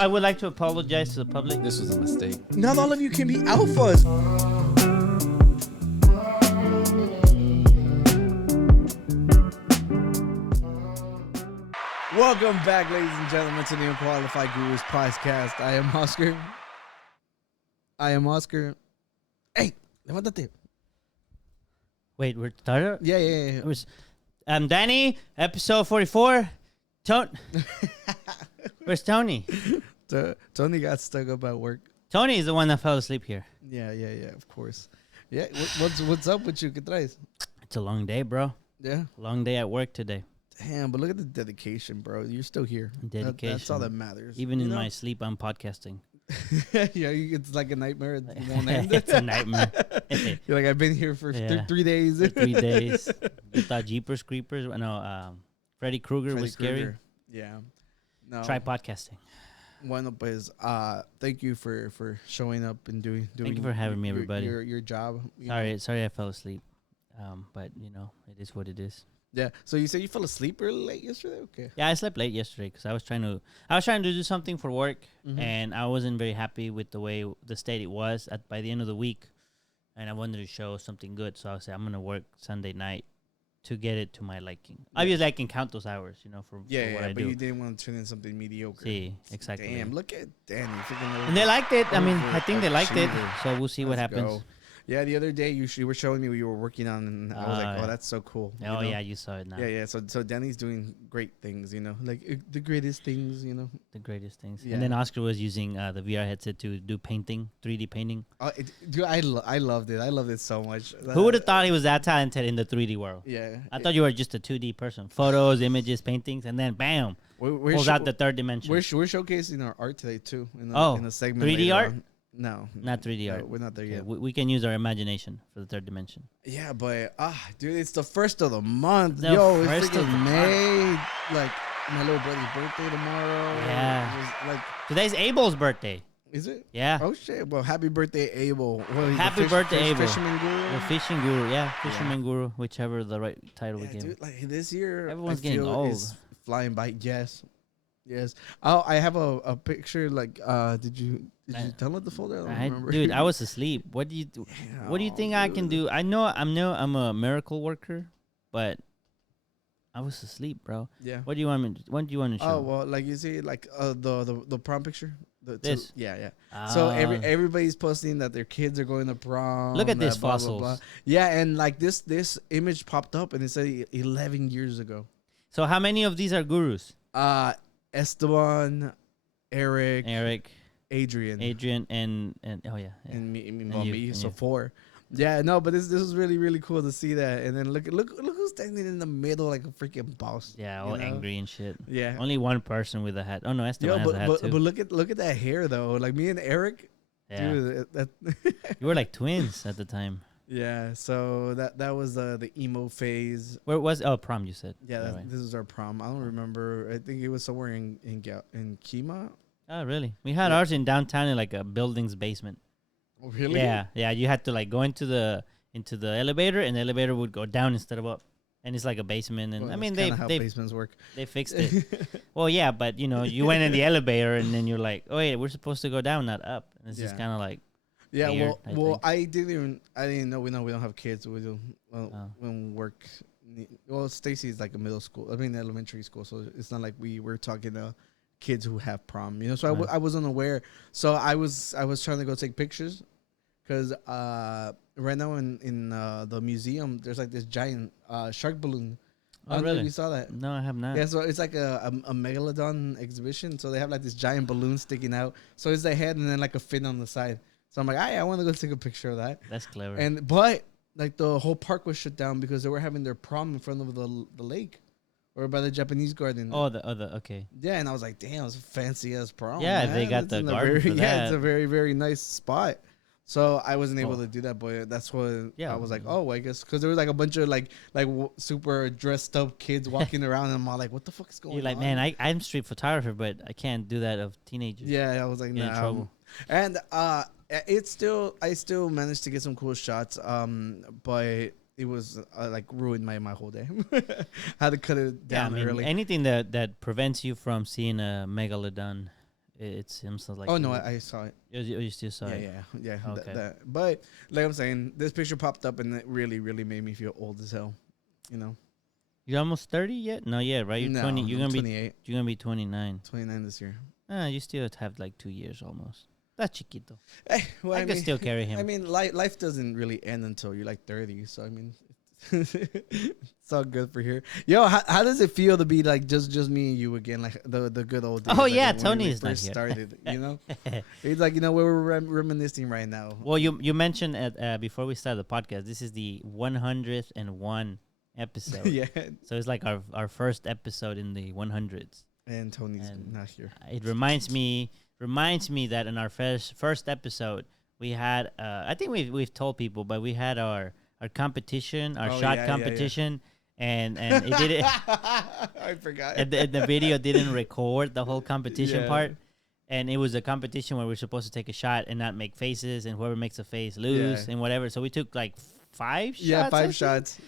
I would like to apologize to the public. This was a mistake. Not all of you can be alphas. Welcome back, ladies and gentlemen, to the Unqualified Gurus podcast. I am Oscar. Hey, levántate. Wait, we're started? Yeah. I'm Danny, episode 44. Where's Tony? Tony got stuck up at work. Tony is the one that fell asleep here. Yeah, of course. Yeah, what's up with you? ¿Qué traes? It's a long day, bro. Yeah. Long day at work today. Damn, but look at the dedication, bro. You're still here. Dedication. That's all that matters. Even in my sleep, I'm podcasting. Yeah, it's like a nightmare. It won't end. It's a nightmare. You're like, I've been here for 3 days. For 3 days. You thought Jeepers Creepers? No, Freddy Krueger was scary. Yeah. No. Try podcasting. Bueno, pues, thank you for showing up and doing. Thank you for having me, everybody. Your job. Sorry, I fell asleep. But it is what it is. Yeah. So you said you fell asleep really late yesterday? Okay. Yeah, I slept late yesterday because I was trying to do something for work, and I wasn't very happy with the state it was by the end of the week, and I wanted to show something good. So I said I'm gonna work Sunday night to get it to my liking. Yeah. Obviously, I can count those hours, for what I do. But you didn't want to turn in something mediocre. See, exactly. Damn, look at Danny. And they liked it. I mean, I think they liked it. So we'll see what happens. Go. Yeah, the other day you were showing me what you were working on, and I was like, "Oh, that's so cool." Oh yeah, you saw it now. Yeah. So Danny's doing great things, like the greatest things, The greatest things. Yeah. And then Oscar was using the VR headset to do painting, 3D painting. Dude, I loved it. I loved it so much. Who would have thought he was that talented in the 3D world? Yeah. I thought you were just a 2D person. Photos, images, paintings, and then bam, pulls out the third dimension. We're showcasing our art today too. In the segment. 3D art. On. No, not 3D art. We're not there yet. We can use our imagination for the third dimension. Yeah, but dude, it's the first of the month. It's freaking May. Like my little brother's birthday tomorrow. Yeah. Today's Abel's birthday. Is it? Yeah. Oh shit! Well, happy birthday, Abel. Happy birthday, Abel. Fisherman guru. The fishing guru. Yeah, fisherman guru. Whichever the right title we give. Dude, like this year, everyone's getting old. Is flying by. Yes. Oh, I have a picture. Like, did you download the folder? I don't remember. Dude, I was asleep. What do you do? What do you think I can do? I know I'm a miracle worker, but I was asleep, bro. Yeah. What do you want to show? Oh well, like you see, like the prom picture. This. Yeah. So everybody's posting that their kids are going to prom. Look at this blah, fossils. blah, blah. Yeah, and like this image popped up and it said 11 years ago. So how many of these are gurus? Esteban, Eric, Adrian, and oh yeah. And me. So 4. Yeah, no, but this was really, really cool to see that. And then look who's standing in the middle like a freaking boss. Yeah, all angry and shit. Yeah. Only one person with a hat. Oh no, Esteban has a hat too. But look at that hair though. Like me and Eric. Yeah. Dude, you were like twins at the time. Yeah, so that was the emo phase. Where was prom? You said. Yeah, this is our prom. I don't remember. I think it was somewhere in Kima. Oh, really? We had ours in downtown in like a building's basement. Oh, really? Yeah. You had to like go into the elevator, and the elevator would go down instead of up, and it's like a basement. And well, I mean, how basements work. They fixed it. Well, yeah, but you went in the elevator, and then you're like, oh wait, we're supposed to go down, not up. And it's just kind of like. Yeah, weird, I didn't know. We don't have kids. We do when work. Well, Stacy's like a elementary school, so it's not like we were talking to kids who have prom. So right. I was unaware. So I was trying to go take pictures, because right now in the museum there's like this giant shark balloon. Oh, really? You saw that? No, I have not. Yeah, so it's like a megalodon exhibition. So they have like this giant balloon sticking out. So it's the head and then like a fin on the side. So I'm like, I want to go take a picture of that. That's clever. But like the whole park was shut down because they were having their prom in front of the lake, or by the Japanese garden. Oh, okay. Yeah, and I was like, damn, it's a fancy ass prom. Yeah, man. they got the garden for that. Yeah, it's a very, very nice spot. So I wasn't able to do that, but that's what I was like. Oh, I guess because there was like a bunch of like super dressed up kids walking around, and I'm all like, what the fuck is going on? You're like, man, I'm street photographer, but I can't do that of teenagers. Yeah, I was like, nah. In trouble. And I still managed to get some cool shots. But it was like ruined my whole day. Had to cut it down early. Anything that prevents you from seeing a megalodon It seems like. Oh no, I saw it. You still saw it? Yeah. Okay. But like I'm saying, this picture popped up and it really, really made me feel old as hell. You know. You're almost 30 yet? No, yeah, right. You're 20. You're I'm gonna 28. You're gonna be 29. 29 this year. You still have like 2 years almost. That's chiquito. Hey, well, I could still carry him. I mean, life doesn't really end until you're like 30. So I mean, it's all good for here. Yo, how does it feel to be like just me and you again, like the good old days? Oh like yeah, when Tony we is not first here. started. You know, he's like, we're reminiscing right now. Well, you mentioned before we started the podcast, this is the 101 episode. Yeah. So it's like our first episode in the 100s. And Tony's not here. It reminds me that in our first episode we had I think we've told people, but we had our competition, our shot competition. And it didn't. I forgot. And the video didn't record the whole competition part. And it was a competition where we're supposed to take a shot and not make faces, and whoever makes a face lose and whatever. So we took like 5 shots. Yeah, 5 shots.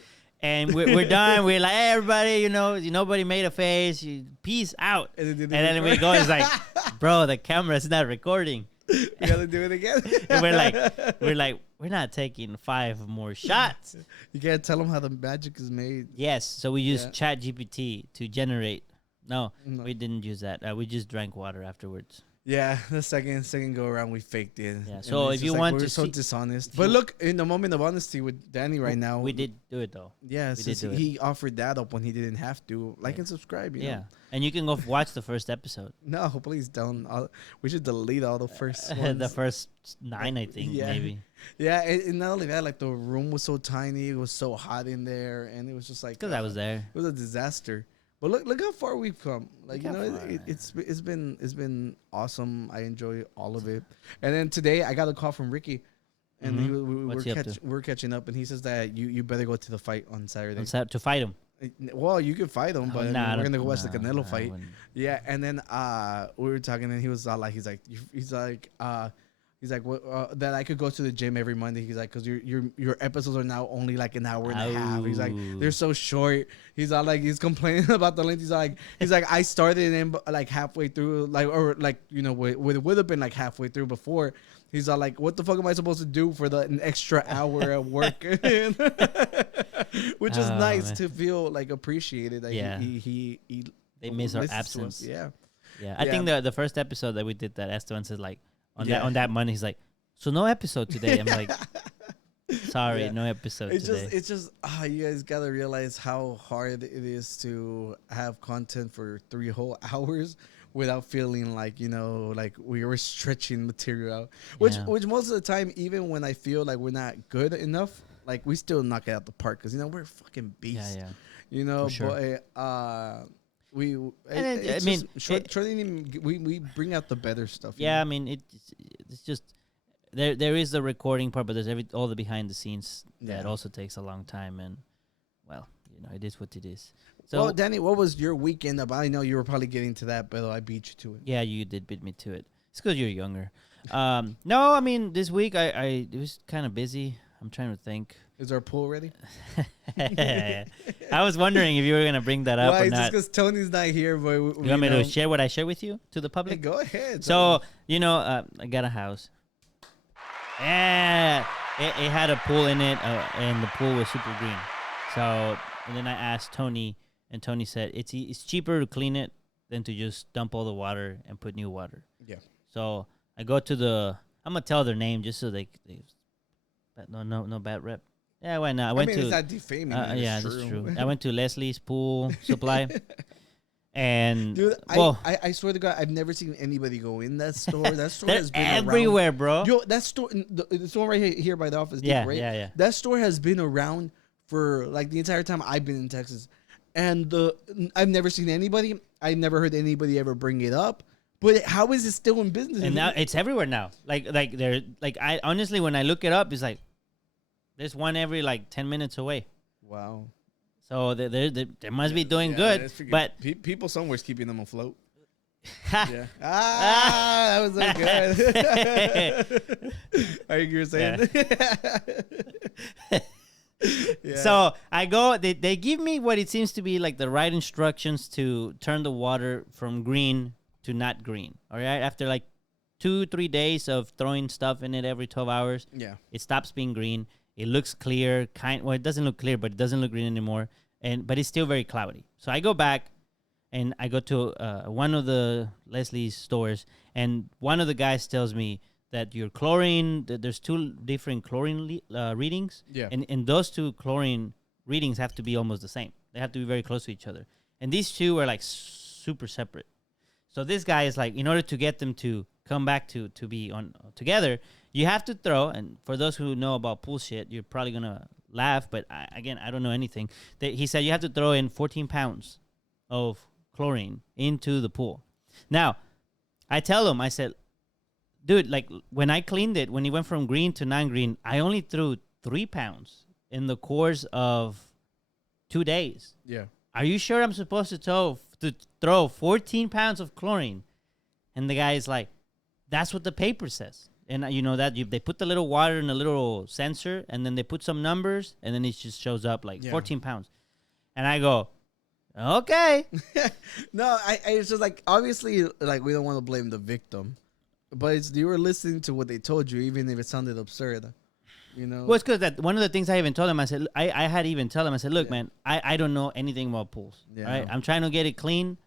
And we're done. We're like, hey, everybody, nobody made a face. Peace out. And then we go, it's like, bro, the camera's not recording. We gotta do it again. And we're like, we're not taking 5 more shots. You can't tell them how the magic is made. Yes. So we used ChatGPT to generate. No, we didn't use that. We just drank water afterwards. Yeah, the second go around, we faked it. Yeah. So if you want to, we're so dishonest. But look, in the moment of honesty with Danny right now, we did do it though. Yeah, he offered that up when he didn't have to. Like and subscribe. You know? And you can go watch the first episode. No, please don't. We should delete all the first ones. The first 9, I think, maybe. Yeah, and not only that, like the room was so tiny, it was so hot in there, and it was just like because I was there. It was a disaster. But look how far we've come. Like it's been awesome. I enjoy all of it. And then today I got a call from Ricky, and we're catching up, and he says that you better go to the fight on Saturday. To fight him. Well, you can fight him, but we're gonna go watch the Canelo fight. Yeah, and then we were talking, and he was like, he's like, what? That I could go to the gym every Monday. He's like, because your episodes are now only like an hour and a half. He's like, they're so short. He's all like, he's complaining about the length. He's like, I started in like halfway through, like would have been like halfway through before. He's all like, what the fuck am I supposed to do for an extra hour at work? Which is nice to feel like appreciated. Like they miss our absence. Yeah. I think the first episode that we did that Esteban says like, on that Monday, he's like, so no episode today. I'm like, sorry, no episode today. It's just you guys gotta realize how hard it is to have content for 3 whole hours without feeling like like we were stretching material out. Which most of the time, even when I feel like we're not good enough, like we still knock it out the park because we're fucking beasts. For sure. But we bring out the better stuff. I mean it's just there is the recording part, but there's all the behind the scenes that also takes a long time, and well, it is what it is. So, well, Danny, what was your weekend about? I know you were probably getting to that, but I beat you to it. Yeah, you did beat me to it. It's because you're younger. No, I mean this week I it was kind of busy. I'm trying to think. Is our pool ready? I was wondering if you were gonna bring that up or not. Just because Tony's not here, but you want me to share what I share with you to the public? Hey, go ahead. So I got a house. Yeah, it had a pool in it, and the pool was super green. So and then I asked Tony, and Tony said it's cheaper to clean it than to just dump all the water and put new water. Yeah. So I go to I'm gonna tell their name just so they no bad rep. Yeah, why not? I mean, it's not defaming. That's true. I went to Leslie's Pool Supply, and dude, I swear to God, I've never seen anybody go in that store. That store has been everywhere, around. Bro. Yo, that store, the store right here by the office. Yeah. That store has been around for like the entire time I've been in Texas, and I've never seen anybody. I've never heard anybody ever bring it up. But how is it still in business? And now it's everywhere now. Like I honestly, when I look it up, it's like. There's one every like 10 minutes away. Wow. So they must be doing good. But people somewhere's keeping them afloat. Yeah. That was so good. Are you saying? Yeah. So I go. They give me what it seems to be like the right instructions to turn the water from green to not green. All right, after like 2-3 days of throwing stuff in it every 12 hours, it stops being green. It looks clear, well, it doesn't look clear, but it doesn't look green anymore. But it's still very cloudy. So I go back and I go to one of the Leslie's stores, and one of the guys tells me that your chlorine, there's 2 different chlorine readings. Yeah. And those 2 chlorine readings have to be almost the same. They have to be very close to each other. And these 2 are like super separate. So this guy is like, in order to get them to come back to be on together, you have to throw, and for those who know about pool shit, you're probably going to laugh, but I don't know anything. He said you have to throw in 14 pounds of chlorine into the pool. Now, I tell him, I said, dude, like when I cleaned it, when it went from green to non-green, I only threw 3 pounds in the course of 2 days. Yeah. Are you sure I'm supposed to throw 14 pounds of chlorine? And the guy is like, that's what the paper says. And you know that they put the little water in a little sensor, and then they put some numbers, and then it just shows up like 14 pounds. And I go, okay. No, it's just like, obviously, like, we don't want to blame the victim, but you were listening to what they told you, even if it sounded absurd. You know? Well, it's because that one of the things I even told him, I said, I had to even tell him, I said, look, man, I don't know anything about pools. Yeah. Right? I'm trying to get it clean.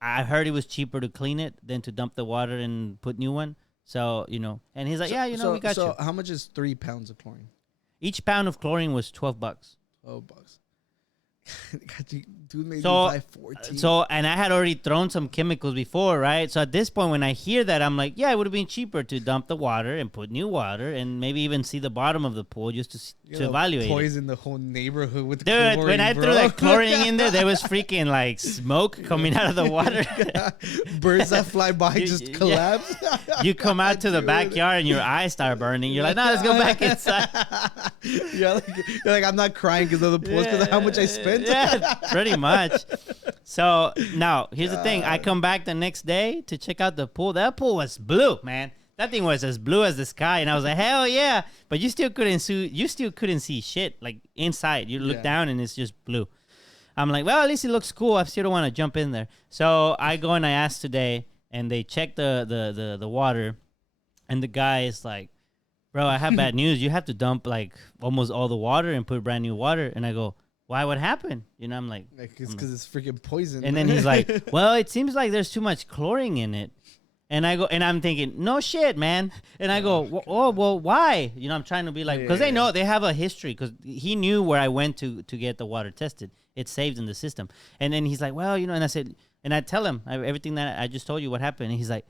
I heard it was cheaper to clean it than to dump the water and put new one. So, you know, and he's like, we got you. So how much is 3 pounds of chlorine? Each pound of chlorine was $12. $12. Dude made me buy 14. So, and I had already thrown some chemicals before, right? So at this point, when I hear that, I'm like, it would have been cheaper to dump the water and put new water and maybe even see the bottom of the pool just to evaluate poison the whole neighborhood with chlorine. Dude, when I threw that chlorine in there was freaking like smoke coming out of the water. Birds that fly by just collapse. You come out to the backyard and your eyes start burning. You're like, no, let's go back inside. You're like, I'm not crying because of the pools, because of how much I spent. Yeah, pretty much. So now here's the thing. I come back the next day to check out the pool. That pool was blue, man. That thing was as blue as the sky, and I was like, hell yeah! But you still couldn't see shit like inside. You look down and it's just blue. I'm like, well, at least it looks cool. I still don't want to jump in there. So I go and I ask today, and they check the water, and the guy is like, bro, I have bad news. You have to dump like almost all the water and put brand new water. And I go, why? What happened? You know, I'm like, it's because it's freaking poison. And then he's like, well, it seems like there's too much chlorine in it. And I go, and I'm thinking, no shit, man. And I go, well, why? You know, I'm trying to be like, because they know they have a history. Because he knew where I went to get the water tested. It's saved in the system. And then he's like, well, you know, and I said, and I tell him everything that I just told you what happened. And he's like,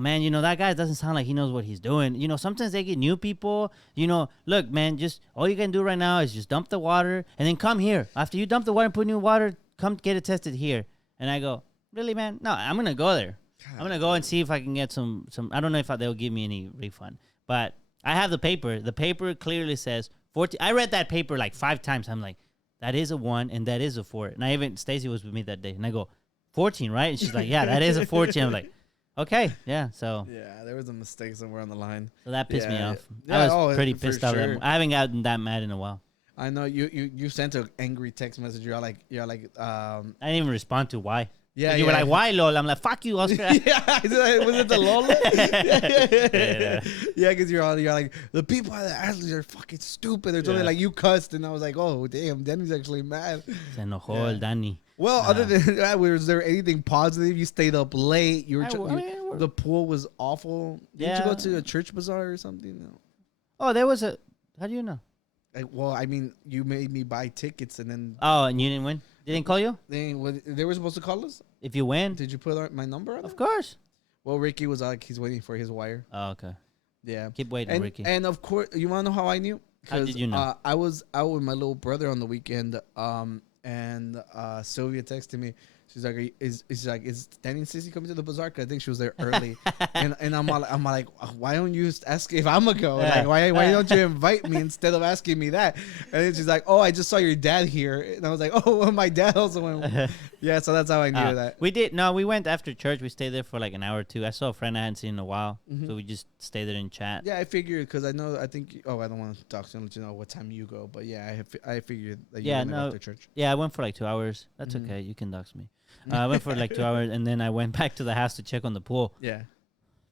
man, you know, that guy doesn't sound like he knows what he's doing. You know, sometimes they get new people. You know, look, man, just all you can do right now is just dump the water and then come here. After you dump the water and put new water, come get it tested here. And I go, really, man? No, I'm going to go there. I'm going to go and see if I can get some. I don't know if they'll give me any refund. But I have the paper. The paper clearly says 14. I read that paper like 5 times. I'm like, that is a 1 and that is a 4. And Stacy was with me that day. And I go, 14, right? And she's like, yeah, that is a 14. I'm like, okay, yeah, so. Yeah, there was a mistake somewhere on the line. So that pissed me off. I was pretty pissed off. Sure. I haven't gotten that mad in a while. I know you sent an angry text message. You're like. I didn't even respond to why. Yeah, you were like, why, lol? I'm like, fuck you, Oscar. Yeah, was it the lol? Yeah, because you're like, the people at the athletes are fucking stupid or something. Like, you cussed, and I was like, oh, damn, Danny's actually mad. Se enojó el Danny. Well, other than that, was there anything positive? You stayed up late. The pool was awful. Didn't you go to a church bazaar or something? No. Oh, there was a. How do you know? Well, I mean, you made me buy tickets and then. Oh, and you didn't win? They didn't call you? They were supposed to call us? If you win. Did you put my number on? Of course. Well, Ricky was like, he's waiting for his wire. Oh, okay. Yeah. Keep waiting, Ricky. And of course, you want to know how I knew? How did you know? I was out with my little brother on the weekend, and Sylvia texted me. She's like, is Danny and Sissy coming to the bazaar? Cause I think she was there early, and I'm like, why don't you ask if I'm gonna go? Like, why don't you invite me instead of asking me that? And then she's like, oh, I just saw your dad here, and I was like, oh, well, my dad also went. Yeah, so that's how I knew that. We went after church. We stayed there for like an hour or two. I saw a friend I hadn't seen in a while, so we just stayed there and chat. Yeah, I figured because I think. Oh, I don't want to talk to you know what time you go, but yeah, I figured that you went after church. Yeah, I went for like 2 hours. That's okay. You can dox me. I went for like 2 hours, and then I went back to the house to check on the pool. Yeah.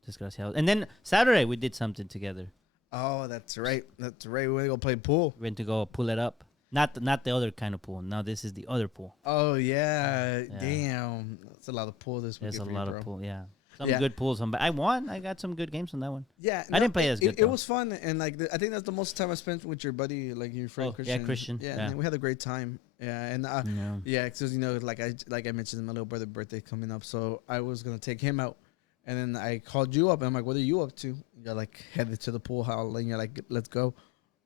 Desgraciado. And then Saturday we did something together. Oh, that's right. That's right. We went to go play pool. We went to go pull it up. Not the other kind of pool. Now this is the other pool. Oh yeah. Damn. That's a lot of pool this week. There's a lot of pool. Yeah. Some Yeah. good pools. I won. I got some good games on that one. Yeah, I didn't play as good. It was fun, and like I think that's the most time I spent with your buddy, like your friend Christian. Yeah, Christian. Yeah, Yeah. and we had a great time. Yeah, and yeah, because like I mentioned, my little brother's birthday coming up, so I was gonna take him out, and then I called you up, and I'm like, "What are you up to?" You're like headed to the pool hall, and you're like, "Let's go."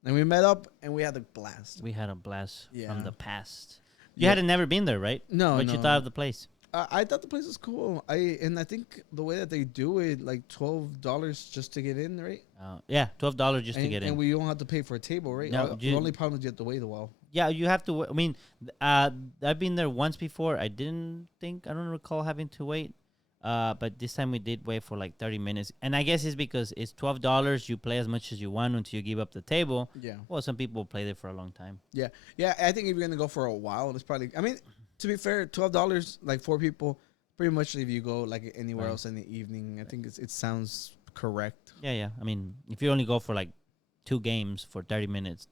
And we met up, and we had a blast. We had a blast from the past. You Yeah. hadn't never been there, right? No, What no. you thought of the place? I thought the place was cool. I think the way that they do it, like $12 just to get in, right? Yeah, $12 just to get in. And we don't have to pay for a table, right? No, The only problem is you have to wait a while. Yeah, you have to. I mean, I've been there once before. I don't recall having to wait. But this time we did wait for like 30 minutes, and I guess it's because it's $12. You play as much as you want until you give up the table. Yeah. Well, some people play there for a long time. Yeah. I think if you're gonna go for a while, it's probably. I mean, to be fair, $12 like 4 people, pretty much if you go like anywhere else in the evening, I think it sounds correct. Yeah. I mean, if you only go for like 2 games for 30 minutes,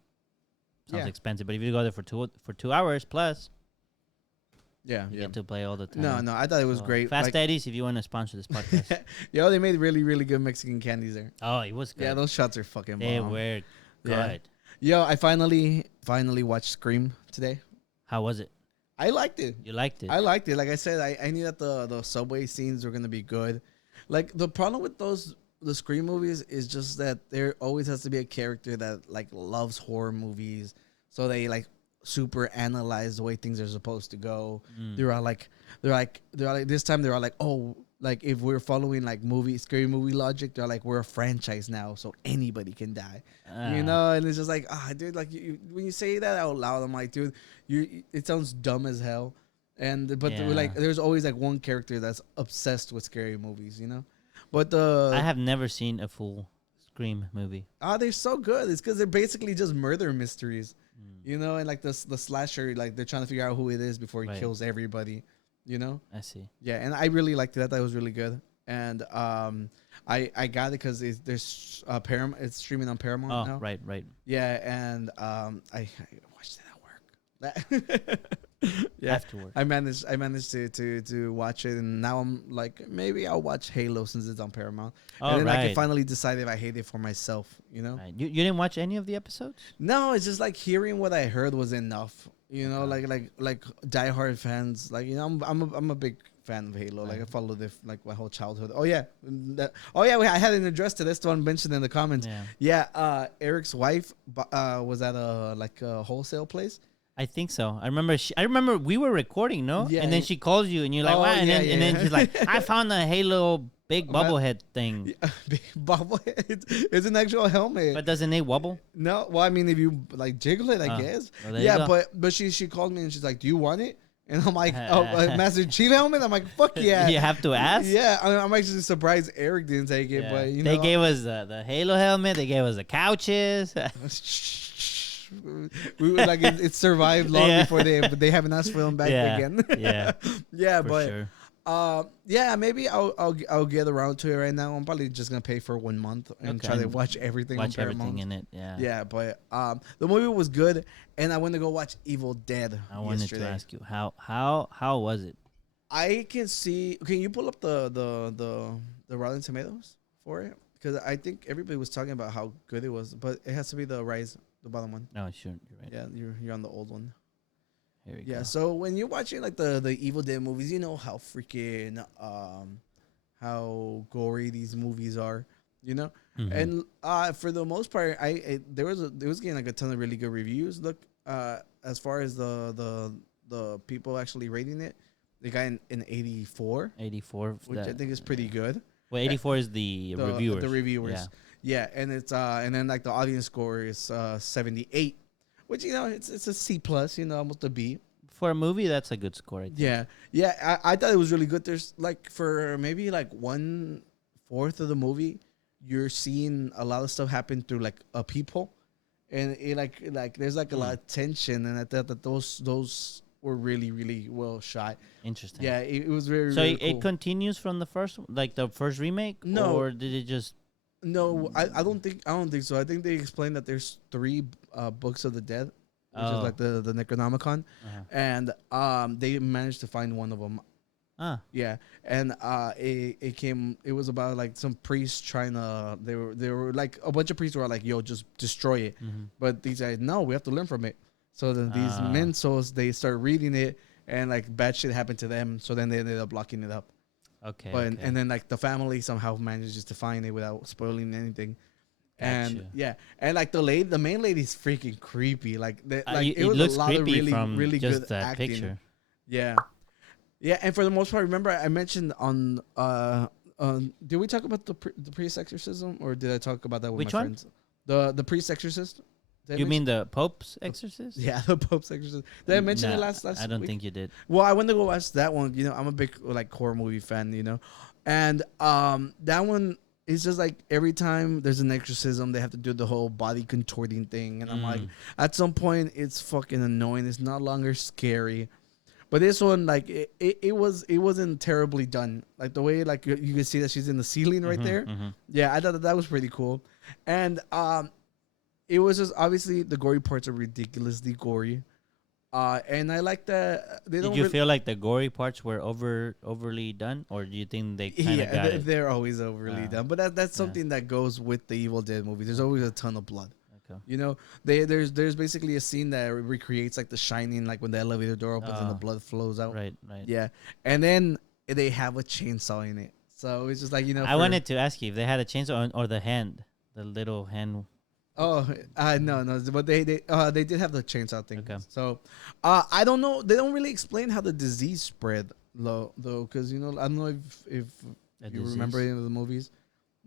sounds Yeah. expensive. But if you go there for 2 hours plus, Yeah. you get to play all the time. No, I thought it was great. Fast Like, Eddie's, if you want to sponsor this podcast. yo, they made really, really good Mexican candies there. Oh, it was good. Yeah, those shots are fucking They bomb. were Yeah. good. Yo, I finally watched Scream today. How was it? I liked it. You liked it? I liked it. Like I said, I knew that the subway scenes were gonna be good. Like the problem with the Scream movies is just that there always has to be a character that like loves horror movies, so they like super analyze the way things are supposed to go. They're all like this time they're all like, oh, like if we're following like scary movie logic, they're like, we're a franchise now, so anybody can die, you know. And it's just like, dude, like when you say that out loud, I'm like, dude, it sounds dumb as hell. But like there's always like one character that's obsessed with scary movies, you know. But I have never seen a full Scream movie. they're so good. It's because they're basically just murder mysteries, you know. And like the slasher, like they're trying to figure out who it is before he kills everybody, you know. I see. Yeah, and I really liked it. I thought it was really good. And I got it because there's Paramount. It's streaming on Paramount now. Right. Yeah, and I watched it at work. Yeah, Afterward. I managed to watch it, and now I'm like, maybe I'll watch Halo since it's on Paramount. And then I can finally decide if I hate it for myself, you know. Right. You didn't watch any of the episodes? No, it's just like hearing what I heard was enough, you know. Like diehard fans, like, you know, I'm a big fan of Halo. Like I followed it like my whole childhood. I had an address to this one mentioned in the comments. Yeah, Eric's wife was at a wholesale place. I think so. I remember we were recording, no? Yeah, and then she calls you, and you're like, "What?" And then she's like, "I found a Halo big bubblehead thing." Big bobblehead. It's an actual helmet. But doesn't it wobble? No. Well, I mean, if you like jiggle it, I guess. Well, yeah, but she called me and she's like, "Do you want it?" And I'm like, "Oh, Master Chief helmet." I'm like, "Fuck yeah!" You have to ask. Yeah, I'm actually surprised Eric didn't take it, but you know, they gave us the Halo helmet. They gave us the couches. we were like, it survived long before they haven't asked for them back again. Yeah, for but sure. maybe I'll get around to it right now. I'm probably just gonna pay for 1 month and try to watch everything. Watch on everything in it. Yeah, but the movie was good, and I went to go watch Evil Dead. I wanted to ask you how was it? I can see. Can you pull up the Rotten Tomatoes for it? Because I think everybody was talking about how good it was, but it has to be the bottom one. No, sure, you're right. Yeah, you're on the old one. Here we go. Yeah, so when you're watching like the Evil Dead movies, you know how freaking how gory these movies are, you know. Mm-hmm. And for the most part, it was getting like a ton of really good reviews. Look, as far as the people actually rating it, they got an 84. 84, which I think is pretty good. Well, 84 is the reviewers. The reviewers. Yeah, and it's and then like the audience score is 78, which, you know, it's a C plus, you know, almost a B. For a movie, that's a good score, I think. Yeah. I thought it was really good. There's like for maybe like 1/4 of the movie, you're seeing a lot of stuff happen through like a peephole, and it like there's like a lot of tension, and I thought that those were really really well shot. Interesting. Yeah, it was very. So really it cool. continues from the first, like the first remake, No. or did it just? No, I don't think so. I think they explained that there's three books of the dead, which is like the Necronomicon, and they managed to find one of them. Yeah, and it was about like some priests trying to they were like a bunch of priests were like, yo, just destroy it, but these guys, no, we have to learn from it. So then these men souls, they start reading it, and like bad shit happened to them, so then they ended up locking it up. Okay. But and then like the family somehow manages to find it without spoiling anything. Gotcha. And yeah, and like the main lady's freaking creepy. Like it was looks a lot of creepy really from really just good that acting. picture. Yeah, yeah, and for the most part, remember I mentioned on did we talk about the priest exorcism, or did I talk about that with Which my one? friends? The priest exorcist. You mean the Pope's exorcist? Yeah, the Pope's exorcist. Did I mention it last I don't week? think you did. Well, I went to go watch that one. You know, I'm a big like horror movie fan. You know, and that one is just like every time there's an exorcism, they have to do the whole body contorting thing, and I'm like, at some point, it's fucking annoying. It's no longer scary. But this one, like, it wasn't terribly done. Like the way, like you can see that she's in the ceiling right there. Yeah, I thought that was pretty cool, and it was just obviously the gory parts are ridiculously gory, and I like that they don't. Did you feel like the gory parts were overly done, or do you think they kind of got it? They're always overly done, but that's something that goes with the Evil Dead movies. There's always a ton of blood. Okay. You know, there's basically a scene that recreates like The Shining, like when the elevator door opens and the blood flows out. Right. Yeah, and then they have a chainsaw in it, so it's just like, you know. I wanted to ask you if they had a chainsaw or the hand, the little hand. Oh, no, but they did have the chainsaw thing. Okay. So, I don't know. They don't really explain how the disease spread though, because you know, I don't know if you remember any of the movies,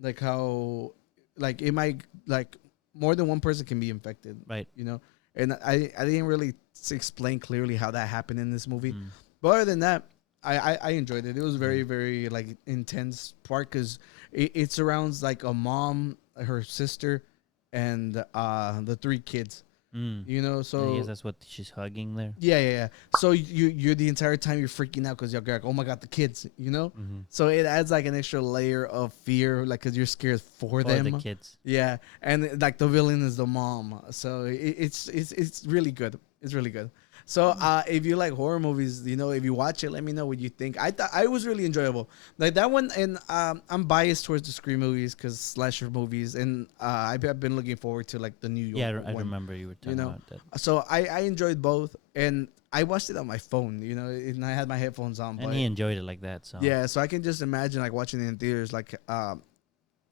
like how, like it might, like more than one person can be infected, right? You know, and I didn't really explain clearly how that happened in this movie, but other than that, I enjoyed it. It was very very like intense part because it surrounds like a mom, her sister, and the three kids. You know, so I guess that's what she's hugging there. Yeah. So you're the entire time you're freaking out because you're like, oh my god, the kids, you know. So it adds like an extra layer of fear, like because you're scared for them. The kids. Yeah, and like the villain is the mom, so it's really good. It's really good. So if you like horror movies, you know, if you watch it, let me know what you think. I thought I was really enjoyable, like that one. And I'm biased towards the Scream movies because slasher movies, and I've been looking forward to like the New York. Yeah, one. I remember you were talking about that. So I enjoyed both, and I watched it on my phone, you know, and I had my headphones on. And he enjoyed it like that, so yeah. So I can just imagine like watching it in theaters, like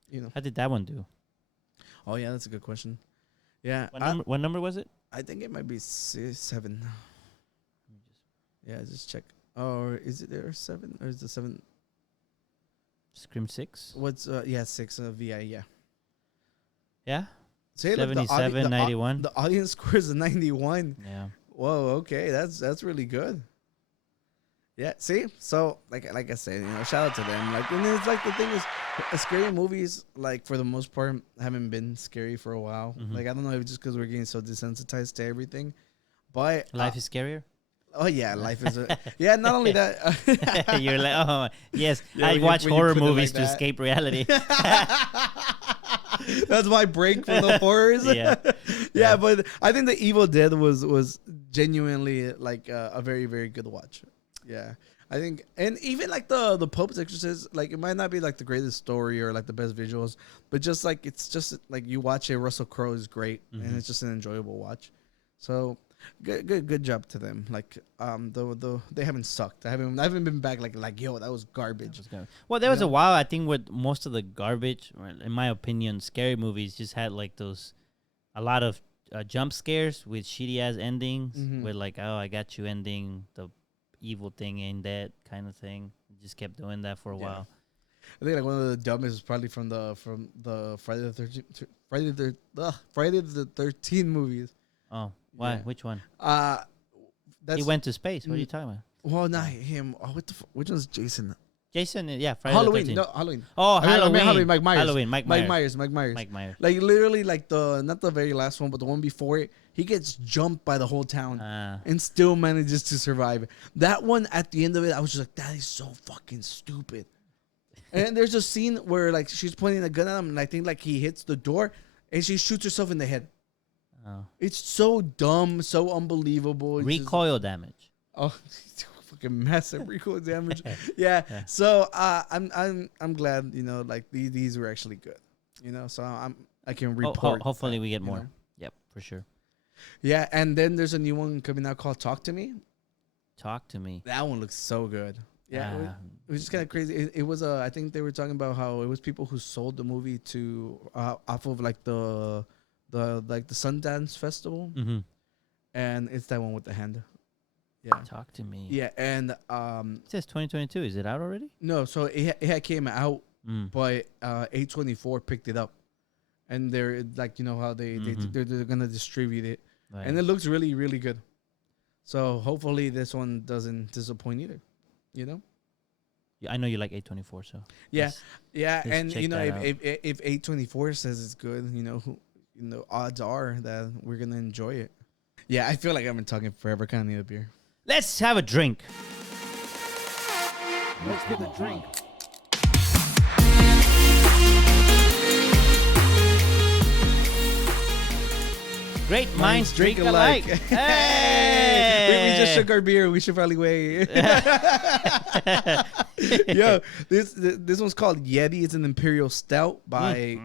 you know. How did that one do? Oh yeah, that's a good question. Yeah. What number was it? I think it might be 7. Yeah, just check. Or is it there 7 or is it 7? Scream 6. What's 6 VI, yeah. Yeah. Say 77, 91. The audience score is a 91. Yeah. Whoa, okay, that's really good. Yeah, see, so like I said, you know, shout out to them. Like, and it's like the thing is, scary movies, like for the most part, haven't been scary for a while. Like I don't know if it's just because we're getting so desensitized to everything, but life is scarier. Oh yeah, life is. Yeah, not only that. You're like, oh yes, yeah, I watch horror movies like to escape reality. That's my break from the horrors. Yeah, but I think the Evil Dead was genuinely like a very very good watch. Yeah, I think, and even like the Pope's Exorcist, like it might not be like the greatest story or like the best visuals, but just like it's just like you watch it. Russell Crowe is great, and it's just an enjoyable watch. So. Good job to them. Like though they haven't sucked. I haven't been back like yo, that was garbage. Well, there was a while I think with most of the garbage, in my opinion, scary movies just had like a lot of jump scares with shitty ass endings, with like, oh, I got you ending, the evil thing ain't dead kind of thing. Just kept doing that for a while. I think like one of the dumbest is probably from the Friday the 13th movies. Oh. Why? Yeah. Which one? He went to space. What are you talking about? Well, not him. Oh, which one's Jason? Jason, yeah, Friday Halloween. the 13th. No, Halloween. Oh, Halloween. Halloween. Mike Myers. Halloween. Mike Myers. Mike Myers. Mike Myers. Like literally, like not the very last one, but the one before it. He gets jumped by the whole town and still manages to survive. That one at the end of it, I was just like, that is so fucking stupid. And there's a scene where like she's pointing a gun at him, and I think like he hits the door, and she shoots herself in the head. Oh. It's so dumb, so unbelievable. It's Recoil damage. Oh, fucking massive recoil damage. Yeah. So I'm glad, you know, like these were actually good. You know, so I can report. Hopefully we get more. Know? Yep, for sure. Yeah, and then there's a new one coming out called Talk to Me. Talk to me. That one looks so good. Yeah, it was just kind of crazy. It was I think they were talking about how it was people who sold the movie to off of like the Sundance Festival, and it's that one with the hand. Yeah, Talk to me. Yeah, and it says 2022. Is it out already? No, so it came out, but A24 picked it up, and they're like, you know how they're gonna distribute it, right. And it looks really, really good. So hopefully this one doesn't disappoint either. You know. Yeah, I know you like A24, so yeah, and you know if A24 says it's good, you know, odds are that we're gonna enjoy it. Yeah, I feel like I've been talking forever. Kind of need a beer. Let's have a drink. Let's get a drink. Great minds drink alike. Hey! We just shook our beer. We should probably wait. Yo, this one's called Yeti. It's an Imperial Stout by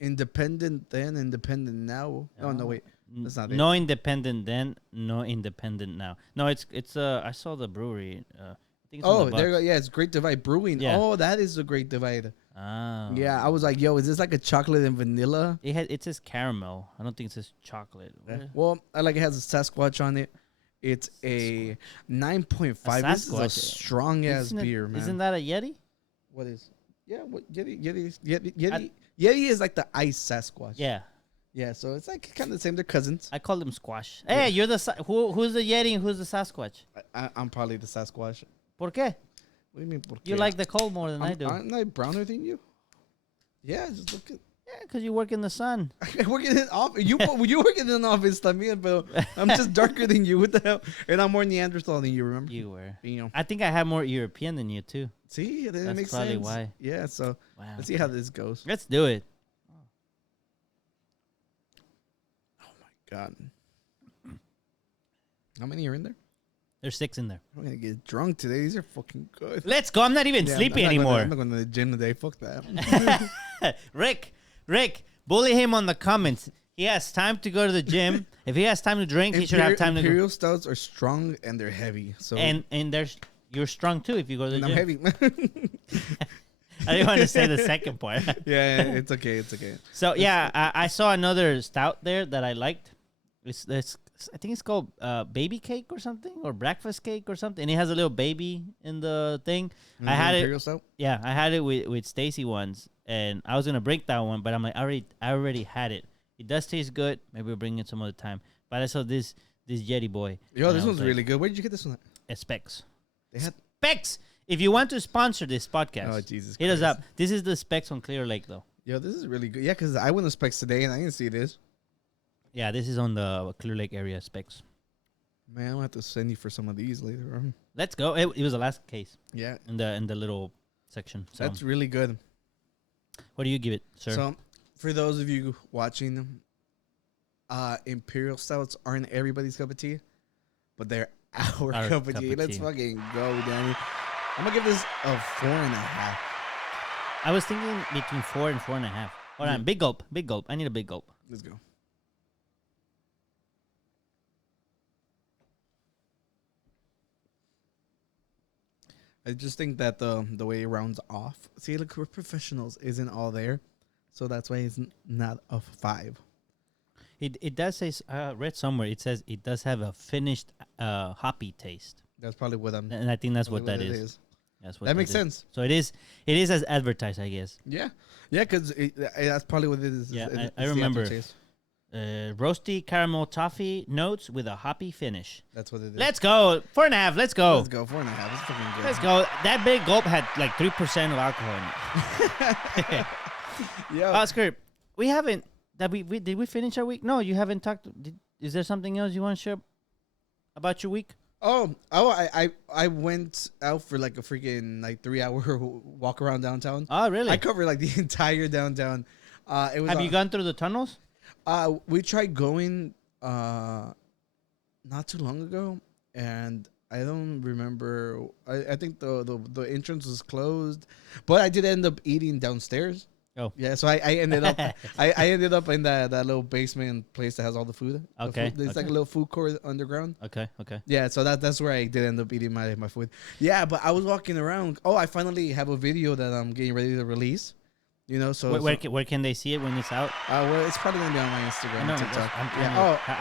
Independent Then, Independent Now. Oh, no, wait. That's not it. No Independent Then, no Independent Now. No, it's I saw the brewery. I think it's there you go. Yeah, it's Great Divide Brewing. Yeah. Oh, that is the Great Divide. Oh. Yeah, I was like, yo, is this like a chocolate and vanilla? It says caramel. I don't think it says chocolate. Yeah. Well, it has a Sasquatch on it. It's a 9.5. This is a strong ass beer, man. Isn't that a Yeti? What is? Yeah, what Yeti is like the ice Sasquatch. Yeah. Yeah, so it's like kind of the same. They're cousins. I call them Squash. Yeah. Hey, you're the who's the Yeti and who's the Sasquatch? I'm probably the Sasquatch. ¿Por qué? What do you mean? ¿Por qué? You like the cold more than I do. Aren't I browner than you? Yeah, just look at. Yeah, because you work in the sun. I work in an office. You work in an office, también, but I'm just darker than you. What the hell? And I'm more Neanderthal than you. Remember? You were. You know. I think I have more European than you too. See, that makes sense. That's probably why. Yeah. So let's see how this goes. Let's do it. Oh my god! How many are in there? There's 6 in there. I'm gonna get drunk today. These are fucking good. Let's go. I'm not even sleepy anymore. I'm not going to the gym today. Fuck that. Rick, bully him on the comments. He has time to go to the gym. If he has time to drink, he should have time to go. Imperial stouts are strong and they're heavy. So and you're strong too if you go to the gym. I'm heavy. I didn't want to say the second part. yeah, it's okay. It's okay. So yeah, I saw another stout there that I liked. It's I think it's called baby cake or something, or breakfast cake or something. And it has a little baby in the thing. I had it. Stout? Yeah, I had it with Stacy once, and I was gonna break that one, but I'm like, I already had it. It does taste good. Maybe we'll bring it some other time. But I saw this Yeti boy. Yo, this one's really good. Where did you get this one at? Specs. They had Specs. If you want to sponsor this podcast, oh Jesus, hit us up. This is the Specs on Clear Lake, though. Yo, this is really good. Yeah, because I went to Specs today and I didn't see this. Yeah, this is on the Clear Lake area, Specs. Man, I'll have to send you for some of these later on. Let's go. It was the last case. Yeah. In the little section. So. That's really good. What do you give it, sir? So, for those of you watching, Imperial Stouts aren't everybody's cup of tea, but they're our cup of tea. Let's fucking go, Danny. I'm going to give this a 4.5. I was thinking between 4 and 4.5. Hold on. Big gulp. Big gulp. I need a big gulp. Let's go. I just think that the way it rounds off. See, look, we're professionals. Isn't all there, so that's why it's not a 5. It does say. I read somewhere. It says it does have a finished hoppy taste. That's probably what I'm. And I think that's what that is. That's what that makes sense. So it is. It is as advertised, I guess. Yeah, yeah, because that's probably what it is. Yeah, I remember. Roasty caramel toffee notes with a hoppy finish. That's what it is. Let's go. 4.5. Let's go. Let's go. 4.5. It's fucking good. Let's go. That big gulp had like 3% of alcohol in it. Yeah. Oscar, we haven't. Did we finish our week? No, you haven't talked. Is there something else you want to share about your week? I went out for like a freaking like 3-hour walk around downtown. Oh, really? I covered like the entire downtown. Have you gone through the tunnels? We tried going not too long ago, and I don't remember. I think the entrance was closed, but I did end up eating downstairs. Oh, yeah. So I ended up I ended up in that little basement place that has all the food. Okay, It's like a little food court underground. Okay. Yeah, so that's where I did end up eating my food. Yeah, but I was walking around. Oh, I finally have a video that I'm getting ready to release. You know, so where can they see it when it's out? well, it's probably gonna be on my Instagram, and TikTok. I'm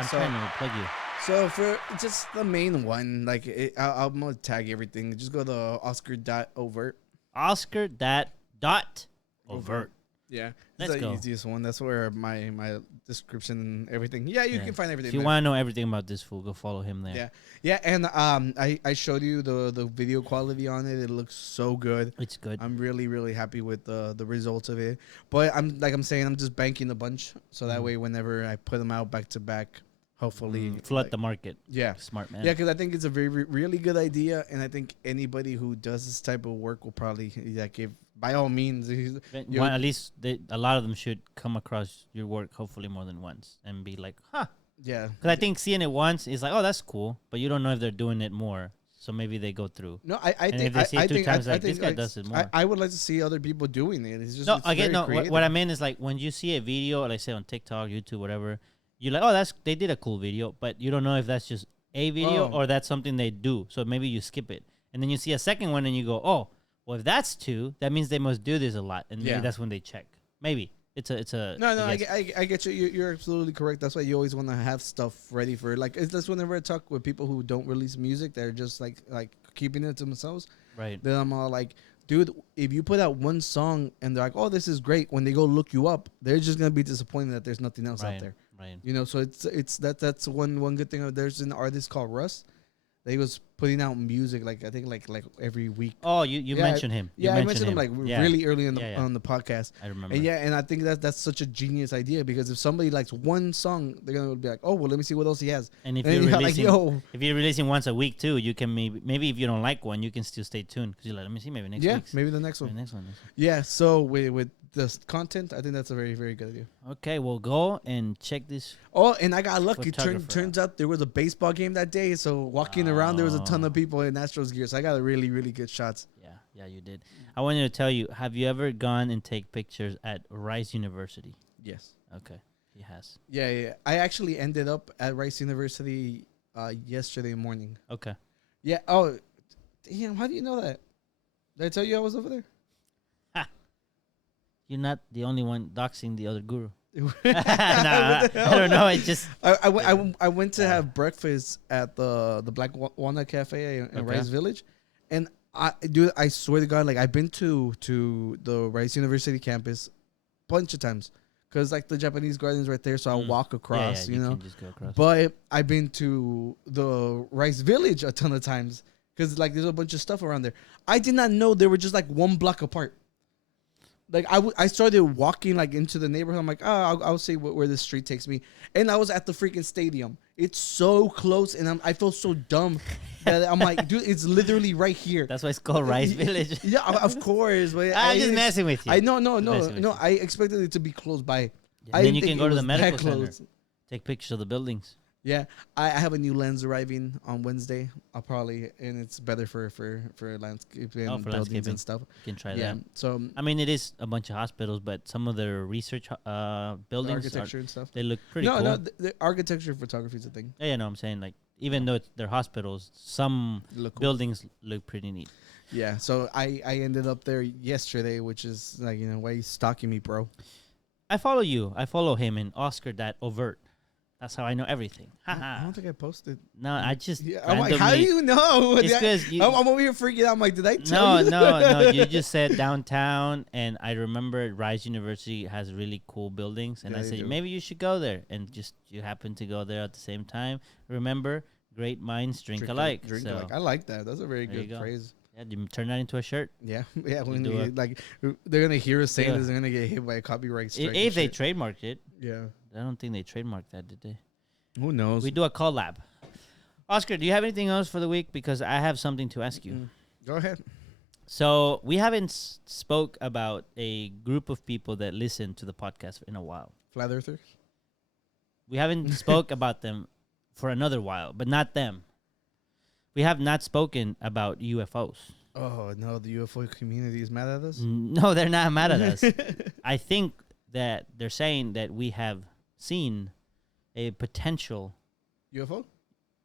trying to plug you. So for just the main one, like I'm gonna tag everything. Just go to Oscar.overt. Oscar.overt. Yeah, Let's it's the go. easiest one. That's where my description and everything. Yeah, you can find everything. If you want to know everything about this fool, go follow him there. Yeah, and I showed you the video quality on it. It looks so good. It's good. I'm really happy with the results of it. But I'm saying I'm just banking a bunch so that way whenever I put them out back to back, hopefully flood the market. Yeah, smart man. Yeah, because I think it's a very really good idea, and I think anybody who does this type of work will probably give. By all means, at least a lot of them should come across your work hopefully more than once and be like, huh. Yeah. Because I think seeing it once is like, oh, that's cool, but you don't know if they're doing it more. So maybe they go through. No, I think if they see it two times, I like, think this guy does it more. I would like to see other people doing it. It's just what I mean is like when you see a video, like say on TikTok, YouTube, whatever, you're like, oh, they did a cool video, but you don't know if that's just a video or that's something they do. So maybe you skip it, and then you see a second one and you go, oh. Well, if that's 2, that means they must do this a lot, and maybe that's when they check. Maybe it's a. No, I get you. You're absolutely correct. That's why you always want to have stuff ready for like. That's whenever I talk with people who don't release music, they're just like keeping it to themselves. Right. Then I'm all like, dude, if you put out one song and they're like, oh, this is great, when they go look you up, they're just gonna be disappointed that there's nothing else out there. Right. You know, so that's one good thing. There's an artist called Russ. He was putting out music like every week. Oh, you mentioned him. I mentioned him like really early on the podcast. I remember. And I think that's such a genius idea because if somebody likes one song, they're gonna be like, oh well, let me see what else he has. And if you're releasing once a week too, you can maybe if you don't like one, you can still stay tuned because you're like, let me see maybe next week. Yeah, maybe the next one. Next one. Yeah. So with the content, I think that's a very very good idea. Okay, well go and check this. Oh, and I got lucky. Turns out there was a baseball game that day, so walking around there was a ton of people in Astros gear. So I got really really good shots. Yeah, you did. I wanted to tell you, have you ever gone and take pictures at Rice University? Yes. Okay, he has. Yeah. I actually ended up at Rice University yesterday morning. Okay. Yeah. Oh, damn! How do you know that? Did I tell you I was over there? You're not the only one doxing the other guru. I don't know. It just I went to have breakfast at the Black Walnut Cafe in Rice Village, and I swear to God, like I've been to the Rice University campus a bunch of times because like the Japanese garden's right there, so I'll walk across, you know. Can just go across. But I've been to the Rice Village a ton of times because like there's a bunch of stuff around there. I did not know they were just like one block apart. Like I started walking like into the neighborhood. I'm like, oh, I'll see where this street takes me. And I was at the freaking stadium. It's so close, and I feel so dumb that I'm like, dude, it's literally right here. That's why it's called Rice Village. Yeah, of course. But I'm just messing with you. No. I expected it to be close by. Yeah, and then you can go to the medical center, take pictures of the buildings. Yeah, I have a new lens arriving on Wednesday. I'll probably, and it's better for landscaping and buildings and stuff. You can try that. So I mean, it is a bunch of hospitals, but some of their reach buildings, architecture and stuff, they look pretty cool. No, the architecture photography is a thing. Yeah, no, I'm saying like even though they're hospitals, some buildings look pretty neat. Yeah, so I ended up there yesterday, which is like, you know, why you stalking me, bro? I follow you. I follow him in Oscar.overt. That's how I know everything. I don't think I posted. No, I just. Yeah, I'm like, how do you know? It's because I'm over here freaking out. I'm like, did I tell you? No. You just said downtown, and I remember Rice University has really cool buildings, and I said maybe you should go there, and just you happen to go there at the same time. Remember, great minds drink alike. I like that. That's a very good phrase. Yeah, you turn that into a shirt. Yeah. When they're gonna hear us saying this, they're gonna get hit by a copyright strike. If they trademarked it. Yeah. I don't think they trademarked that, did they? Who knows? We do a collab. Oscar, do you have anything else for the week? Because I have something to ask you. Go ahead. So we haven't spoke about a group of people that listen to the podcast in a while. Flat Earthers? We haven't spoke about them for another while, but not them. We have not spoken about UFOs. Oh, no, the UFO community is mad at us? No, they're not mad at us. I think that they're saying that we have seen a potential UFO.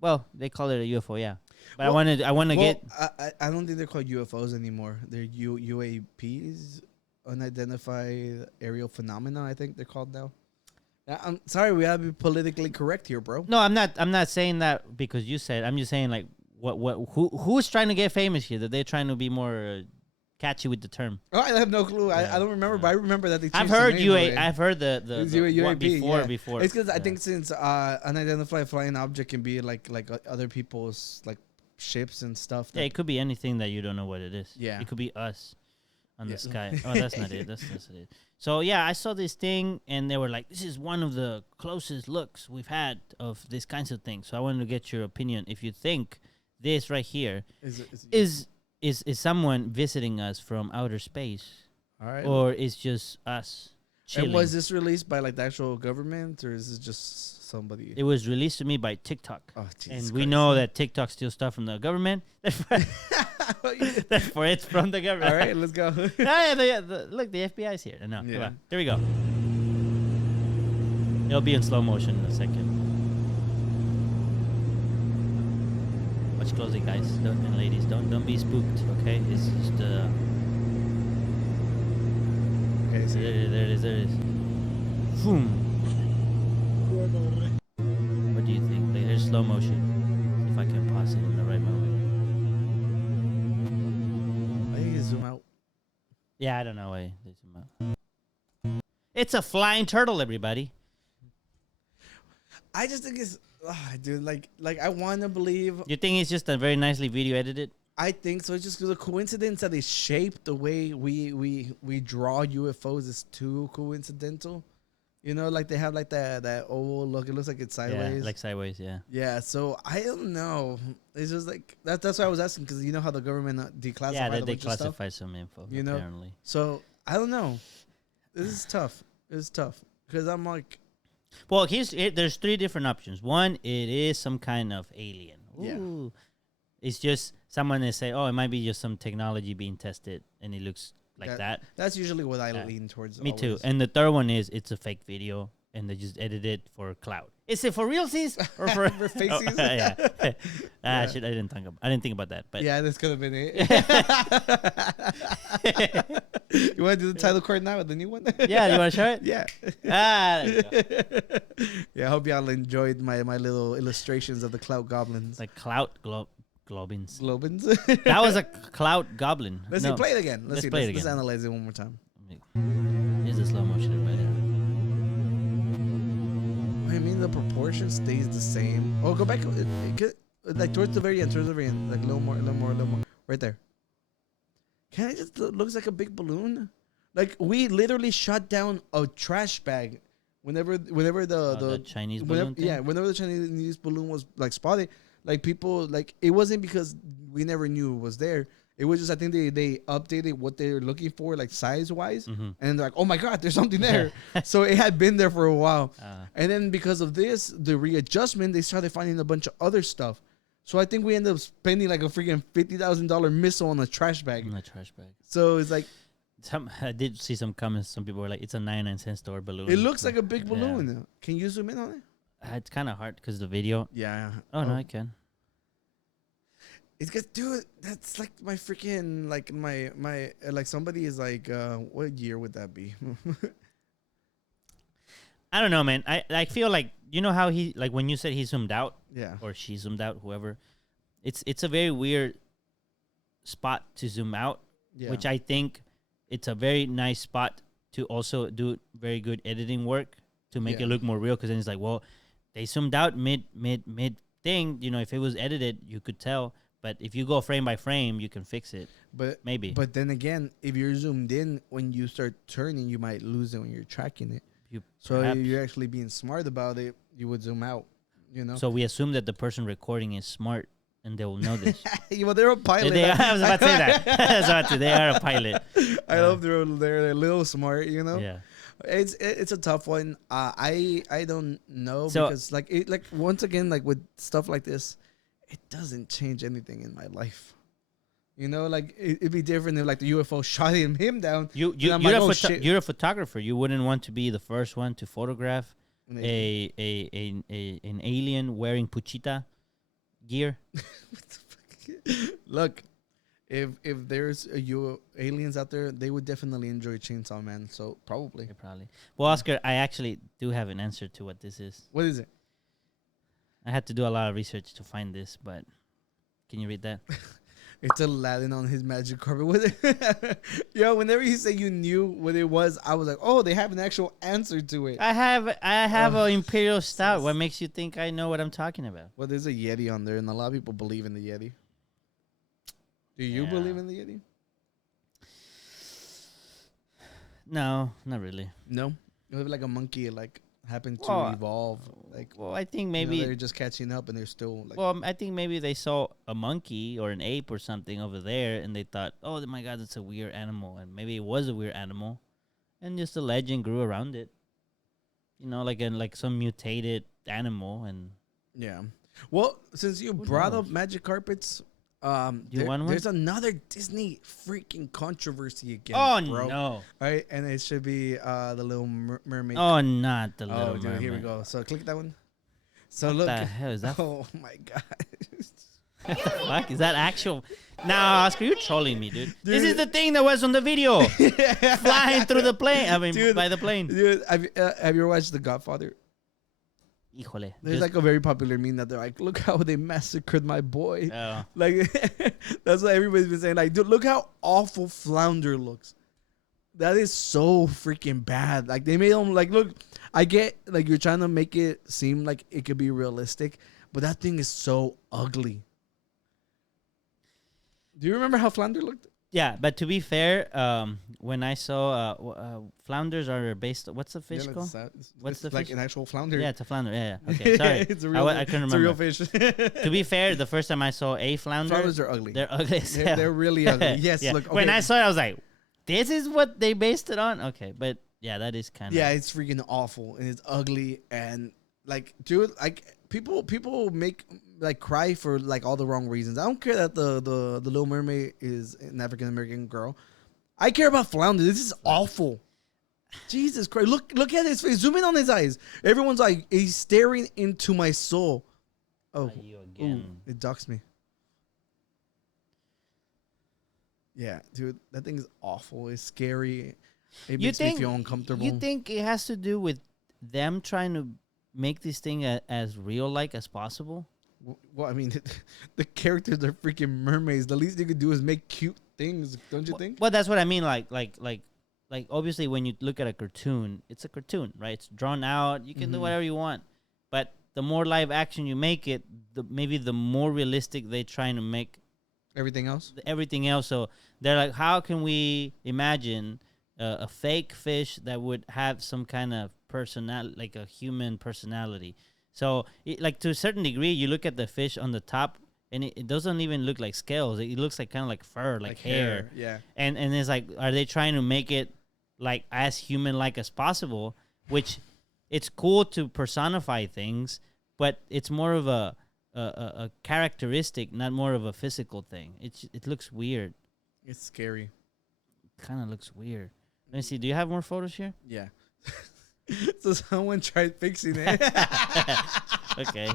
Well, they call it a UFO, yeah. But I want to get. I don't think they're called UFOs anymore. They're UAPs, unidentified aerial phenomena. I think they're called now. I'm sorry, we have to be politically correct here, bro. No, I'm not. I'm not saying that because you said. I'm just saying like who's trying to get famous here? That they're trying to be more catchy with the term. Oh, I have no clue. I don't remember, but I remember that they changed I've heard the name I've heard the UAP before. It's because I think since unidentified flying object can be like other people's like ships and stuff. Yeah, it could be anything that you don't know what it is. Yeah, it could be us on the sky. Oh, that's not it. That's it. So yeah, I saw this thing, and they were like, "This is one of the closest looks we've had of these kinds of things." So I wanted to get your opinion. If you think this right here is someone visiting us from outer space, all right, or is just us chilling? And was this released by like the actual government, or is it just somebody? It was released to me by TikTok. Oh, Jesus and Christ. We know that TikTok steals stuff from the government. Therefore, it's from the government. All right, let's go. Look, the FBI's here. No, come on. Here we go. It'll be in slow motion in a second. Watch closely, guys and ladies. Don't be spooked, okay? It's just Okay, so there it is. Boom. What do you think? Like, there's slow motion. See if I can pause it in the right moment. I think you zoom out. Yeah, I don't know why they zoom out. It's a flying turtle, everybody. I just think it's, dude. Like I want to believe. You think it's just a very nicely video edited? I think so. It's just because the coincidence that they shaped the way we draw UFOs is too coincidental. You know, like they have like that oval look. It looks like it's sideways. Yeah, like sideways, yeah. Yeah, so I don't know. It's just like that's why I was asking, because you know how the government declassified. Yeah, they declassified some info. You know, apparently. So I don't know. This is tough. It's tough because I'm like. Well, there's three different options. One, it is some kind of alien. Ooh. Yeah. It's just someone that say, oh, it might be just some technology being tested, and it looks like that. That's usually what I lean towards. Me too. And the third one is it's a fake video, and they just edit it for clout. Is it for realsies or for faces? Oh, yeah. Shit, I didn't think about that. But yeah, this could have been it. You want to do the title card now with the new one? Yeah, you want to show it? Yeah. There you go. Yeah, I hope y'all enjoyed my little illustrations of the clout goblins. Like clout globins. Globins. That was a clout goblin. Let's see, play it again. Let's play it again. Let's analyze it one more time. Here's the slow motion right there. I mean, the proportion stays the same. Oh, go back. Like towards the very end. Like a little more. Right there. Can I just looks like a big balloon? Like we literally shot down a trash bag whenever the Chinese balloon thing? Yeah, whenever the Chinese balloon was like spotted, like people, like it wasn't because we never knew it was there. It was just, I think they updated what they were looking for, like size wise, and they're like, oh my god, there's something there. So it had been there for a while, and then because of this, the readjustment, they started finding a bunch of other stuff. So I think we ended up spending like a freaking $50,000 missile on a trash bag. So it's like, I did see some comments. Some people were like, "It's a 99-cent store balloon." It looks like a big balloon. Yeah. Can you zoom in on it? It's kind of hard because the video. Yeah. Oh no, I can. It's good, dude. That's like my freaking like my like somebody is like, what year would that be? I don't know, man. I feel like, you know how he, like when you said he zoomed out, Yeah. or she zoomed out, whoever. It's a very weird spot to zoom out, Yeah. which I think it's a very nice spot to also do very good editing work to make it look more real. Because then it's like, well, they zoomed out mid thing. You know, if it was edited, you could tell. But if you go frame by frame, you can fix it. But maybe. But then again, if you're zoomed in, when you start turning, you might lose it when you're tracking it. So if you're actually being smart about it, you would zoom out. You know. So we assume that the person recording is smart, and they will know this. Well, they're a pilot. I was about to say that. They are a pilot. I hope they're a little smart. You know. Yeah. It's a tough one. I don't know, So, because like once again, like with stuff like this, it doesn't change anything in my life. You know, like it'd be different if like the UFO shot him down. You're a photographer. You wouldn't want to be the first one to photograph an alien wearing puchita gear. Look, if there's aliens out there, they would definitely enjoy Chainsaw Man. So probably. Yeah, probably. Well, Oscar, I actually do have an answer to what this is. What is it? I had to do a lot of research to find this, but can you read that? It's Aladdin on his magic carpet with it. Yo, whenever you say you knew what it was, I was like, oh, they have an actual answer to it. I have an Imperial Stout. What makes you think I know what I'm talking about? Well, there's a Yeti on there, and a lot of people believe in the Yeti. Do you believe in the Yeti? No, not really. No? It was like a monkey, like, happened to evolve. Like, well, I think maybe they're just catching up, and they're still like. Well, I think maybe they saw a monkey or an ape or something over there, and they thought, "Oh my God, that's a weird animal," and maybe it was a weird animal, and just a legend grew around it. You know, like some mutated animal, and yeah. Well, since you brought up magic carpets, there's another Disney freaking controversy again. Oh bro. no! All right, and it should be the Little Mermaid. Oh, not the Little Mermaid. Here we go. So click that one. So what look. the hell is that? Oh my God! What the fuck is that actual? Nah, Oscar, you're trolling me, dude. This is the thing that was on the video, flying through the plane. I mean, by the plane. Dude, have you ever watched The Godfather? Híjole. There's like a very popular meme that they're like, look how they massacred my boy. Oh. Like, that's what everybody's been saying. Like, dude, look how awful Flounder looks. That is so freaking bad. Like, they made him, like, look, I get, like, you're trying to make it seem like it could be realistic, but that thing is so ugly. Do you remember how Flounder looked? Yeah, but to be fair, when I saw flounders are based. What's the fish called? What's the like fish? an actual flounder? Yeah, it's a flounder. Yeah. Okay, sorry. It's a real, I couldn't remember. It's a real fish. To be fair, the first time I saw a flounder, Flounders are ugly. They're ugly. As hell. They're really ugly. Yes. Yeah. Look. Okay. When I saw it, I was like, "This is what they based it on." Okay, but yeah, that is kind of. Yeah, it's freaking awful and it's ugly and like, dude, like people make like cry for like all the wrong reasons. I don't care that the Little Mermaid is an African American girl. I care about Flounder. This is awful. Jesus Christ! Look at his face. Zoom in on his eyes. Everyone's like, he's staring into my soul. Oh, it doxed me. Yeah, dude, that thing is awful. It's scary. It makes me feel uncomfortable. You think it has to do with them trying to make this thing as real-like as possible? Well, I mean, the characters are freaking mermaids. The least they could do is make cute things, don't you think? Well, that's what I mean. Like, obviously, when you look at a cartoon, it's a cartoon, right? It's drawn out. You can do whatever you want. But the more live action you make it, maybe the more realistic they're trying to make everything else. So they're like, how can we imagine a fake fish that would have some kind of personality, like a human personality? So, like to a certain degree, you look at the fish on the top, and it doesn't even look like scales. It looks like kind of like fur, like hair. Yeah. And it's like, are they trying to make it like as human-like as possible? Which it's cool to personify things, but it's more of a characteristic, not more of a physical thing. It looks weird. It's scary. Kind of looks weird. Let me see. Do you have more photos here? Yeah. So someone tried fixing it. Okay.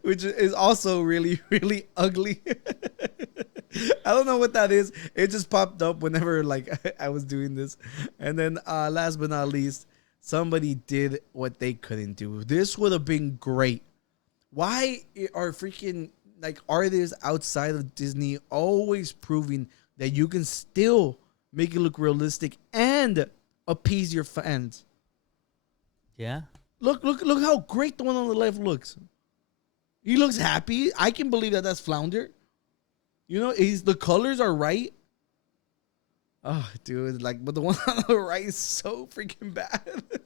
Which is also really, really ugly. I don't know what that is. It just popped up whenever like I was doing this. And then last but not least, Somebody did what they couldn't do. This would have been great. Why are freaking like artists outside of Disney always proving that you can still make it look realistic and appease your fans? Yeah. Look how great the one on the left looks. He looks happy. I can believe that that's Flounder. You know, the colors are right. Oh, dude, like, but the one on the right is so freaking bad.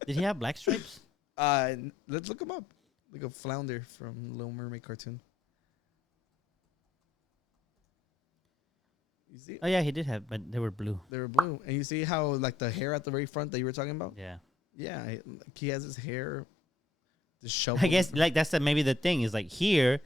Did he have black stripes? Let's look him up. Look up Flounder from Little Mermaid cartoon. You see? Oh yeah, he did have, but they were blue. They were blue, and you see how like the hair at the very front that you were talking about? Yeah. Yeah, he has his hair. Just shoved. I guess like that's maybe the thing is like here,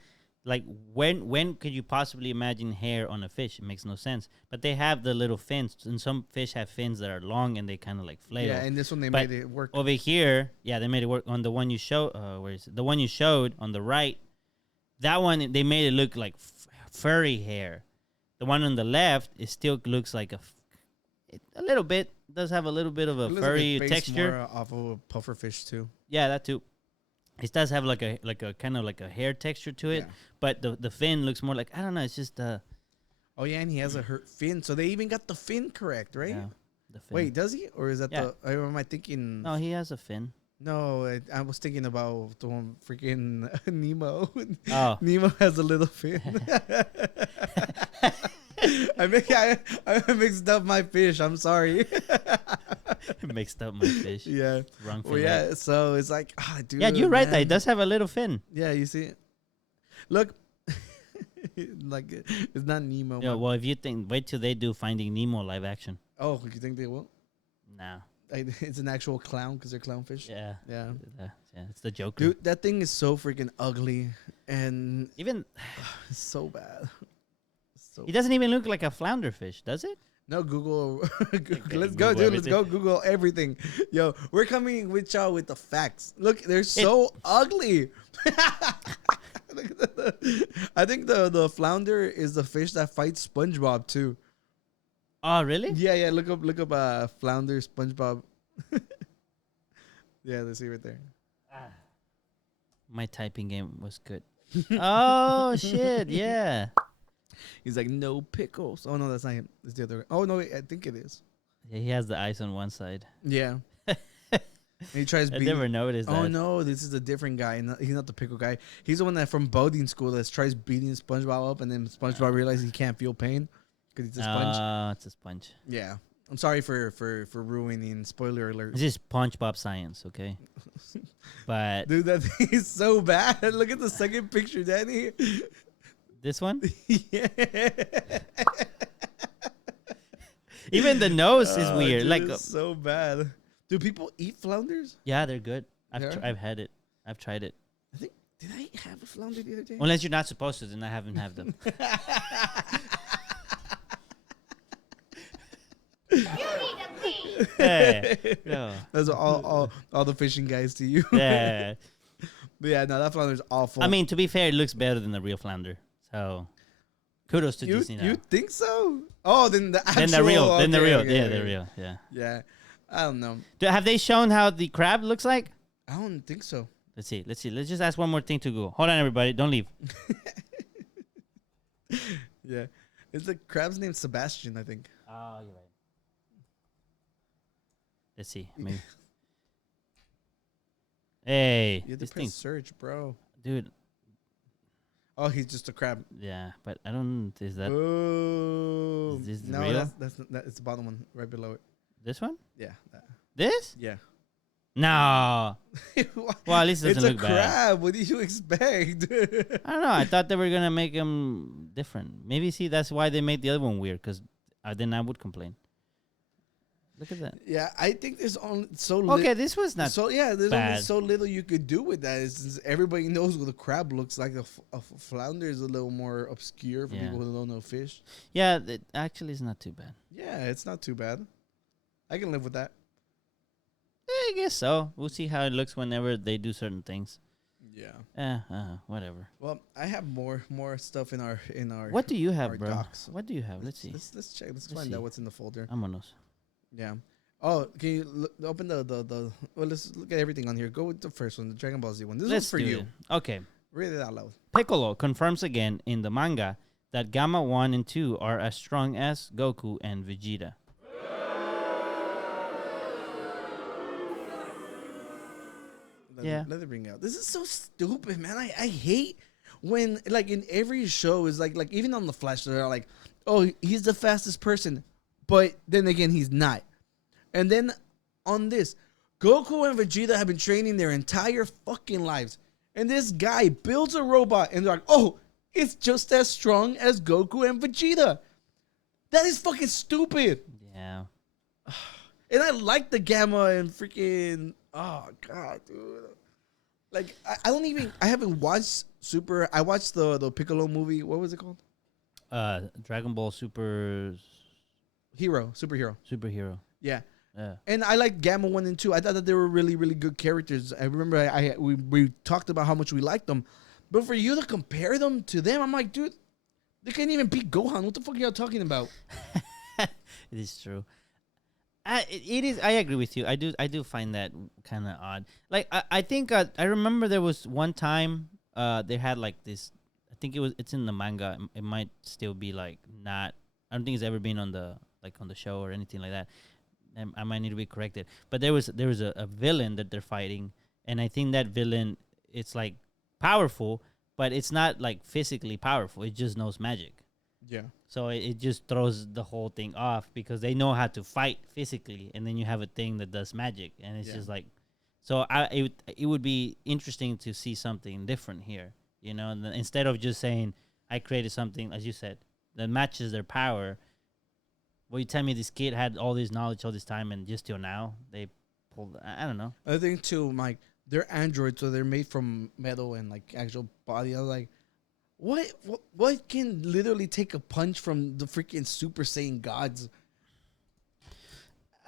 like when could you possibly imagine hair on a fish? It makes no sense. But they have the little fins, and some fish have fins that are long and they kind of like flail. Yeah, and this one they made it work. Over here, yeah, they made it work on the one you showed. Where is it? The one you showed on the right. That one they made it look like furry hair. The one on the left, it still looks like a little bit. Does have a little bit of a furry texture. More off of a puffer fish too. Yeah, that too. It does have like a kind of like a hair texture to it, but the fin looks more like, I don't know. It's just Oh yeah, and he has a fin, so they even got the fin correct, right? Yeah, the fin. Wait, does he, or is that or am I thinking? No, he has a fin. No, I was thinking about the one freaking Nemo. Oh, Nemo has a little fin. I mixed up my fish. I'm sorry. Mixed up my fish. Yeah. Wrong fin. Well, yeah. So it's like, dude. Yeah, you're right. That it does have a little fin. Yeah, you see. Look, like it's not Nemo. Yeah. Well, if you think, wait till they do Finding Nemo live action. Oh, you think they will? No. It's an actual clown because they're clownfish. Yeah. Yeah. Yeah. It's the Joker. Dude, that thing is so freaking ugly and even it's so bad. It doesn't even look like a flounder fish, does it? No, Google. Okay, Let's Google go, dude. everything. Let's go Google everything. Yo, we're coming with y'all with the facts. Look, they're so ugly. I think the flounder is the fish that fights SpongeBob too. Oh, really? Yeah. Look up flounder SpongeBob. Yeah, let's see right there. My typing game was good. Oh shit! Yeah. He's like, no pickles. Oh no, that's not him. It's the other guy. Oh no, wait, I think it is. Yeah, he has the eyes on one side. Yeah. And he tries I beating. never noticed that. Oh no, this is a different guy. He's not the pickle guy. He's the one that from boating school that tries beating SpongeBob up, and then SpongeBob realizes he can't feel pain because he's a sponge. Oh, it's a sponge. Yeah. I'm sorry for ruining. Spoiler alert. It's just SpongeBob science, okay? But dude, that thing is so bad. Look at the second picture, Danny. This one? Yeah. Even the nose is weird. Dude, like it's so bad. Do people eat flounders? yeah, they're good. Yeah? I've had it. I've tried it. I think did I have a flounder the other day? Unless you're not supposed to, then I haven't had them. Yeah. Yeah. Those are all the fishing guys to you. Yeah. But yeah, no, that flounder's awful. I mean, to be fair, it looks better than the real flounder. So, kudos to Disney. You think so? Oh, then the actual. Then the real. Okay, then the real. okay, yeah, okay. the real. Yeah. Yeah, I don't know. Have they shown how the crab looks like? I don't think so. Let's see. Let's just ask one more thing to Google. Hold on, everybody. Don't leave. Yeah, it's the crab's named Sebastian, I think. Oh, you're right. Let's see. Maybe. Hey, You have to this press thing, search, bro. dude. Oh, he's just a crab. Yeah, but I don't. Is that Oh, is this no, real? It's the bottom one right below it. This one? Yeah. That. This? Yeah. No. Well, at least it it's doesn't a look bad. crab. What did you expect? I don't know. I thought they were gonna make them different. Maybe see that's why they made the other one weird. Because then I would complain. Look at that. Yeah, I think there's only so Okay, this was not so. Yeah, there's only bad. so little you could do with that. Since everybody knows what a crab looks like, a flounder is a little more obscure for people who don't know fish. Yeah, it actually is not too bad. Yeah, it's not too bad. I can live with that. I guess so. We'll see how it looks whenever they do certain things. Yeah. Whatever. Well, I have more stuff in our. What do you have, our bro? docs. What do you have? Let's see. Let's check. Let's Let's find see. out what's in the folder. Vámonos. Yeah. Oh, can you open the? Well, let's look at everything on here. Go with the first one, the Dragon Ball Z one. This one's for you. Okay. Read it out loud. Piccolo confirms again in the manga that Gamma 1 and 2 are as strong as Goku and Vegeta. Let it bring out. This is so stupid, man. I hate when, like, in every show is like even on the Flash, they're like, oh, he's the fastest person, but then again, he's not. And then on this, Goku and Vegeta have been training their entire fucking lives, and this guy builds a robot, and they're like, oh, it's just as strong as Goku and Vegeta. That is fucking stupid. Yeah. And I like the Gamma and freaking. Oh god, dude! Like I haven't watched Super. I watched the Piccolo movie. What was it called? Dragon Ball Superhero. Superhero. Yeah. And I like Gamma 1 and 2. I thought that they were really, really good characters. I remember we talked about how much we liked them, but for you to compare them to them, I'm like, dude, they can't even beat Gohan. What the fuck are y'all talking about? It is true. It is. I agree with you. I do find that kind of odd. Like I think I remember there was one time they had like this. I think it's in the manga. It might still be like not. I don't think it's ever been on the show or anything like that. I might need to be corrected. But there was a villain that they're fighting, and I think that villain, it's like powerful, but it's not like physically powerful. It just knows magic. Yeah. So it just throws the whole thing off because they know how to fight physically, and then you have a thing that does magic, and it's just like, so it would be interesting to see something different here, you know, and instead of just saying I created something, as you said, that matches their power. Well, you tell me this kid had all this knowledge all this time, and just till now they pulled. I don't know. I think too, Mike. They're androids, so they're made from metal and like actual body. I was like, what can literally take a punch from the freaking Super Saiyan gods?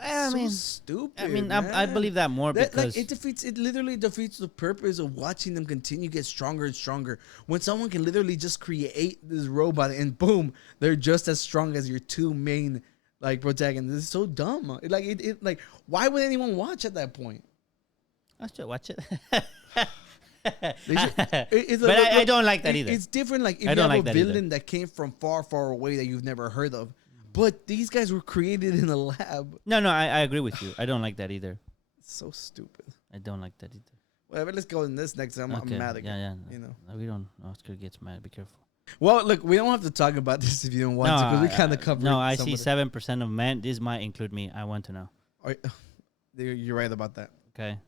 I mean, stupid. I mean, I believe that more because it literally defeats the purpose of watching them continue to get stronger and stronger. When someone can literally just create this robot and boom, they're just as strong as your two main like protagonists. It's so dumb. Like why would anyone watch at that point? I should watch it. I don't like that either. It's different. Like if you have a villain that came from far, far away that you've never heard of, but these guys were created in a lab. No, I agree with you. I don't like that either. It's so stupid. I don't like that either. Whatever. Let's go in this next. I'm mad again. Yeah. You know, we don't. Oscar gets mad. Be careful. Well, look, we don't have to talk about this if you don't want to, because we kind of covered. No, I see 7% of men. This might include me. I want to know. You're right about that. Okay.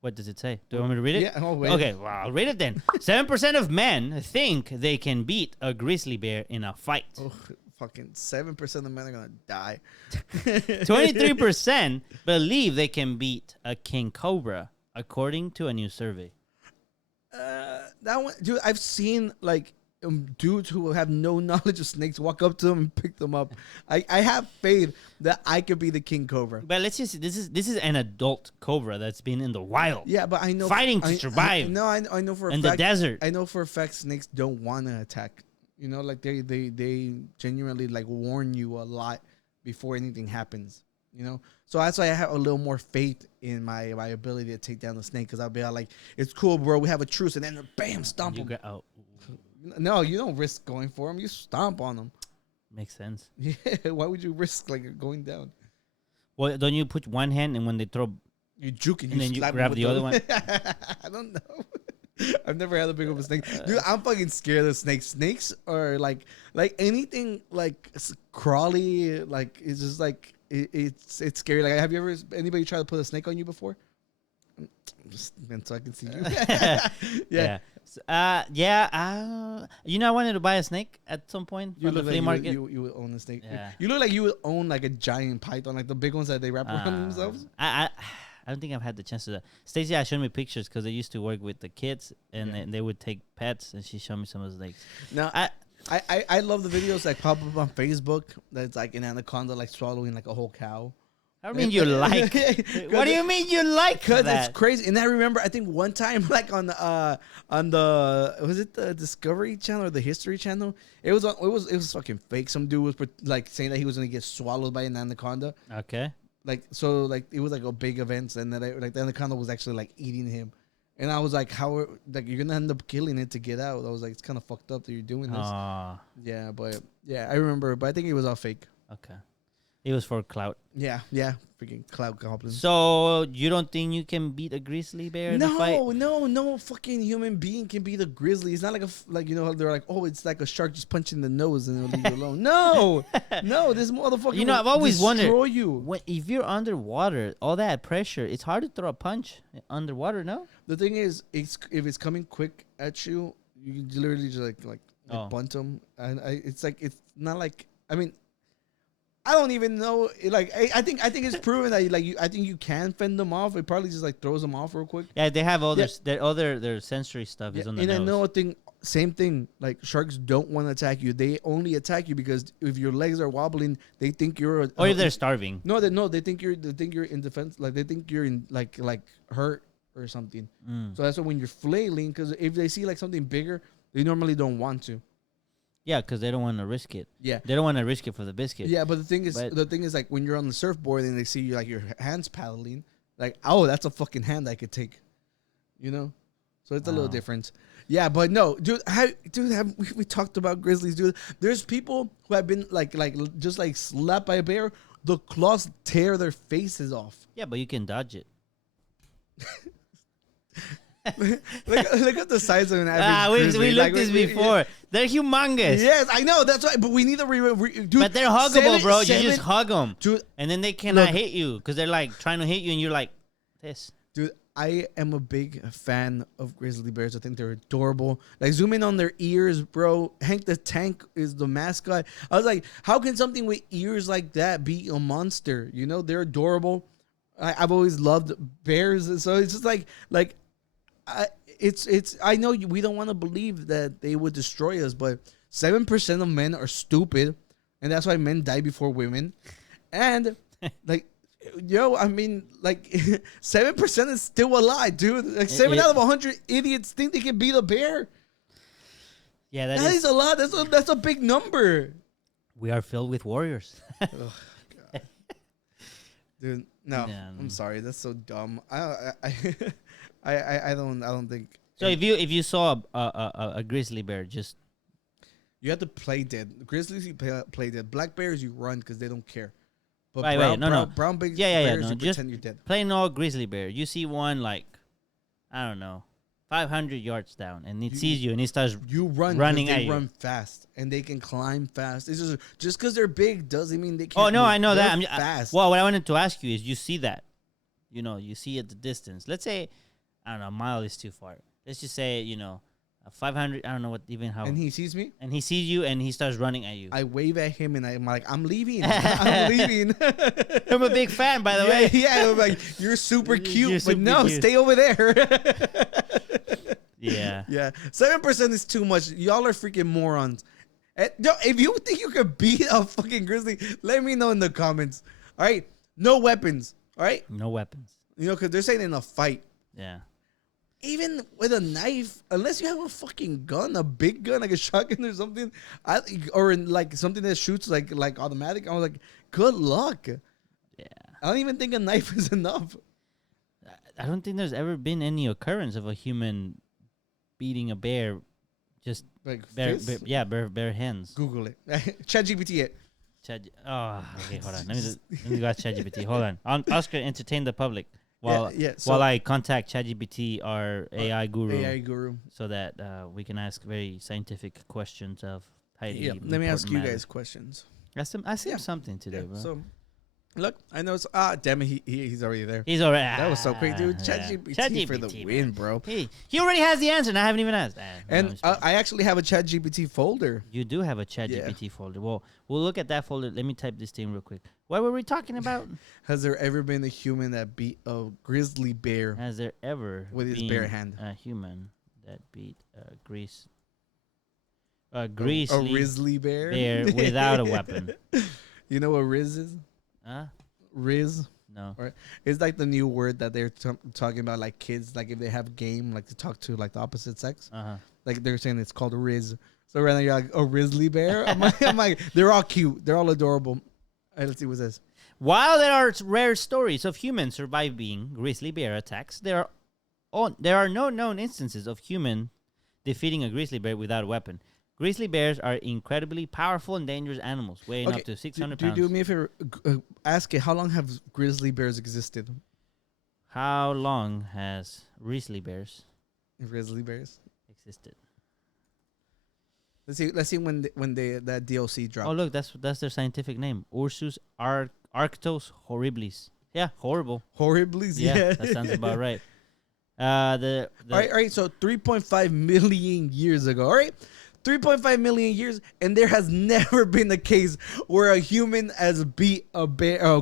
What does it say? Do you want me to read it? Yeah. Okay, well, I'll read it then. 7% of men think they can beat a grizzly bear in a fight. Oh, fucking 7% of men are going to die. 23% believe they can beat a king cobra, according to a new survey. That one, dude, I've seen like dudes who have no knowledge of snakes walk up to them and pick them up. I have faith that I could be the king cobra. But let's just this is an adult cobra that's been in the wild. Yeah, but I know fighting to survive. I know for a fact, in the desert. I know for a fact snakes don't want to attack. You know, like they genuinely like warn you a lot before anything happens. You know, so that's why I have a little more faith in my ability to take down the snake, because I'll be like, it's cool, bro. We have a truce, and then bam, stomp him. No, you don't risk going for him. You stomp on him. Makes sense. Yeah. Why would you risk like going down? Well, don't you put one hand, and when they throw, you juke and then you grab the other one? I don't know. I've never had a big of a snake, dude. I'm fucking scared of snakes. Snakes are like anything like crawly. Like it's just like it's scary. Like, have you ever anybody tried to put a snake on you before? Just so I can see you. Yeah. You know, I wanted to buy a snake at some point from the flea market. You would own a snake. Yeah. You look like you would own like a giant python, like the big ones that they wrap around themselves. I don't think I've had the chance to. Stacy showed me pictures because I used to work with the kids, and they would take pets, and she showed me some of the snakes. Now, I love the videos that pop up on Facebook. That's like an anaconda like swallowing like a whole cow. I mean, you like. What do you mean you like? Because it's crazy. And I remember, I think one time, like on the was it the Discovery Channel or the History Channel? It was fucking fake. Some dude was like saying that he was gonna get swallowed by an anaconda. Okay. like so like it was like a big event, and then the anaconda was actually like eating him, and I was like, how like you're gonna end up killing it to get out? I was like, it's kind of fucked up that you're doing this. Yeah, but yeah, I remember, but I think it was all fake. Okay, it was for clout. Yeah, freaking cloud goblins. So you don't think you can beat a grizzly bear in a fight? No fucking human being can beat a grizzly. It's not like like you know they're like, oh, it's like a shark just punching the nose and it'll leave you alone. No, this motherfucker. You know, I've always wondered you. If you're underwater, all that pressure, it's hard to throw a punch underwater. No. The thing is, if it's coming quick at you, you can literally just like bunt them, and it's not like I mean. I don't even know. I think it's proven that I think you can fend them off. It probably just like throws them off real quick. Yeah, they have all their sensory stuff is on the nose. And I know same thing. Like sharks don't want to attack you. They only attack you because if your legs are wobbling, they think you're. Or if they're starving. No, they think you're in defense. Like they think you're in like hurt or something. So that's why when you're flailing, because if they see like something bigger, they normally don't want to. Yeah, because they don't want to risk it. Yeah, they don't want to risk it for the biscuit. Yeah, but the thing is, like when you're on the surfboard and they see you like your hands paddling, like oh, that's a fucking hand I could take, you know. So it's a little different. Yeah, but no, dude, have we talked about grizzlies, dude? There's people who have been like just like slapped by a bear. The claws tear their faces off. Yeah, but you can dodge it. look at the size of an average grizzly. We looked this before. They're humongous. Yes, I know. That's right. But we need to dude, but they're huggable, bro. You just hug them, dude, and then they cannot hit you because they're like trying to hit you, and you're like this. Dude, I am a big fan of grizzly bears. I think they're adorable. Like zoom in on their ears, bro. Hank the Tank is the mascot. I was like, how can something with ears like that be a monster? You know, they're adorable. I've always loved bears, so it's just like. I know we don't want to believe that they would destroy us, but 7% of men are stupid, and that's why men die before women. And like, I mean, like 7% is still alive, dude. Like 7 out of 100 idiots think they can beat a bear. Yeah, that is a lot. That's a big number. We are filled with warriors. Oh, God. Dude, no, I'm sorry. That's so dumb. I don't think. So if you saw a grizzly bear, just you have to play dead. Grizzlies you play dead. Black bears you run because they don't care. But brown bears you pretend you're dead. Plain old grizzly bear. You see one like I don't know, 500 yards down, and it sees you and it starts running at you. They run fast and they can climb fast. It's just because they're big doesn't mean they can't. Oh no, I know that. Fast. Well, what I wanted to ask you is, you see that, you see at the distance. Let's say. I don't know, a mile is too far. Let's just say, 500, I don't know how. And he sees me? And he sees you and he starts running at you. I wave at him and I'm like, I'm leaving. I'm leaving. I'm a big fan, by the way. Yeah, I'm like, you're super cute, but no, stay over there. Yeah. Yeah. 7% is too much. Y'all are freaking morons. If you think you could beat a fucking grizzly, let me know in the comments. All right? No weapons. All right? No weapons. Because they're saying in a fight. Yeah. Even with a knife, unless you have a fucking gun, a big gun, like a shotgun or something, or like something that shoots like automatic, I was like, good luck. Yeah. I don't even think a knife is enough. I don't think there's ever been any occurrence of a human beating a bear, just like bare hands. Google it. ChatGPT it. Okay, hold on. Let me go ask ChatGPT. Hold on. Oscar, entertain the public. While I contact ChatGPT, our AI guru, so that we can ask very scientific questions of highly. Yeah, let me ask you guys questions. Ask him something today, bro. So, look, I know it's damn it, he's already there. He's already. That was so quick, dude. ChatGPT for the win, bro. He already has the answer, and I haven't even asked. And I actually have a ChatGPT folder. You do have a ChatGPT folder. Well, we'll look at that folder. Let me type this thing real quick. What were we talking about? Has there ever been a human that beat a grizzly bear? Has there ever with his bare hand? A human that beat a grizzly grizzly bear without a weapon. You know what Riz is? Riz? No. Right. It's like the new word that they're talking about, like kids, like if they have game, like to talk to like the opposite sex. Like they're saying it's called a Riz. So right now you're like, a grizzly bear? I'm like, they're all cute. They're all adorable. All right, let's see what it says. While there are rare stories of humans surviving grizzly bear attacks, there are no known instances of human defeating a grizzly bear without a weapon. Grizzly bears are incredibly powerful and dangerous animals, weighing up to 600 pounds. Do me a favor. Ask it, how long have grizzly bears existed? How long has grizzly bears existed? Let's see when that DLC dropped. Oh, look, that's their scientific name. Ursus arctos horribilis. Yeah, horrible. Horribilis? Yeah, that sounds about right. All right. So 3.5 million years ago. All right. 3.5 million years, and there has never been a case where a human has beat a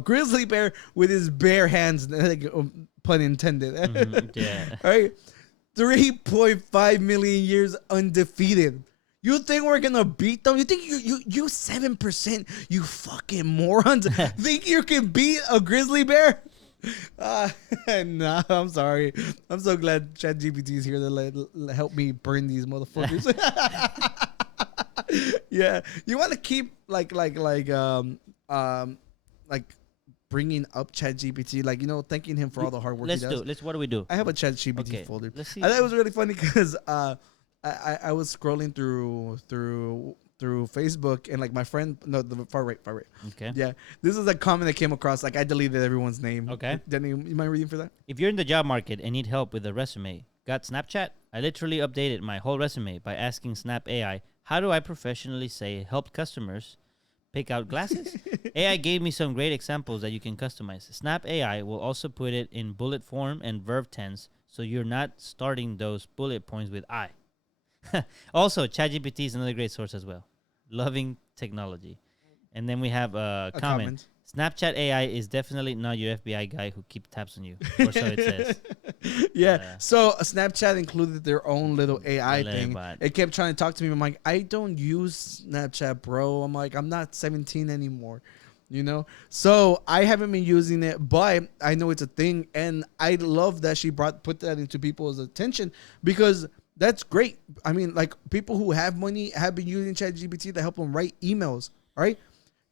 grizzly bear with his bare hands, pun intended. Yeah. All right. 3.5 million years undefeated. You think we're gonna beat them? You think you 7%, you fucking morons, think you can beat a grizzly bear? Nah, I'm sorry. I'm so glad ChatGPT is here to help me burn these motherfuckers. Yeah, you want to keep like bringing up ChatGPT, thanking him for all the hard work he does. What do we do? I have a ChatGPT folder. Let's see. I thought it was really funny because I was scrolling through Facebook, and my friend, the far right. Okay. Yeah, this is a comment I came across. I deleted everyone's name. Okay. Danny, you mind reading for that? If you're in the job market and need help with a resume, got Snapchat? I literally updated my whole resume by asking Snap AI, how do I professionally say helped customers pick out glasses? AI gave me some great examples that you can customize. Snap AI will also put it in bullet form and verb tense, so you're not starting those bullet points with I. Also, ChatGPT is another great source as well. Loving technology. And then we have a comment. Snapchat AI is definitely not your FBI guy who keeps tabs on you. Or so it says. Yeah. So Snapchat included their own little AI thing. Bot. It kept trying to talk to me. I'm like, I don't use Snapchat, bro. I'm like, I'm not 17 anymore. So I haven't been using it, but I know it's a thing. And I love that she put that into people's attention, because that's great. I mean, people who have money have been using ChatGPT to help them write emails. All right.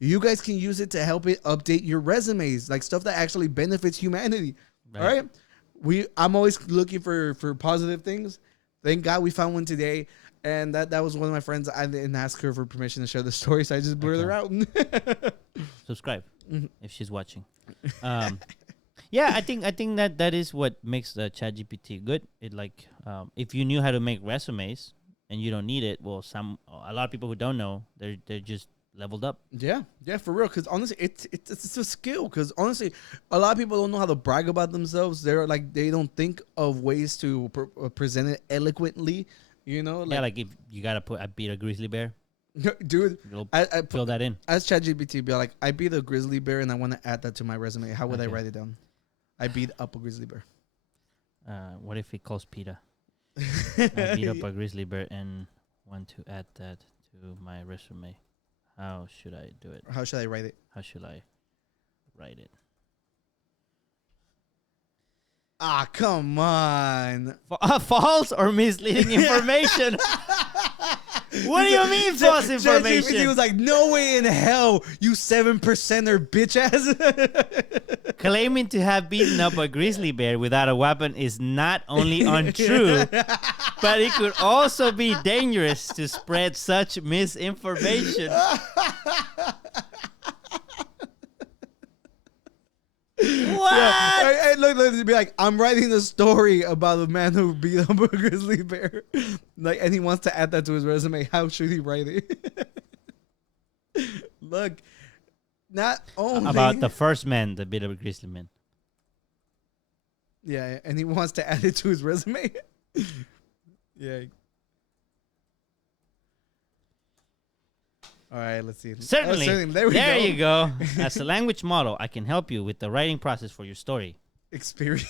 You guys can use it to help it update your resumes, stuff that actually benefits humanity. Right. All right. I'm always looking for positive things. Thank God we found one today. And that was one of my friends. I didn't ask her for permission to share the story, so I just blurred her out. Subscribe if she's watching. Yeah, I think that is what makes the ChatGPT good. It if you knew how to make resumes and you don't need it, well, a lot of people who don't know, they're just leveled up. Yeah, for real. Because honestly, it's a skill. Because honestly, a lot of people don't know how to brag about themselves. They don't think of ways to present it eloquently. If you gotta I beat a grizzly bear. Dude, I fill that in. As ChatGPT, be like, I beat a grizzly bear and I want to add that to my resume. How would I write it down? I beat up a grizzly bear. What if he calls PETA? I beat up a grizzly bear and want to add that to my resume. How should I do it? How should I write it? How should I write it? Ah, come on. False or misleading information? What do you mean false information? He was like, no way in hell, you 7%er bitch ass. Claiming to have beaten up a grizzly bear without a weapon is not only untrue, but it could also be dangerous to spread such misinformation. What? Yeah. Look, be like, I'm writing a story about a man who beat up a grizzly bear. And he wants to add that to his resume. How should he write it? Look, not only about the first man that beat up a grizzly man. Yeah, and he wants to add it to his resume. Yeah. All right, let's see. Certainly. There you go. As a language model, I can help you with the writing process for your story. Experience.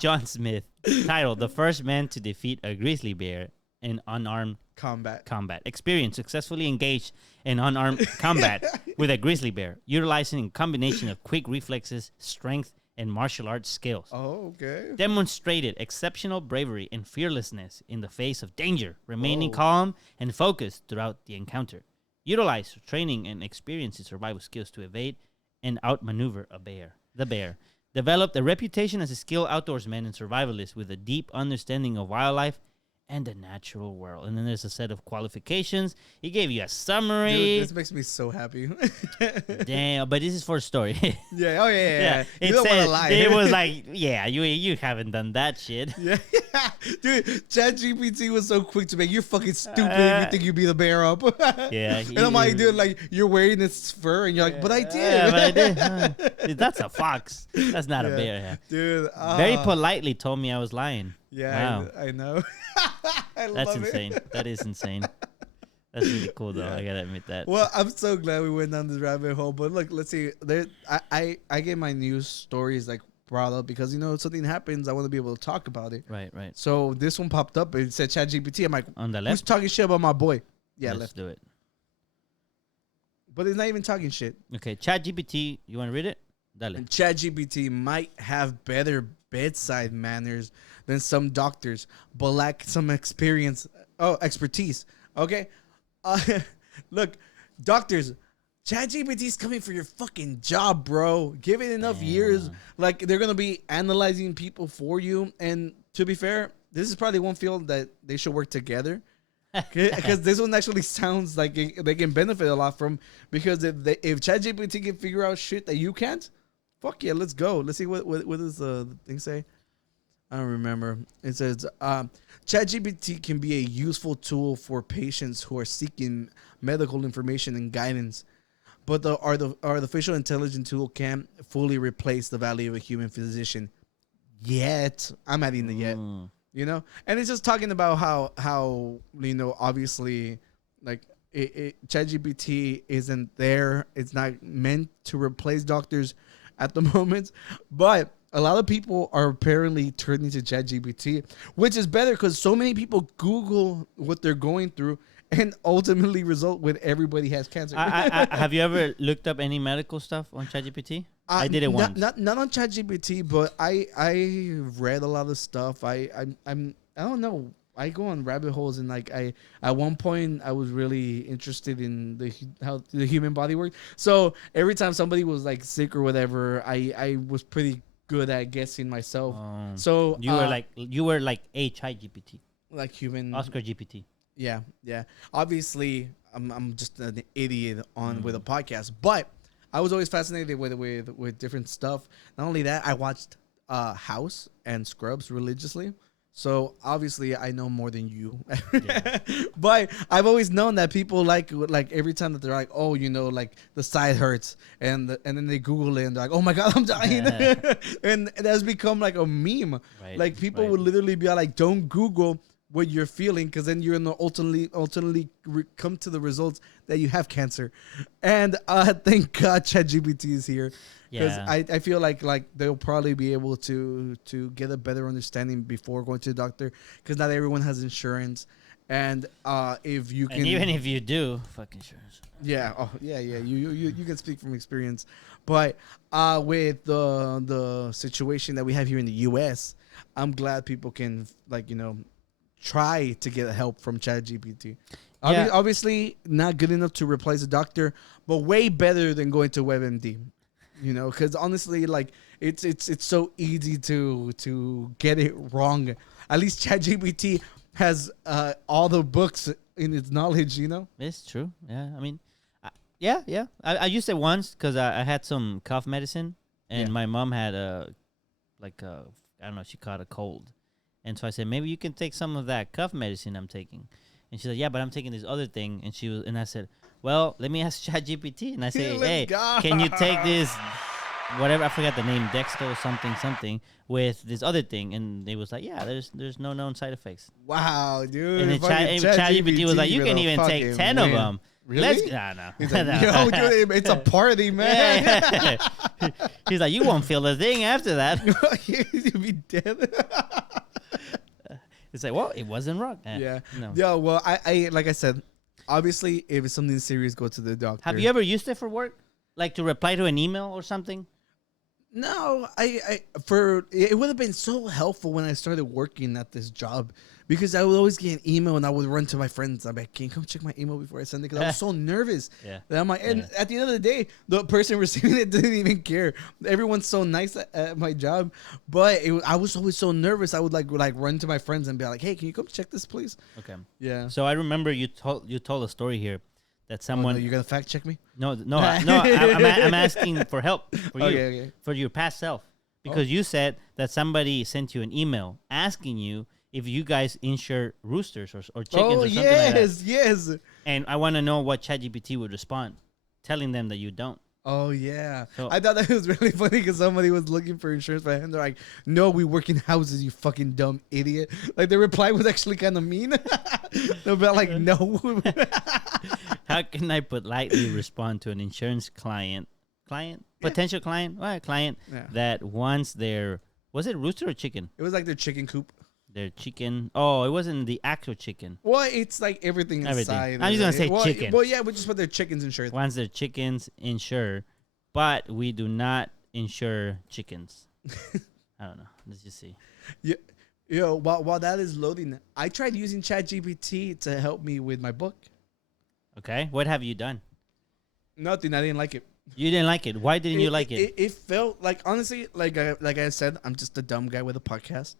John Smith. Title: The first man to defeat a grizzly bear in unarmed combat. Experience: successfully engaged in unarmed combat with a grizzly bear, utilizing a combination of quick reflexes, strength, and martial arts skills. Oh, okay. Demonstrated exceptional bravery and fearlessness in the face of danger, remaining calm and focused throughout the encounter. utilize training and experience in survival skills to evade and outmaneuver a bear. The bear developed a reputation as a skilled outdoorsman and survivalist with a deep understanding of wildlife and the natural world. And then there's a set of qualifications. He gave you a summary. Dude, this makes me so happy. Damn, but this is for a story. Yeah. Oh yeah. You It don't want said, to lie. it was like, yeah, you haven't done that shit. Yeah. Dude, ChatGPT was so quick to make you fucking stupid if you think you beat the bear up. Yeah. And I'm like, dude, like you're wearing its fur and you're like, but I did. Yeah, but I did. Dude, that's a fox. That's not a bear. Yeah. Dude. Very politely told me I was lying. Yeah, Wow. I know. That's insane. That is insane. That's really cool, though. I gotta admit that. Well, I'm so glad we went down this rabbit hole. But look, let's see. I get my news stories like brought up because if something happens, I want to be able to talk about it. Right. So this one popped up. It said ChatGPT. I'm like, On the who's left, talking shit about my boy? Yeah, let's left. do it. But it's not even talking shit. Okay, ChatGPT. You want to read it? Dale. And ChatGPT might have better bedside manners than some doctors, but lack some expertise. Okay, look, doctors, ChatGPT's coming for your fucking job, bro. Give it enough years, like they're gonna be analyzing people for you. And to be fair, this is probably one field that they should work together. Because this one actually sounds like they can benefit a lot from. Because if ChatGPT can figure out shit that you can't, fuck yeah, let's go. Let's see what does the thing say. I don't remember. It says ChatGPT can be a useful tool for patients who are seeking medical information and guidance, but the artificial intelligence tool can't fully replace the value of a human physician. Yet, I'm adding the yet. And it's just talking about how obviously like ChatGPT isn't there. It's not meant to replace doctors at the moment, but a lot of people are apparently turning to ChatGPT, which is better because so many people Google what they're going through and ultimately result with everybody has cancer. Have you ever looked up any medical stuff on ChatGPT? I did it once. Not on ChatGPT, but I read a lot of stuff. I don't know. I go on rabbit holes and like at one point I was really interested in how the human body works. So every time somebody was like sick or whatever, I was pretty good at guessing myself. So you were like a ChatGPT, like human Oscar GPT. Yeah. Obviously, I'm just an idiot with a podcast, but I was always fascinated with different stuff. Not only that, I watched House and Scrubs religiously. So obviously I know more than you, but I've always known that people like every time that they're like, oh, like the side hurts and then they Google it and they're like, oh my God, I'm dying. And it has become like a meme. Right, like people would literally be like, don't Google what you're feeling, because then you're gonna ultimately come to the results that you have cancer. And thank God ChatGPT is here, because I feel like they'll probably be able to get a better understanding before going to the doctor, because not everyone has insurance. And if you can, and even if you do, fuck insurance. Yeah. Oh yeah. You can speak from experience, but with the situation that we have here in the U.S., I'm glad people can try to get help from ChatGPT. Obviously, not good enough to replace a doctor, but way better than going to WebMD. Because honestly, it's so easy to get it wrong. At least ChatGPT has all the books in its knowledge. It's true. Yeah, I mean, yeah. I used it once because I had some cough medicine, and my mom had I don't know, she caught a cold. And so I said, maybe you can take some of that cough medicine I'm taking. And she said, yeah, but I'm taking this other thing. And I said, well, let me ask ChatGPT. And I say, hey, can you take this, whatever, I forgot the name, Dexto something, with this other thing? And they was like, yeah, there's no known side effects. Wow, dude. And ChatGPT was like, you can even take 10 of them. Really? No. He's like, yo, dude, it's a party, man. Yeah. He's like, you won't feel a thing after that. You'll be dead. It's like, well, it wasn't wrong. Yeah. No. Yeah, well, I like I said, obviously, if it's something serious, go to the doctor. Have you ever used it for work? Like to reply to an email or something? No, it would have been so helpful when I started working at this job because I would always get an email and I would run to my friends. I'm like, can you come check my email before I send it? Because I was so nervous. Yeah. That I'm like, and at the end of the day, the person receiving it didn't even care. Everyone's so nice at my job, but I was always so nervous. I would like run to my friends and be like, hey, can you come check this, please? Okay. Yeah. So I remember you told a story here that someone. Oh, no, you're gonna fact check me? No. I'm asking for help for you, Okay. for your past self, because you said that somebody sent you an email asking you if you guys insure roosters or chickens or something like that. Yes. And I want to know what ChatGPT would respond, telling them that you don't. Oh, yeah. So, I thought that was really funny because somebody was looking for insurance for him. They're like, no, we work in houses, you fucking dumb idiot. Like, the reply was actually kind of mean. They'll be like, no. How can I politely respond to an insurance potential client? Well, client that wants their, was it rooster or chicken? It was like their chicken coop. Their chicken. Oh, it wasn't the actual chicken. Well, it's like everything inside. I'm just going to say chicken. Well, yeah, we just put their chickens insured. Wants their chickens insured, but we do not insure chickens. I don't know. Let's just see. Yeah. While that is loading, I tried using ChatGPT to help me with my book. Okay. What have you done? Nothing. I didn't like it. You didn't like it. Why didn't you like it? It felt like, honestly, like I said, I'm just a dumb guy with a podcast.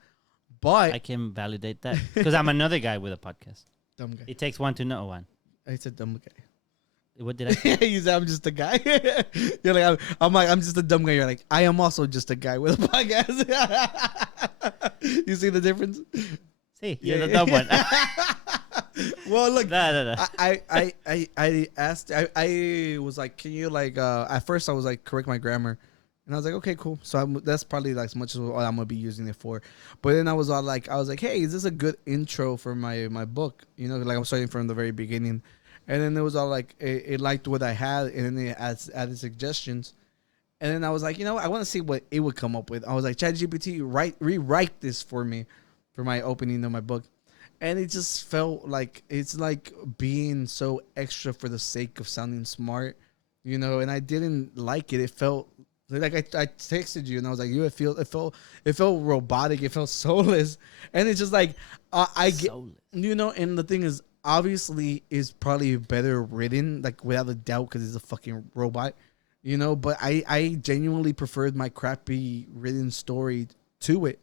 But I can validate that because I'm another guy with a podcast. Dumb guy. It takes one to know one. I said dumb guy. What did I say? You said I'm just a guy. You're like, I'm just a dumb guy. You're like, I am also just a guy with a podcast. You see the difference? See, you're the dumb one. Well, look, No. I asked, I was like, can you like, at first I was like, correct my grammar. And I was like, okay, cool. So that's probably like as much as what I'm gonna be using it for. But then I was like, hey, is this a good intro for my book? You know, like I'm starting from the very beginning. And then it was all like, it liked what I had, and then it added suggestions. And then I was like, you know, I want to see what it would come up with. I was like, ChatGPT, rewrite this for me, for my opening of my book. And it just felt like it's like being so extra for the sake of sounding smart, you know. And I didn't like it. It felt like I texted you and I was like, it felt robotic. It felt soulless. And it's just like I get, you know. And the thing is, obviously, is probably better written, like without a doubt, because it's a fucking robot, you know. But I genuinely preferred my crappy written story to it,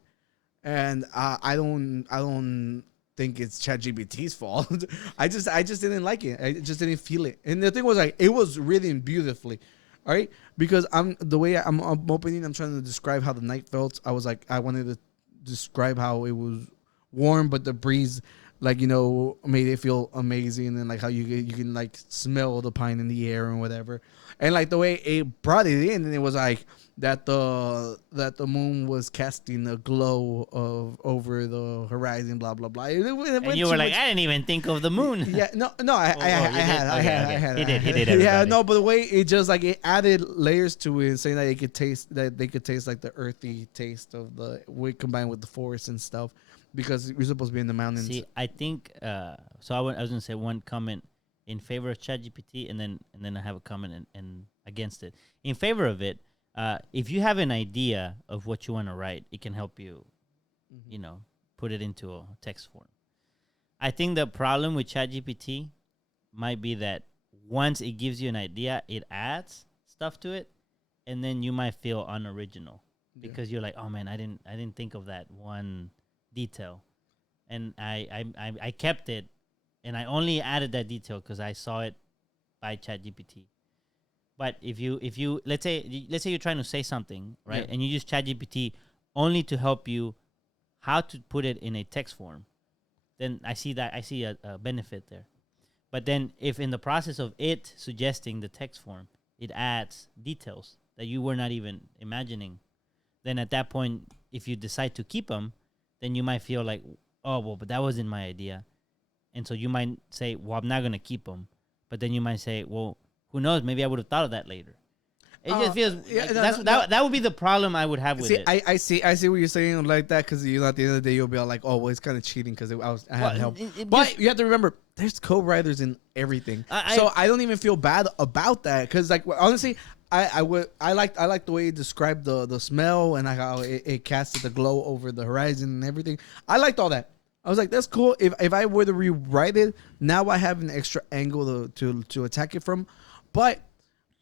and I don't think it's ChatGPT's fault. I just didn't like it. I just didn't feel it. And the thing was, like, it was written beautifully. All right, because I'm opening. I'm trying to describe how the night felt. I was like, I wanted to describe how it was warm, but the breeze, like, you know, made it feel amazing, and like how you can like smell the pine in the air and whatever, and like the way it brought it in, and it was like that the moon was casting a glow over the horizon, blah blah blah. And you were like, I didn't even think of the moon. Yeah, no, I had. He did. Yeah, no, but the way it just like it added layers to it, saying that they could taste like the earthy taste of the wood combined with the forest and stuff, because we're supposed to be in the mountains. See, I think so. I was gonna say one comment in favor of ChatGPT, and then I have a comment and against it. In favor of it, if you have an idea of what you want to write, it can help you, you know, put it into a text form. I think the problem with ChatGPT might be that once it gives you an idea, it adds stuff to it, and then you might feel unoriginal because you're like, oh man, I didn't think of that one detail, and I kept it, and I only added that detail because I saw it by ChatGPT. But if you let's say you're trying to say something, right, and you use ChatGPT only to help you how to put it in a text form, then I see a benefit there. But then if in the process of it suggesting the text form, it adds details that you were not even imagining, then at that point, if you decide to keep them, then you might feel like, oh, well, but that wasn't my idea. And so you might say, well, I'm not going to keep them. But then you might say, well, who knows? Maybe I would have thought of that later. It just feels that would be the problem I would have with it. I see what you're saying like that, because, you know, at the end of the day, you'll be like, oh, well, it's kind of cheating because I had help. But you have to remember, there's co-writers in everything. So I don't even feel bad about that, because, like, honestly, I like the way you described the smell and how it casted the glow over the horizon and everything. I liked all that. I was like, that's cool. If I were to rewrite it, now I have an extra angle to attack it from. But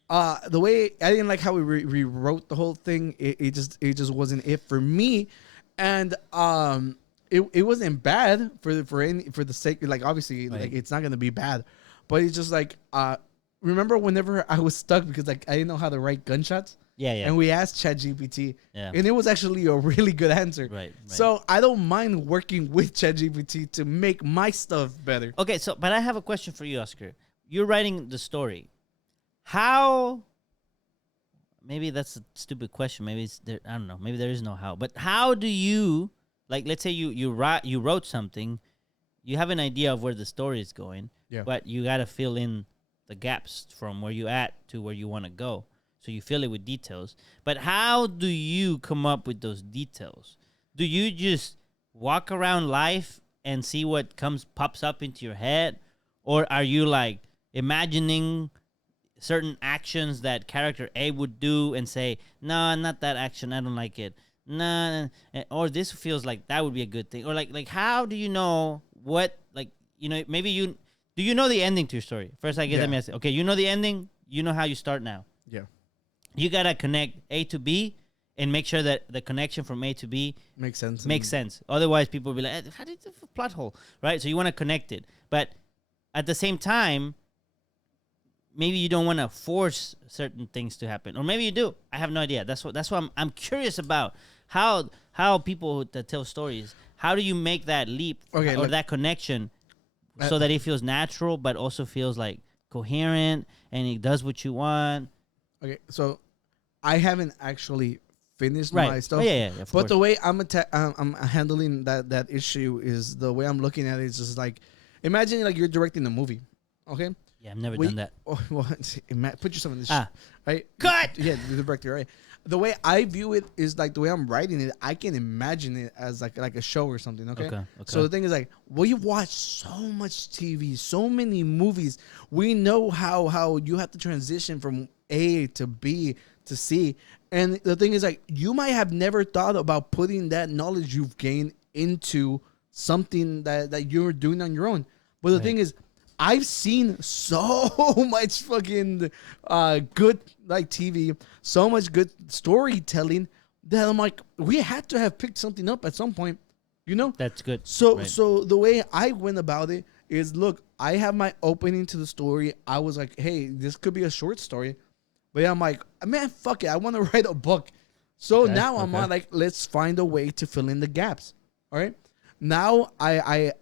the way I didn't like how we rewrote the whole thing. It just wasn't it for me, and it wasn't bad for the sake, like, obviously, Right. like, it's not gonna be bad, but it's just like remember whenever I was stuck because, like, I didn't know how to write gunshots. Yeah, yeah. And we asked ChatGPT, Yeah. and it was actually a really good answer. Right. So I don't mind working with ChatGPT to make my stuff better. Okay, but I have a question for you, Oscar. You're writing the story. How? Maybe that's a stupid question. Maybe it's there. I don't know. Maybe there is no how. But how do you, like? Let's say you wrote something. You have an idea of where the story is going. Yeah. But you got to fill in the gaps from where you at to where you want to go. So you fill it with details. But how do you come up with those details? Do you just walk around life and see what pops up into your head? Or are you like imagining certain actions that character A would do and say, no, not that action, I don't like it. Nah, or this feels like that would be a good thing. Or like how do you know what, like, maybe do you know the ending to your story? First, I guess let me ask you. Okay, you know the ending, you know how you start now. Yeah. You got to connect A to B and make sure that the connection from A to B Makes sense. makes sense. Otherwise, people will be like, how did the plot hole, right? So you want to connect it. But at the same time, maybe you don't want to force certain things to happen. Or maybe you do. I have no idea. That's what I'm curious about. How people that tell stories, how do you make that leap or that connection so that it feels natural but also feels like coherent and it does what you want? Okay, so I haven't actually finished my stuff. Oh, yeah, of but course. the way I'm handling that issue is the way I'm looking at it is just like, imagine like you're directing a movie, okay? Yeah, I've never done that. Oh, well, put yourself in this, right? Cut! Yeah, the director, right? The way I view it is like the way I'm writing it. I can imagine it as like a show or something. Okay. So the thing is like, we watch so much TV, so many movies. We know how you have to transition from A to B to C. And the thing is like, you might have never thought about putting that knowledge you've gained into something that you're doing on your own. But the thing is, I've seen so much fucking good like TV, so much good storytelling that I'm like, we had to have picked something up at some point, That's good. So the way I went about it is, look, I have my opening to the story. I was like, hey, this could be a short story, but I'm like, man, fuck it, I want to write a book. So now I'm on like, let's find a way to fill in the gaps. All right. Now I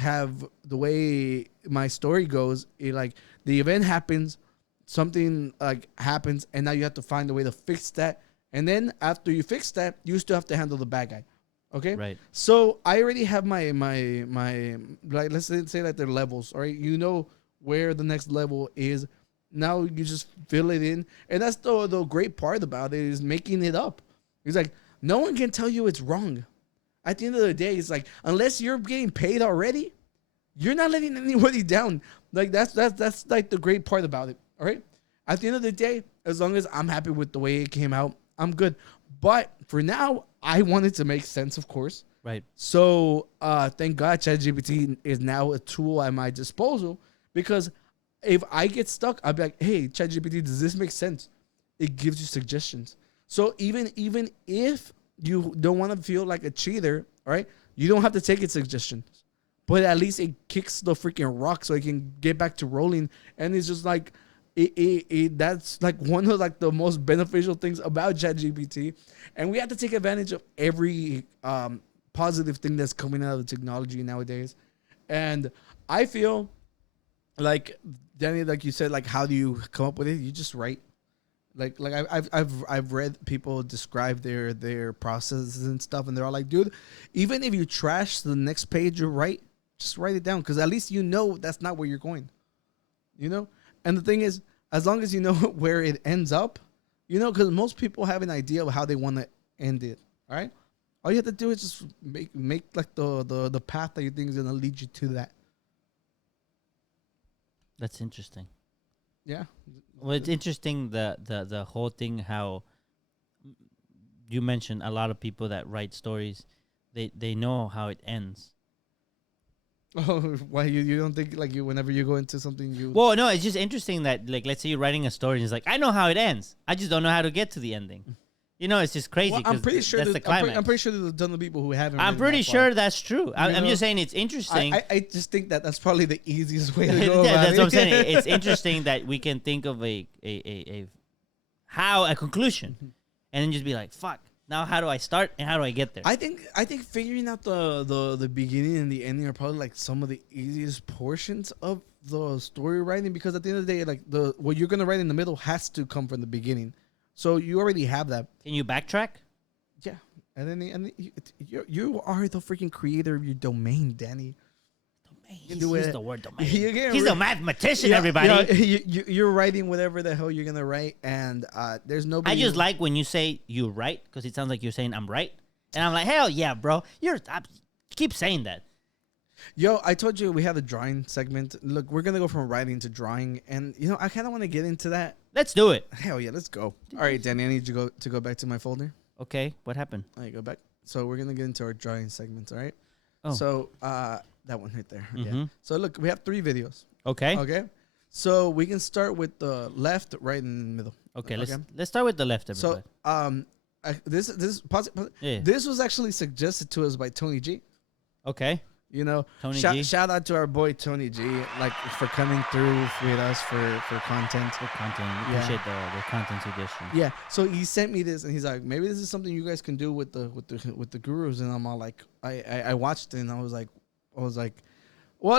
have the way my story goes. Like the event happens, something like happens, and now you have to find a way to fix that. And then after you fix that, you still have to handle the bad guy. Okay. Right. So I already have my like, let's say that they're levels. All right. You know where the next level is. Now you just fill it in, and that's the great part about it is making it up. It's like no one can tell you it's wrong. At the end of the day, it's like, unless you're getting paid already, you're not letting anybody down. Like that's like the great part about it. All right. At the end of the day, as long as I'm happy with the way it came out, I'm good. But for now, I want it to make sense, of course. Right. So thank God ChatGPT is now a tool at my disposal, because if I get stuck, I'll be like, hey, ChatGPT, does this make sense? It gives you suggestions. So even if you don't want to feel like a cheater, all right, you don't have to take its suggestions, but at least it kicks the freaking rock so it can get back to rolling. And it's just like, that's like one of like the most beneficial things about ChatGPT. And we have to take advantage of every positive thing that's coming out of the technology nowadays. And I feel like, Danny, like you said, like, how do you come up with it? You just write. Like I've read people describe their processes and stuff, and they're all like, dude, even if you trash the next page you write, just write it down, because at least you know that's not where you're going, And the thing is, as long as you know where it ends up, because most people have an idea of how they want to end it. All right, all you have to do is just make like the path that you think is gonna lead you to that. That's interesting. Yeah. Well, it's interesting the whole thing how you mentioned a lot of people that write stories, they know how it ends. Oh, why you don't think like you whenever you go into something you? Well, no, it's just interesting that like let's say you're writing a story and it's like I know how it ends, I just don't know how to get to the ending. You know, it's just crazy. Well, I'm pretty sure that's the climax. I'm pretty sure there's a ton of people who haven't. I'm pretty sure that's true. I'm just saying it's interesting. I just think that's probably the easiest way to go. Yeah, about that's it. what I'm saying. It's interesting that we can think of a conclusion, and then just be like, "Fuck." Now, how do I start and how do I get there? I think figuring out the beginning and the ending are probably like some of the easiest portions of the story writing, because at the end of the day, like what you're gonna write in the middle has to come from the beginning, so you already have that. Can you backtrack? Yeah, and then you are the freaking creator of your domain, Danny. He's the word domain. He's He's a mathematician, everybody. You're writing whatever the hell you're gonna write, and there's nobody. I just like when you say you right, because it sounds like you're saying I'm right, and I'm like, hell yeah, bro. Keep saying that. Yo, I told you we have a drawing segment. Look, we're gonna go from writing to drawing, and I kind of want to get into that. Let's do it. Hell yeah, let's go. All right, Danny, I need you to go back to my folder. Okay, what happened? All right, go back. So we're gonna get into our drawing segment. All right. Oh. So that one right there. Mm-hmm. Yeah. So look, we have 3 videos. Okay. Okay. So we can start with the left, right, and the middle. Okay. Let's start with the left, everybody. So this was actually suggested to us by Tony G. Okay. Tony G. Shout out to our boy Tony G, like for coming through with us for content. For content, we appreciate the content suggestion. Yeah. So he sent me this, and he's like, maybe this is something you guys can do with the gurus. And I'm all like, I watched it, and I was like, well,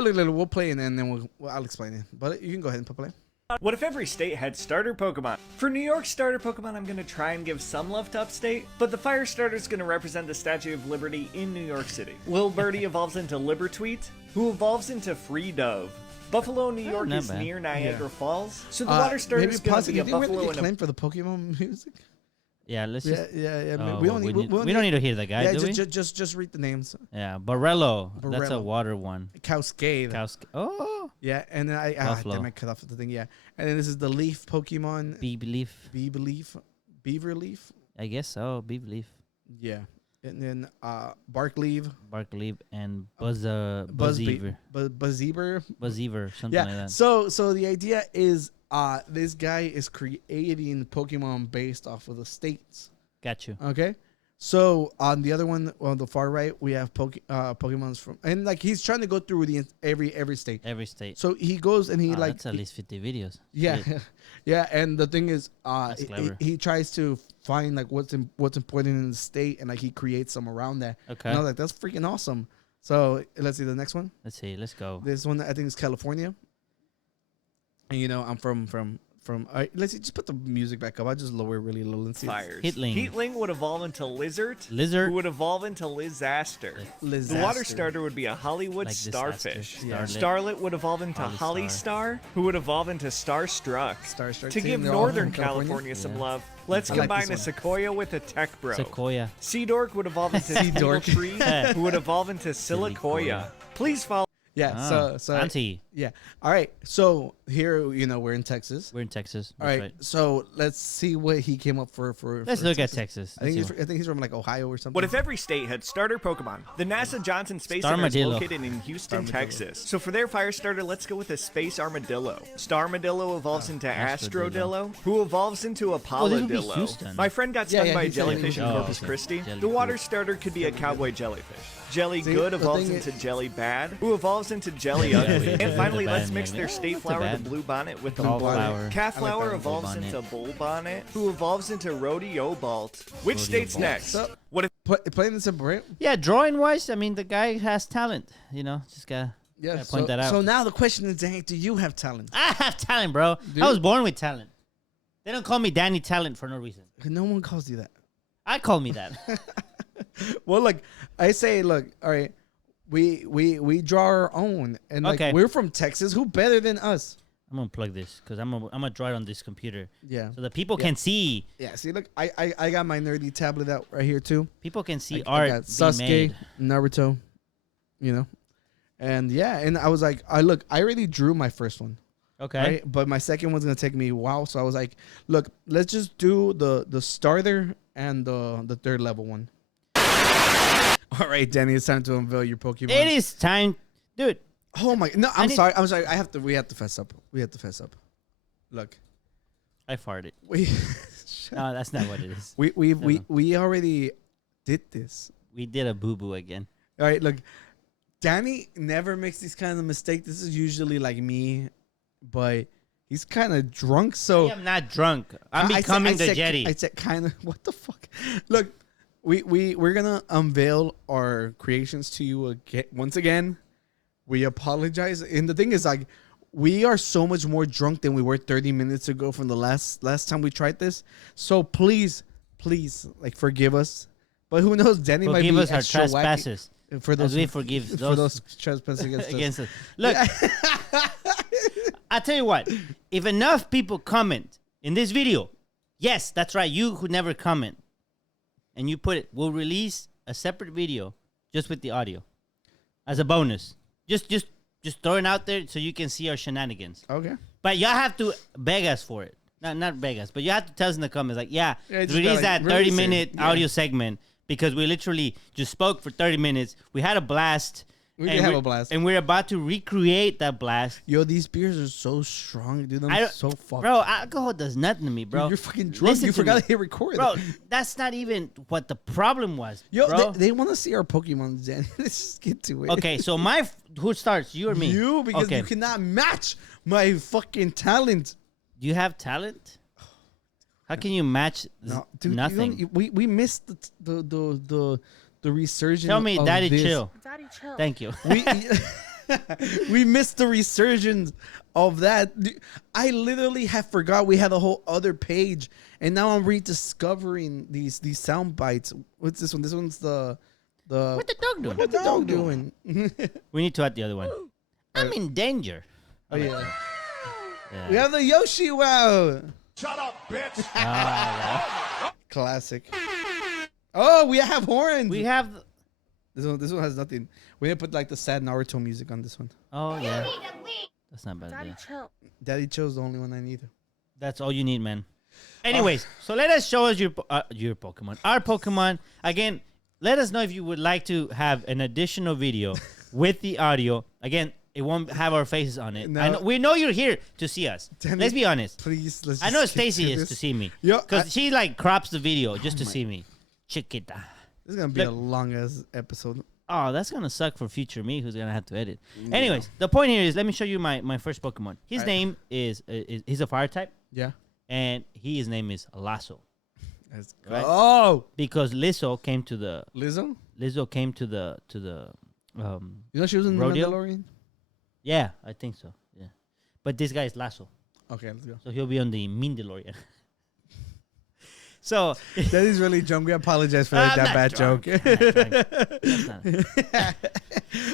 we'll play it, and then I'll explain it. But you can go ahead and play. What if every state had starter Pokemon? For New York's starter Pokemon, I'm going to try and give some love to Upstate, but the fire starter is going to represent the Statue of Liberty in New York City. Lil Birdie evolves into Libertweet, who evolves into Free Dove. Buffalo, New York is near Niagara Falls, so the water starter is going to be a buffalo and a... claim for the Pokemon music? Yeah, let's just... Yeah. Oh, we don't need to hear the guy, do we? Just read the names. Yeah, Borrello. That's a water one. Cascade. Oh. Yeah, and then I cut off the thing. Yeah, and then this is the leaf Pokemon. Beaver leaf. I guess so. Beaver leaf. Yeah, and then Barkleaf, and Buzzeaver, something like that. So the idea is this guy is creating Pokemon based off of the states. Got you. Okay. So on the other one, on the far right, we have Pokemons from, and like he's trying to go through the every state. Every state. So he goes and he that's at least 50 videos. Yeah, yeah. And the thing is, he tries to find like what's important in the state, and like he creates some around that. Okay. And I was like, that's freaking awesome. So let's see the next one. Let's go. This one I think is California. And I'm from. Let's see, just put the music back up. I'll just lower it really low and see. Fires. Hitling. Heatling would evolve into Lizard. Who would evolve into Lizaster. The water starter would be a Hollywood starfish. Starlet would evolve into Hollystar, who would evolve into Starstruck. To give Northern California some love, let's combine a Sequoia with a Tech Bro. Sequoia. Seadork would evolve into Tingle Tree, who would evolve into Silicoia. Please follow. Yeah, so Auntie. Yeah. All right. So here, we're in Texas. We're in Texas. All right. So let's see what he came up for. Let's look at Texas. I think he's from like Ohio or something. What if every state had starter Pokemon? The NASA Johnson Space Center is located in Houston, Texas. So for their fire starter, let's go with a Space Armadillo. Starmadillo evolves into Astrodillo, who evolves into Apollodillo. My friend got stung by a jellyfish in Corpus Christi. The water starter could be a cowboy jellyfish. Jelly Good evolves into Jelly Bad, who evolves into Jelly Ugly. And finally, let's mix their state flower, the Blue Bonnet, with the flower. Calf Flower evolves into Bull Bonnet, who evolves into Rodeo Balt. Which state's next? What if playing this simple, right? Yeah, drawing wise, I mean, the guy has talent. Just gotta point that out. So now the question is, do you have talent? I have talent, bro. I was born with talent. They don't call me Danny Talent for no reason. No one calls you that. I call me that. Well, look, I say, look, all right, we draw our own, and like we're from Texas. Who better than us? I'm gonna plug this because I'm gonna draw it on this computer. Yeah, so that people can see. Yeah, see, look, I got my nerdy tablet out right here too. People can see art. I got Sasuke, Naruto, and yeah, and I was like, I already drew my first one. Okay. Right? But my second one's gonna take me a while, so I was like, look, let's just do the starter and the third level one. All right, Danny, it's time to unveil your Pokemon. It is time, dude. Oh my! No, I'm sorry. We have to fess up. Look, I farted. we No, that's not what it is. we already did this. We did a boo boo again. All right, look, Danny never makes these kinds of mistakes. This is usually like me, but he's kind of drunk. So I am not drunk. I'm becoming the Yeti. I said kind of. What the fuck? Look, we're gonna unveil our creations to you again. Once again, we apologize. And the thing is, like, we are so much more drunk than we were 30 minutes ago from the last time we tried this. So please, like, forgive us. But who knows? Danny might be forgive us our extra trespasses. For those as we forgive for those trespasses against us. us. Look, I tell you what. If enough people comment in this video, yes, that's right. You who never comment, and you put it, we'll release a separate video just with the audio as a bonus. Just throw it out there so you can see our shenanigans. Okay. But y'all have to beg us for it. Not beg us, but you have to tell us in the comments, like, release gotta, that release 30-minute audio segment, because we literally just spoke for 30 minutes. We had a blast. We did have a blast. And we're about to recreate that blast. Yo, these beers are so strong, dude. I'm so fucked. Bro, alcohol does nothing to me, bro. Dude, you're fucking drunk. You forgot to hit record. Bro, that's not even what the problem was, Yo, bro. they want to see our Pokemon, Zen. Let's just get to it. Okay, so who starts, you or me? You, because okay. you cannot match my fucking talent. Do you have talent? How can you match nothing? We missed the resurgence. Tell me, of Daddy, this. chill. Daddy, chill. Thank you. We missed the resurgence of that. I literally have forgot we had a whole other page, and now I'm rediscovering these sound bites. What's this one? This one's the. What the dog doing? What the dog doing? We need to add the other one. I'm in danger. Oh yeah. We have the Yoshi Wow. Shut up, bitch. Classic. Oh, we have horns. We have. This one has nothing. We didn't put like the sad Naruto music on this one. Oh yeah. That's not bad. Daddy, Yeah. chill. Daddy chose the only one I need. That's all you need, man. Anyways, so let us show us your Pokemon. Our Pokemon. Again, let us know if you would like to have an additional video with the audio. Again, it won't have our faces on it. No. We know you're here to see us. Danny, let's be honest. Please, let's I know just Stacy get is this. to see me. Yo, Because she like crops the video just to my- see me. Chiquita. This is gonna be Look. a long ass episode. Oh, that's gonna suck for future me, who's gonna have to edit. Anyways, the point here is, let me show you my first Pokemon. His name is he's a fire type, Yeah. and his name is Lasso. Let's go. Right. Oh, Because Lizzo came to the You know she was in Rodeo? Mandalorian. yeah, I think so. Yeah, but this guy is Lasso, Okay, let's go. so he'll be on the Mandalorian. So Daddy's really drunk. We apologize for I'm that not bad drunk. joke. That's not-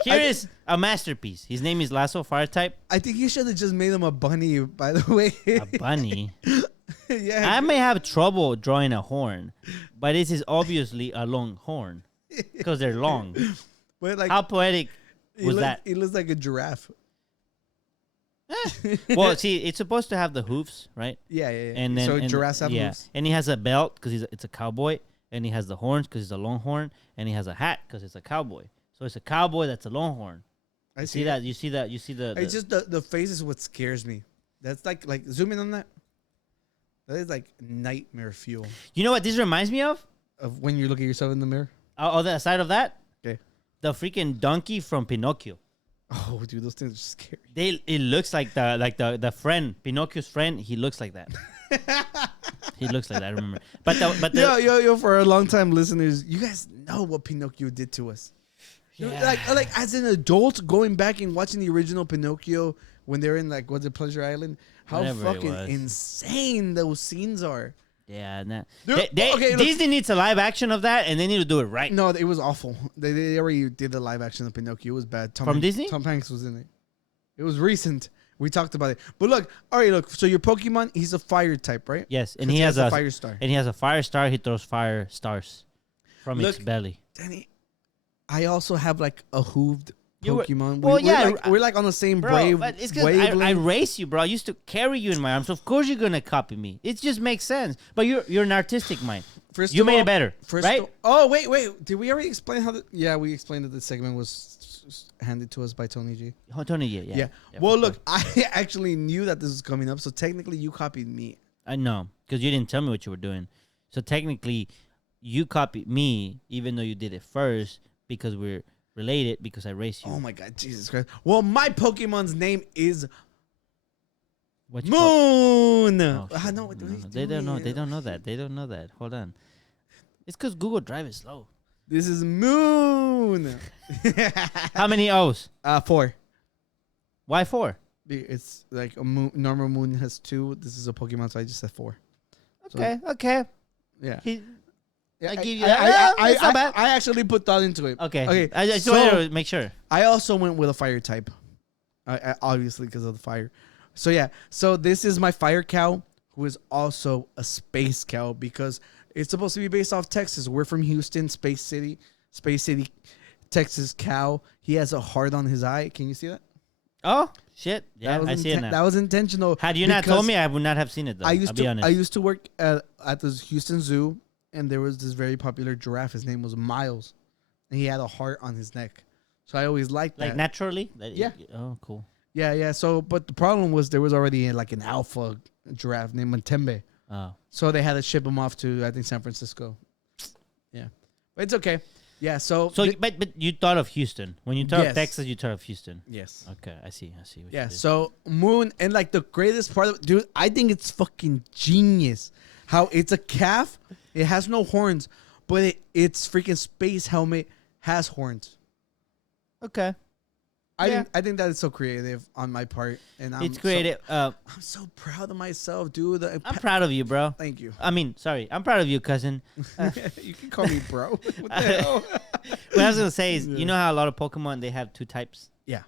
here is a masterpiece. His name is Lasso, fire type. I think you should have just made him a bunny. By the way, A bunny. yeah. I may have trouble drawing a horn, but this is obviously a long horn because they're long. But like, How poetic was that? He looks like a giraffe. Well, see, it's supposed to have the hoofs, right? Yeah. And then so giraffes have hooves. and he has a belt because it's a cowboy, and he has the horns because he's a longhorn, and he has a hat because it's a cowboy. So it's a cowboy that's a longhorn. I See that? You see that? You see the? It's just the face is what scares me. That's like zoom in on that. That is like nightmare fuel You know what this reminds me of? of when you look at yourself in the mirror. On the side of that, Okay. the freaking donkey from Pinocchio. Oh, dude, those things are scary. It looks like the friend, Pinocchio's friend. He looks like that. He looks like that. I remember. But the Yo, for our long time listeners, you guys know what Pinocchio did to us. Yeah. Like as an adult, going back and watching the original Pinocchio when they're in like what's it, Pleasure Island, how Whatever it fucking was. insane those scenes are. yeah, nah. Dude, okay, look. Disney needs a live action of that, and they need to do it right. No, it was awful. They already did the live action of Pinocchio. It was bad. From Disney? Tom Hanks was in it. It was recent. We talked about it. But look, all right, look. So your Pokemon, he's a fire type, right? Yes, and 'Cause he has a fire star. And he has a fire star. He throws fire stars from its Look. belly. Danny, I also have like a hooved Pokemon. Well, yeah, we're like on the same bro. But it's because I wavelength. race you, bro. I used to carry you in my arms. So of course you're gonna copy me. It just makes sense. But you're an artistic mind. You made it better, right? Oh wait. Did we already explain how? Yeah, we explained that the segment was handed to us by Tony G. Oh, Tony, yeah. Well, look, I actually knew that this was coming up, so technically you copied me. I know, because you didn't tell me what you were doing. So technically, you copied me, even though you did it first, because we're related, because I raced you. Oh my God, Jesus Christ! Well, my Pokemon's name is What's Moon. Oh, No, they don't know. They don't know that. They don't know that. Hold on. It's because Google Drive is slow. This is Moon. How many O's? 4. Why 4? It's like a moon, normal moon has 2. This is a Pokemon, so I just said 4. Okay. Yeah. I give you that. It's not bad. I actually put thought into it. Okay. I just wanted to make sure. I also went with a fire type. Obviously, because of the fire. So, yeah. So, this is my fire cow, who is also a space cow, because it's supposed to be based off Texas. We're from Houston, Space City, Texas cow. He has a heart on his eye. Can you see that? Oh, shit. Yeah, I see it now. That was intentional. Had you not told me, I would not have seen it, though. I'll be honest. I used to work at the Houston Zoo, and there was this very popular giraffe. His name was Miles, and he had a heart on his neck. So I always liked that. Like naturally? Yeah. Oh, cool. Yeah. So, but the problem was there was already like an alpha giraffe named Montembe. Oh. So they had to ship him off to, I think, San Francisco. Yeah. But it's okay. Yeah, but you thought of Houston. When you thought of Texas, you thought of Houston. Yes. Okay, I see. Yeah, so Moon, and like the greatest part of it, dude, I think it's fucking genius how it's a calf. It has no horns, but its freaking space helmet has horns. Okay. I think that is so creative on my part, and it's creative. I'm so proud of myself, dude. I'm proud of you, bro. Thank you. I mean, sorry, I'm proud of you, cousin. You can call me bro. What the hell? What I was gonna say is, you know how a lot of Pokemon they have 2 types. Yeah.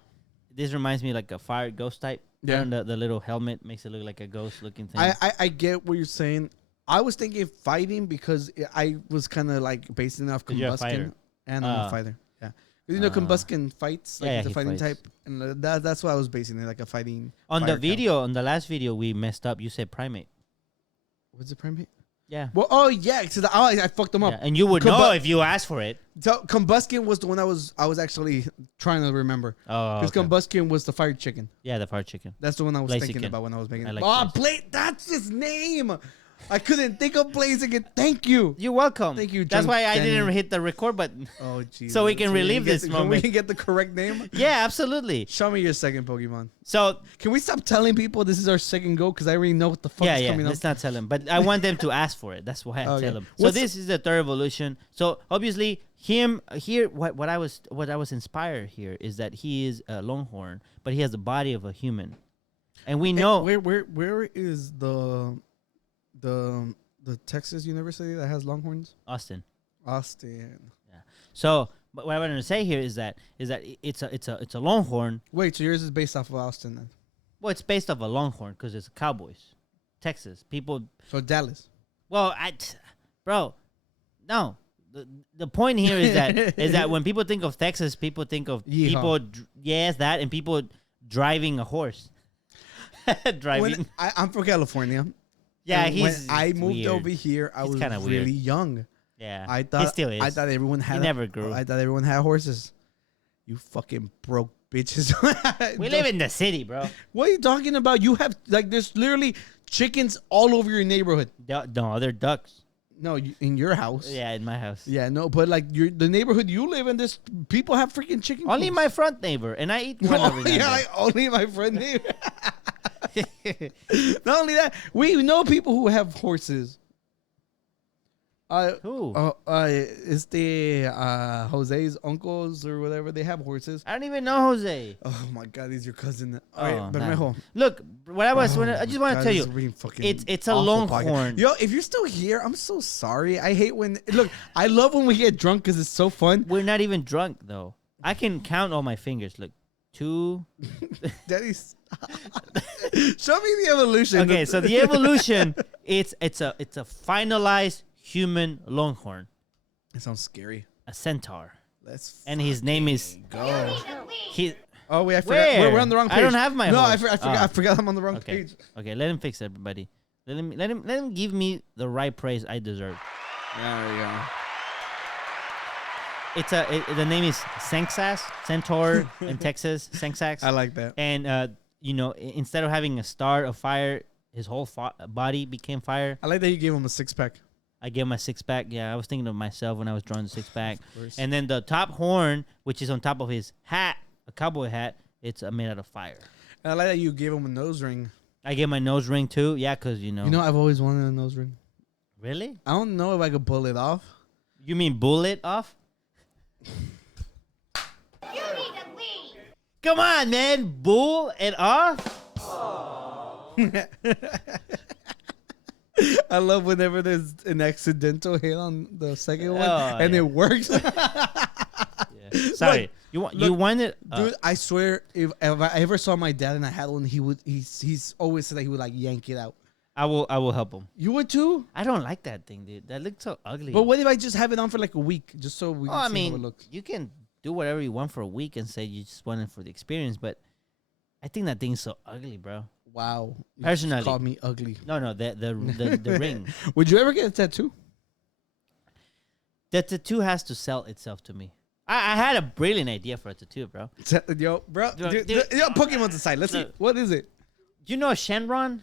This reminds me like a fire ghost type. Yeah. And the little helmet makes it look like a ghost looking thing. I get what you're saying. I was thinking fighting because I was kind of like basing it off Combustion, and I'm a fighter. Yeah. You know, Combustion fights, like the fighting type, and that's what I was basing it, like a fighting. On the video, on the last video, we messed up. You said primate. What's it, primate? Yeah. Well, I fucked them up. Yeah, and you would know if you asked for it. So Combustion was the one I was actually trying to remember. Oh, because Combustion was the fire chicken. Yeah, the fire chicken. That's the one I was thinking about when I was making it. That's his name. I couldn't think of Blaziken. Thank you. You're welcome. Thank you. That's why I didn't hit the record button. Oh, jeez. So we can relive this moment. We can get the correct name. Yeah, absolutely. Show me your second Pokemon. So can we stop telling people this is our second go? Because I already know what the fuck is coming up. Let's not tell them. But I want them to ask for it. That's why I tell them. So this is the third evolution. So obviously him here. What I was inspired here is that he is a Longhorn, but he has the body of a human, and we know where is the Texas university that has Longhorns? Austin. Yeah. So, but what I wanted to say here is that it's a Longhorn. Wait, so yours is based off of Austin then? Well, it's based off a Longhorn because it's Cowboys, Texas people. So Dallas. Well, bro, no. The point here is that when people think of Texas, people think of people. That and people driving a horse. Driving. I'm from California. Yeah, when I moved over here, I was really young. Yeah, I thought he still is. I thought everyone had. He never grew. I thought everyone had horses. You fucking broke bitches. We live in the city, bro. What are you talking about? You have there's literally chickens all over your neighborhood. No, they're ducks. No, in your house. Yeah, in my house. Yeah, no, but like the neighborhood you live in, there's people have freaking chicken. Only my front neighbor, and I eat one every now. Yeah, only my front neighbor. Not only that, we know people who have horses. Who? It's the Jose's uncles or whatever. They have horses. I don't even know Jose. Oh my God, he's your cousin. All right, Bermejo. Look, I just want to tell you, it's a Longhorn. Yo, if you're still here, I'm so sorry. I hate when I love when we get drunk because it's so fun. We're not even drunk though. I can count all my fingers. Look, 2. Daddy's. Show me the evolution. Okay, so the evolution, it's a finalized human Longhorn. It sounds scary. A centaur. And his name is go. He. Oh wait, I forgot. We're on the wrong page. I don't have my. No, horse. I forgot. I'm on the wrong page. Okay, let him fix it, everybody. Let him give me the right praise I deserve. There we go. The name is Senxas, Centaur in Texas, Senxas. I like that. And instead of having a star of fire, his whole body became fire. I like that you gave him a 6-pack. I gave him a 6-pack. Yeah, I was thinking of myself when I was drawing the 6-pack. And then the top horn, which is on top of his hat, a cowboy hat, it's made out of fire. And I like that you gave him a nose ring. I gave my nose ring too. Yeah, because I've always wanted a nose ring. Really? I don't know if I could pull it off. You mean bullet off? You need to leave. Come on, man. Bull it off? I love whenever there's an accidental hit on the second one and it works. Sorry. Look, you wanted... Dude, I swear, if I ever saw my dad and I had one, he's always said that he would like yank it out. I will help him. You would too? I don't like that thing, dude. That looks so ugly. But what if I just have it on for like a week, just so we can see how it looks? You can do whatever you want for a week and say you just want it for the experience, but I think that thing's so ugly, bro. Wow. You Personally, called me ugly. No, the ring. Would you ever get a tattoo? The tattoo has to sell itself to me. I had a brilliant idea for a tattoo, bro. Yo, bro, Pokemon's aside. Let's see. What is it? Do you know Shenron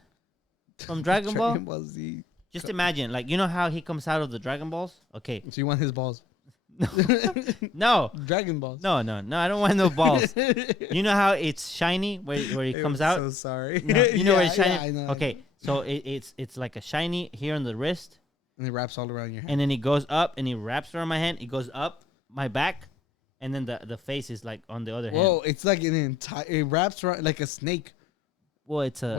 from Dragon Ball? Dragon Ball Z. Just imagine, like, you know how he comes out of the Dragon Balls? Okay. So you want his balls? No. Dragon Balls. No, I don't want no balls. You know how it's shiny where he comes out? So sorry. No, you know where it's shiny? Yeah, I know. Okay, so it's like a shiny here on the wrist. And it wraps all around your hand. And then it goes up and it wraps around my hand. It goes up my back. And then the face is like on the other hand. Whoa, it's like an entire... It wraps around like a snake. Well, it's a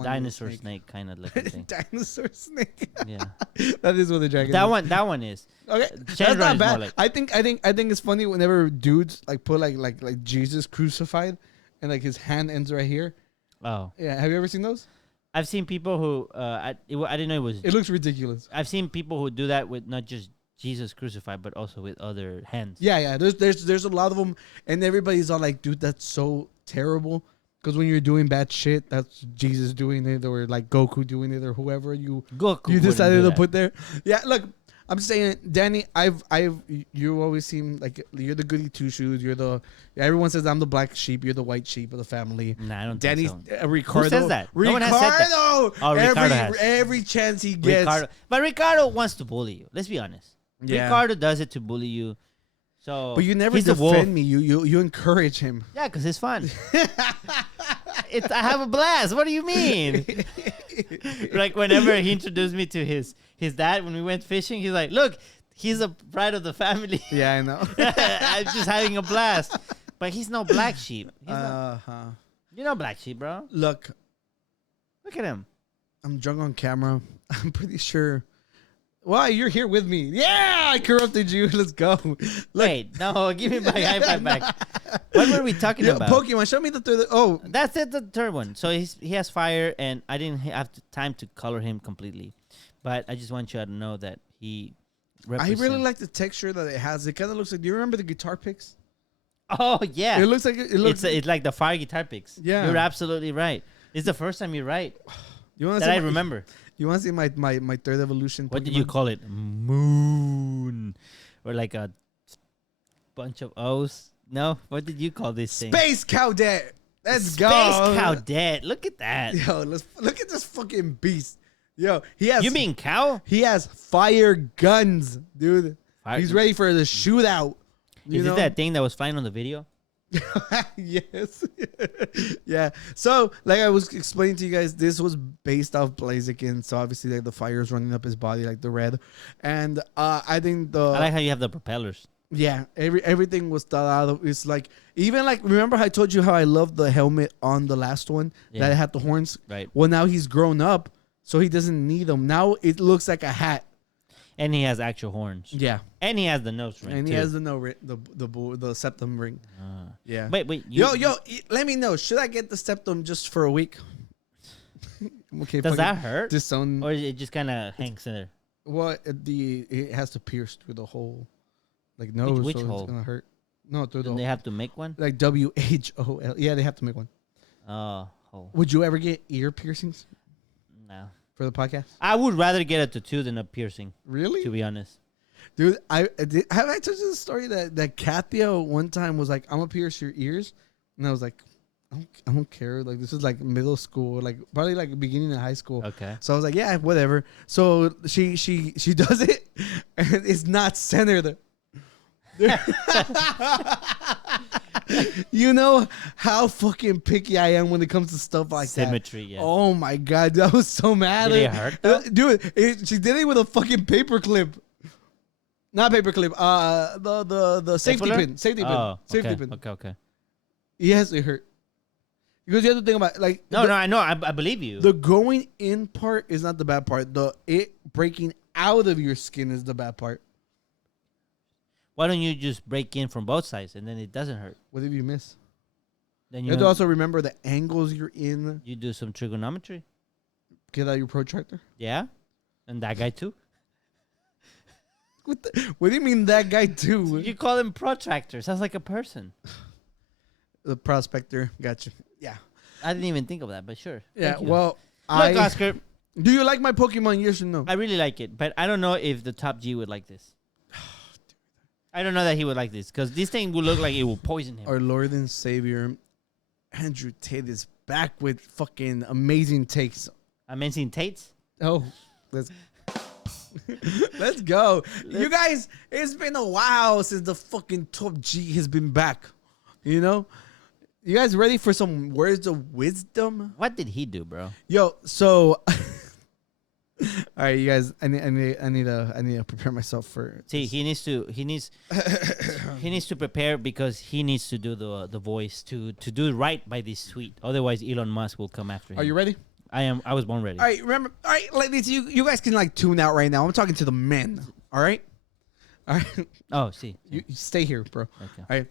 dinosaur snake kind of looking thing. Dinosaur snake. Yeah. That is what the dragon is. That one is. Okay. That's not bad. Like, I think it's funny whenever dudes like put like Jesus crucified and like his hand ends right here. Oh. Yeah, have you ever seen those? I've seen people who I didn't know it was. It looks ridiculous. I've seen people who do that with not just Jesus crucified, but also with other hands. Yeah. There's a lot of them, and everybody's all like, "Dude, that's so terrible." Because when you're doing bad shit, that's Jesus doing it, or like Goku doing it, or whoever you decided to put there. Yeah, look, I'm saying, Danny, you always seem like you're the goody two shoes. Everyone says I'm the black sheep. You're the white sheep of the family. Nah, I don't Danny's, think so. Ricardo. Who says that? Ricardo. No one has said that. Oh, Ricardo has. Every chance he gets. But Ricardo wants to bully you. Let's be honest. Yeah. Ricardo does it to bully you. So, but you never defend me. You encourage him. Yeah, because it's fun. I have a blast. What do you mean? Like whenever he introduced me to his dad when we went fishing, he's like, "Look, he's a pride of the family." Yeah, I know. I'm just having a blast. But he's no black sheep. You're no black sheep, bro. Look at him. I'm drunk on camera. I'm pretty sure. Well, you're here with me. Yeah, I corrupted you. Let's go. Wait, no, give me my high five back. What were we talking about? Pokemon. Show me the third. Oh, that's it. The third one. So he has fire, and I didn't have time to color him completely, but I just want you to know that he. I really like the texture that it has. It kind of looks like. Do you remember the guitar picks? Oh yeah. It looks like it's like the fire guitar picks. Yeah, you're absolutely right. It's the first time you're right. I remember. You want to see my third evolution? What did you call it? Moon, or like a bunch of O's? No, what did you call this thing? Space Cadet. Let's go. Space Cadet. Look at that. Yo, look at this fucking beast. Yo, he has. You mean cow? He has fire guns, dude. He's ready for the shootout. Is it that thing that was flying on the video? Yes. Yeah. So, like I was explaining to you guys, this was based off Blaziken. So obviously, like the fire is running up his body, like the red. And I think I like how you have the propellers. Yeah, everything was thought out of. It's like even like remember I told you how I loved the helmet on the last one that had the horns. Right. Well, now he's grown up, so he doesn't need them. Now it looks like a hat. And he has actual horns. Yeah. And he has the nose ring. And he has the septum ring. Yeah. Wait. Yo, let me know. Should I get the septum just for a week? Okay. Does that hurt? Or it just kind of hangs in there? Well, it has to pierce through the whole like nose, which so hole? it's gonna hurt. No, through the Then they have to make one. like WHOL. Yeah, they have to make one. Oh, hole. Would you ever get ear piercings No. for the podcast? I would rather get a tattoo than a piercing. Really? To be honest. Dude, have I told you the story that Katia one time was like, I'm gonna pierce your ears, and I was like, I don't care. Like this is like middle school, like probably like beginning of high school. Okay. So I was like, yeah, whatever. So she does it, and it's not centered. You know how fucking picky I am when it comes to stuff like Symmetry, that. yeah. Oh my god, I was so mad. Did it hurt, though? Dude, she did it with a fucking paper clip. Not paper clip. The safety Stapler? pin. Safety Oh, pin. Safety okay. pin. Okay. Yes, it hurt. Because you have to think about like No, I know. I believe you. the going in part is not the bad part. It breaking out of your skin is the bad part. Why don't you just break in from both sides and then it doesn't hurt? What did you miss? Then You have to also remember the angles you're in. you do some trigonometry. Get out your protractor. Yeah, and that guy too. What do you mean that guy too? You call him protractor. Sounds like a person. The prospector. Gotcha. Yeah. I didn't even think of that, but sure. Yeah. Thank you. Well, Look, Oscar, do you like my Pokemon? Yes or no? I really like it, but I don't know if the top G would like this. I don't know that he would like this because this thing will look like it will poison him. Our Lord and Savior, Andrew Tate, is back with fucking amazing takes. Amazing Tates? Oh, let's go. You guys, it's been a while since the fucking top G has been back. You know? You guys ready for some words of wisdom? What did he do, bro? Yo, so all right, you guys, I need to prepare myself for See, he needs to prepare because he needs to do the voice to do right by this tweet. Otherwise, Elon Musk will come after him. Are you ready? I was born ready. All right, remember. All right, ladies, you guys can like tune out right now. I'm talking to the men. All right. Oh, see. You stay here, bro. Okay. All right.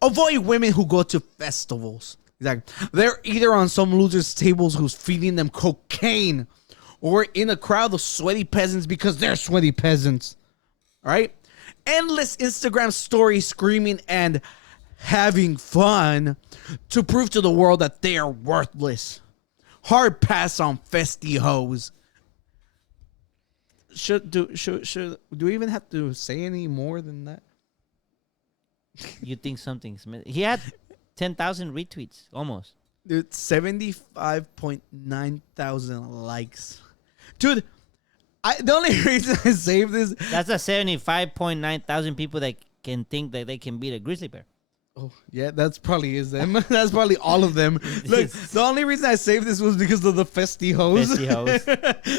Avoid women who go to festivals. Exactly. They're either on some loser's tables who's feeding them cocaine, or in a crowd of sweaty peasants because they're sweaty peasants. All right. Endless Instagram stories screaming and having fun to prove to the world that they are worthless. Hard pass on festy hoes. Do we even have to say any more than that? You think something's... He had 10,000 retweets, almost. Dude, 75.9 thousand likes. Dude, the only reason I saved this... That's a 75.9 thousand people that can think that they can beat a grizzly bear. Oh, yeah, that's probably is them. That's probably all of them. Look, the only reason I saved this was because of the festy hoes. Festy hoes.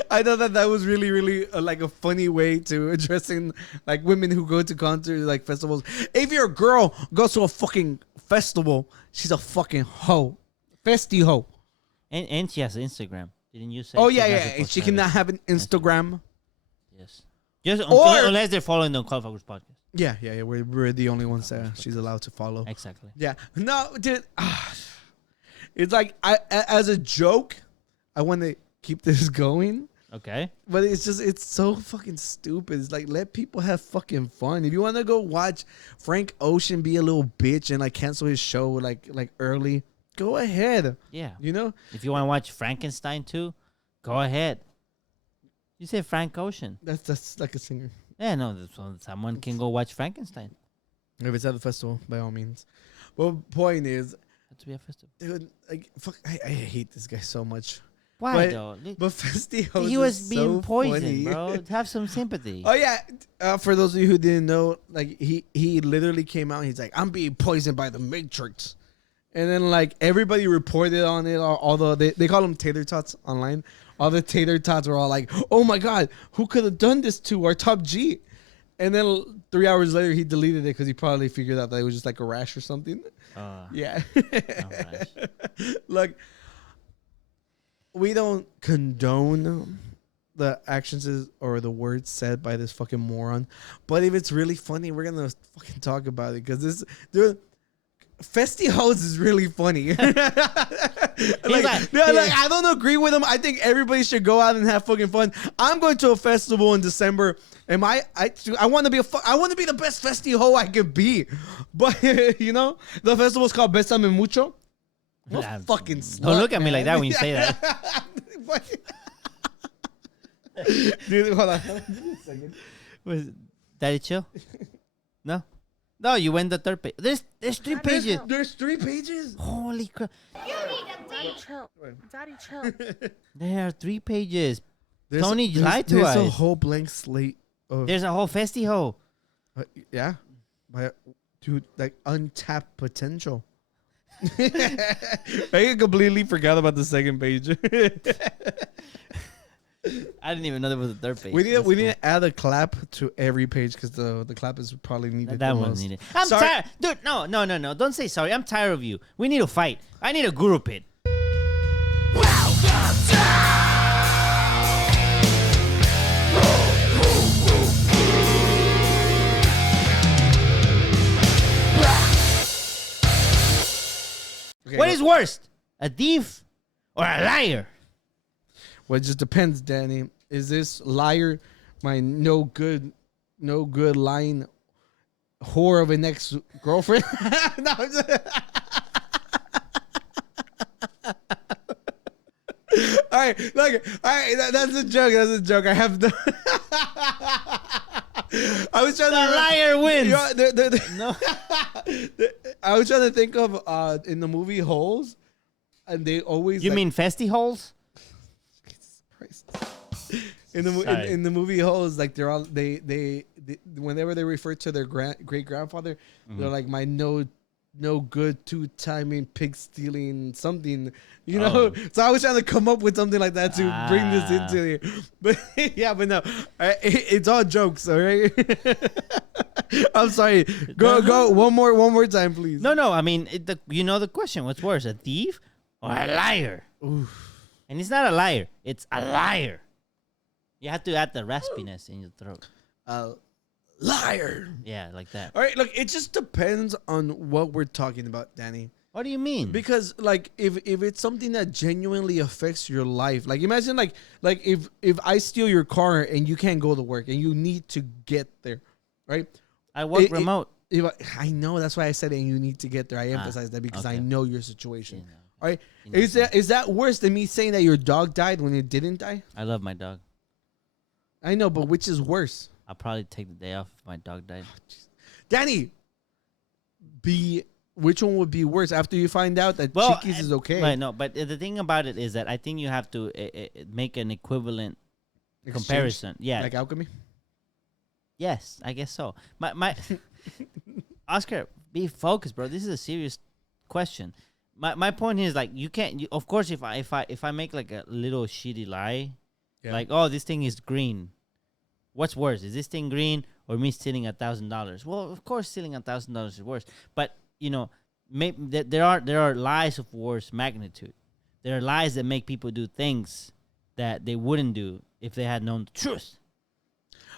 I thought that was really, really like a funny way to addressing like women who go to concerts, like festivals. If your girl goes to a fucking festival, she's a fucking hoe. Festy hoe. And she has Instagram. Didn't you say? Oh, she yeah, has yeah. a And she personality? cannot have an Instagram. Yes. Just Or- unless they're following the Unqualified podcast. Yeah. We're the only ones that she's allowed to follow. Exactly. Yeah. No, dude. It's like as a joke, I want to keep this going. Okay. But it's so fucking stupid. It's like, let people have fucking fun. If you want to go watch Frank Ocean be a little bitch and like cancel his show like early, go ahead. Yeah. You know? If you want to watch Frankenstein too, go ahead. You said Frank Ocean. That's like a singer. Yeah, no. Someone can go watch Frankenstein. If it's at the festival, by all means. Well, point is, Have to be a festival. dude, like, fuck, I hate this guy so much. Why But- though? But Festy Hoes He was is being so poisoned, funny. bro. Have some sympathy. Oh yeah, for those of you who didn't know, like he literally came out and he's like, I'm being poisoned by the Matrix. And then like everybody reported on it, although they call them tater tots online. All the tater tots were all like, oh my God, who could have done this to our top G? And then 3 hours later, he deleted it because he probably figured out that it was just like a rash or something. Yeah. Rash. Look, we don't condone the actions or the words said by this fucking moron. But if it's really funny, we're going to fucking talk about it. Because this, dude, Festy hoes is really funny. like, I don't agree with him. I think everybody should go out and have fucking fun. I'm going to a festival in December. I want to be I want to be the best festy hoe I can be. But you know, the festival is called Bésame Mucho. Fucking slut, don't look at me like that when you say that. Dude, hold on. Give me a second. Was Daddy chill? No, you went the third page. There's 3 pages. There's 3 pages. Holy crap! You need a Daddy, chill. Daddy, chill. There are 3 pages. Tony, you lied to us. There's a whole blank slate. There's a whole festy hoe. Yeah, dude, like untapped potential. I completely forgot about the second page. I didn't even know there was a third page. We need to add a clap to every page because the clap is probably needed. That one's needed. I'm tired, dude. No. Don't say sorry. I'm tired of you. We need to fight. I need a guru pit. Okay, what is worse, a thief or a liar? Well, it just depends, Danny. Is this liar my no good lying whore of an ex-girlfriend? No, I'm just... All right, look. All right, that's a joke. That's a joke. I have no... I was trying the liar wins. No. I was trying to think of in the movie Holes, and they always. You mean festy holes? In the movie Holes, like they're all they whenever they refer to their great grandfather, they're like my no good 2-timing pig stealing something, you know. So I was trying to come up with something like that to bring this into it, but yeah, but no, it's all jokes, all right. I'm sorry. Go one more time, please. No. I mean, you know the question. What's worse, a thief or a liar? Oof. And it's not a liar. It's a liar. You have to add the raspiness in your throat. Liar. Yeah, like that. All right, look, it just depends on what we're talking about, Danny. What do you mean? Because like if it's something that genuinely affects your life, like imagine like if I steal your car and you can't go to work and you need to get there, right? I work remote. I know, that's why I said it, and you need to get there. I emphasize that because I know your situation. You know. All right, is that worse than me saying that your dog died when it didn't die? I love my dog. I know, but which is worse? I'll probably take the day off if my dog died. Danny, which one would be worse after you find out that Chiquis is okay? Right, no, but the thing about it is that I think you have to make an equivalent comparison. Yeah. Like alchemy? Yes, I guess so. My Oscar, be focused, bro. This is a serious question. My point is, like, you can't. Of course, if I make like a little shitty lie, like, oh, this thing is green. What's worse? Is this thing green or me stealing $1,000? Well, of course, stealing $1,000 is worse. But you know, there are lies of worse magnitude. There are lies that make people do things that they wouldn't do if they had known the truth.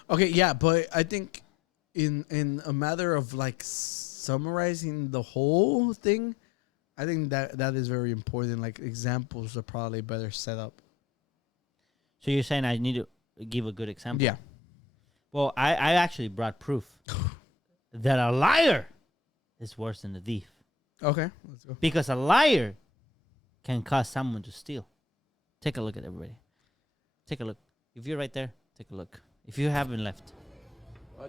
Okay, yeah, but I think in a matter of like summarizing the whole thing, I think that is very important. Like examples are probably better set up. So you're saying I need to give a good example? Yeah. Well, I actually brought proof that a liar is worse than a thief. Okay, let's go. Because a liar can cause someone to steal. Take a look at everybody. Take a look. If you're right there, take a look. If you haven't left.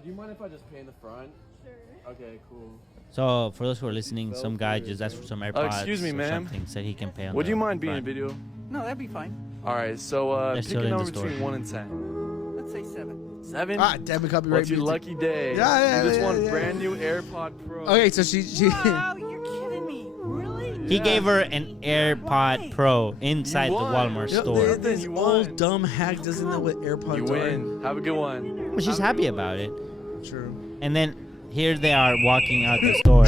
Do you mind if I just pay in the front? Sure. Okay, cool. So for those who are listening, some guy just asked for some AirPods. Excuse me, or ma'am. something, said he can pay on. Would the you mind being in front. video? No, that'd be fine. All right, so They're pick still a in the number store. between 1 and 10. Let's say 7. 7? Damn it, copyright What's your music. lucky day? Yeah, You just yeah, won yeah. brand new AirPod Pro. Okay, so she Wow, you're kidding me. Really? He gave her an AirPod Pro inside the won. Walmart Yo, store. This You old won. dumb hack doesn't know what AirPods You win. Have a good one. Well, she's happy about it. are. True. And then here they are walking out the store,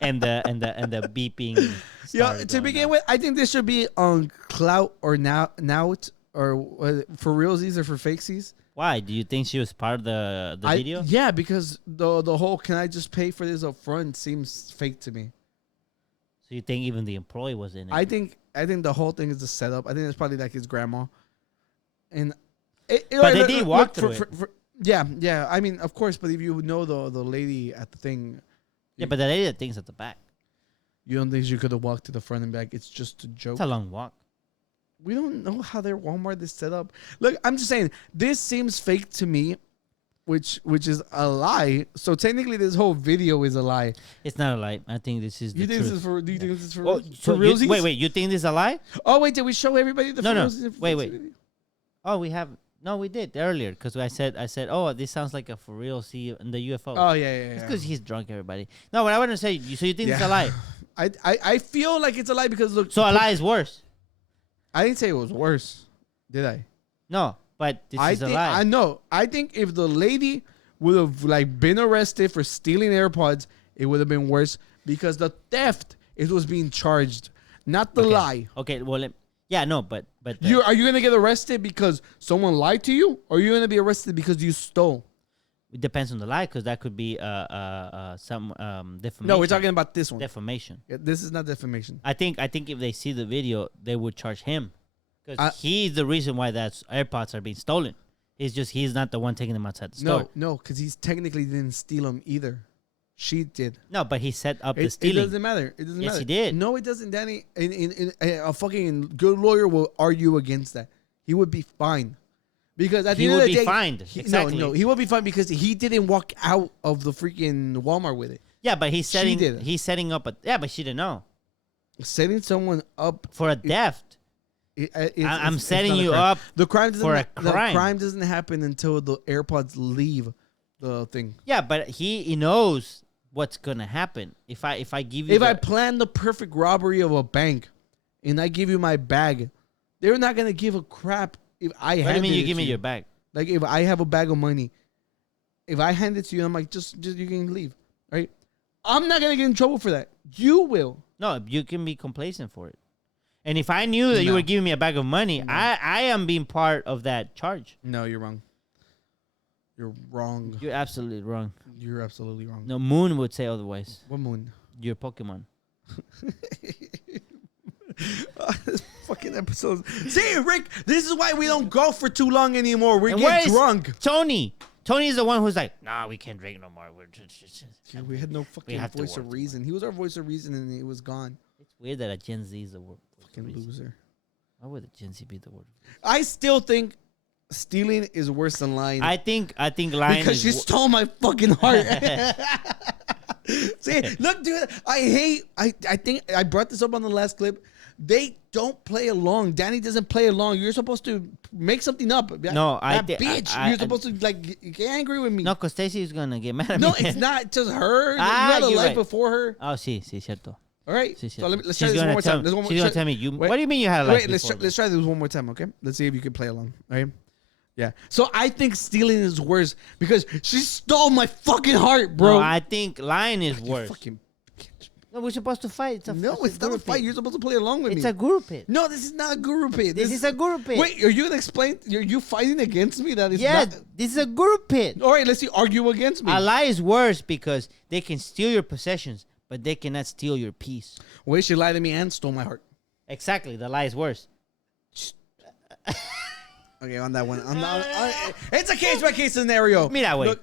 and the beeping. Yo, started to going begin off. with, I think this should be on Clout or Now for realsies or for fakesies. Why? Do you think she was part of the video? Yeah, because the whole "can I just pay for this up front" seems fake to me. So you think even the employee was in it? I think the whole thing is a setup. I think it's probably like his grandma, and but they did walk through it. Yeah. I mean, of course, but if you know the lady at the thing, Yeah, but the lady that thing's at the back. you don't think you could have walked to the front and back? It's just a joke. It's a long walk. We don't know how their Walmart is set up. Look, I'm just saying this seems fake to me, which is a lie. So technically, this whole video is a lie. It's not a lie. I think this is. You the think truth. this is for? Do you think this is for? Oh, so realsies? wait. You think this is a lie? Oh wait, did we show everybody the? No. realsies? Wait. Oh, we have. No, we did earlier because I said, oh, this sounds like a for real see in the UFO. Oh yeah. It's because he's drunk, everybody. No, what I want to say. So you think it's a lie? I feel like it's a lie because look. So a lie is worse. I didn't say it was worse, did I? No, but this is a think, lie. I know. I think if the lady would have like been arrested for stealing AirPods, it would have been worse because the theft was being charged, not the lie. Okay, well, but Are you gonna get arrested because someone lied to you, or are you gonna be arrested because you stole? it depends on the lie because that could be some defamation. No, we're talking about this one. Defamation. Yeah, this is not defamation. I think if they see the video, they would charge him because he's the reason why that AirPods are being stolen. It's just he's not the one taking them outside the store. No, because he's technically didn't steal them either. She did. No, but he set up the stealing. It doesn't matter. It doesn't matter. Yes, he did. No, it doesn't, Danny. A fucking good lawyer will argue against that. He would be fine. Because at the end of the day... He would be fined. Exactly. No, he would be fine because he didn't walk out of the freaking Walmart with it. Yeah, but he's setting up a... Yeah, but she didn't know. Setting someone up... For a theft. I'm setting you up the crime for a crime. The crime doesn't happen until the AirPods leave the thing. Yeah, but he knows what's going to happen. If I give you... I plan the perfect robbery of a bank and I give you my bag, they're not going to give a crap if I hand it to you. What do you mean you give me your bag? Like if I have a bag of money, if I hand it to you, I'm like, just you can leave, right? I'm not going to get in trouble for that. You will. No, you can be complacent for it. And if I knew that you were giving me a bag of money, I am being part of that charge. No, you're wrong. You're wrong. You're absolutely wrong. You're absolutely wrong. No, Moon would say otherwise. What Moon? Your Pokemon. This fucking episode. See, Rick, this is why we don't go for too long anymore. We get drunk. Tony. Tony's the one who's like, nah, we can't drink no more. We're just we had no fucking voice of reason. He was our voice of reason and it was gone. It's weird that a Gen Z is the word. Fucking loser. Why would a Gen Z be the word? I still think stealing is worse than lying. I think lying because she stole my fucking heart. See, look, dude, I think I brought this up on the last clip. They don't play along. Danny doesn't play along. You're supposed to make something up. No, bitch. You're supposed to get angry with me. No, because Stacey's gonna get mad at me. No, it's not. It's just her. You had a life before her. Oh, sí, cierto. All right. Sí, so let's try this one more time. She's gonna tell me. What do you mean you had a life before? Let's try this one more time, okay? Let's see if you can play along. All right. Yeah. So I think stealing is worse because she stole my fucking heart, bro. No, I think lying is worse. Fucking bitch. No, we're supposed to fight. It's not a fight. You're supposed to play along with me. It's a guru pit. No, this is not a guru pit. This is a guru pit. Wait, are you gonna explain? Are you fighting against me? That is this is a guru pit. All right, let's see. Argue against me. A lie is worse because they can steal your possessions, but they cannot steal your peace. Wait, she lied to me and stole my heart. Exactly. The lie is worse. Okay, on that one. It's a case-by-case scenario. Mira, wait.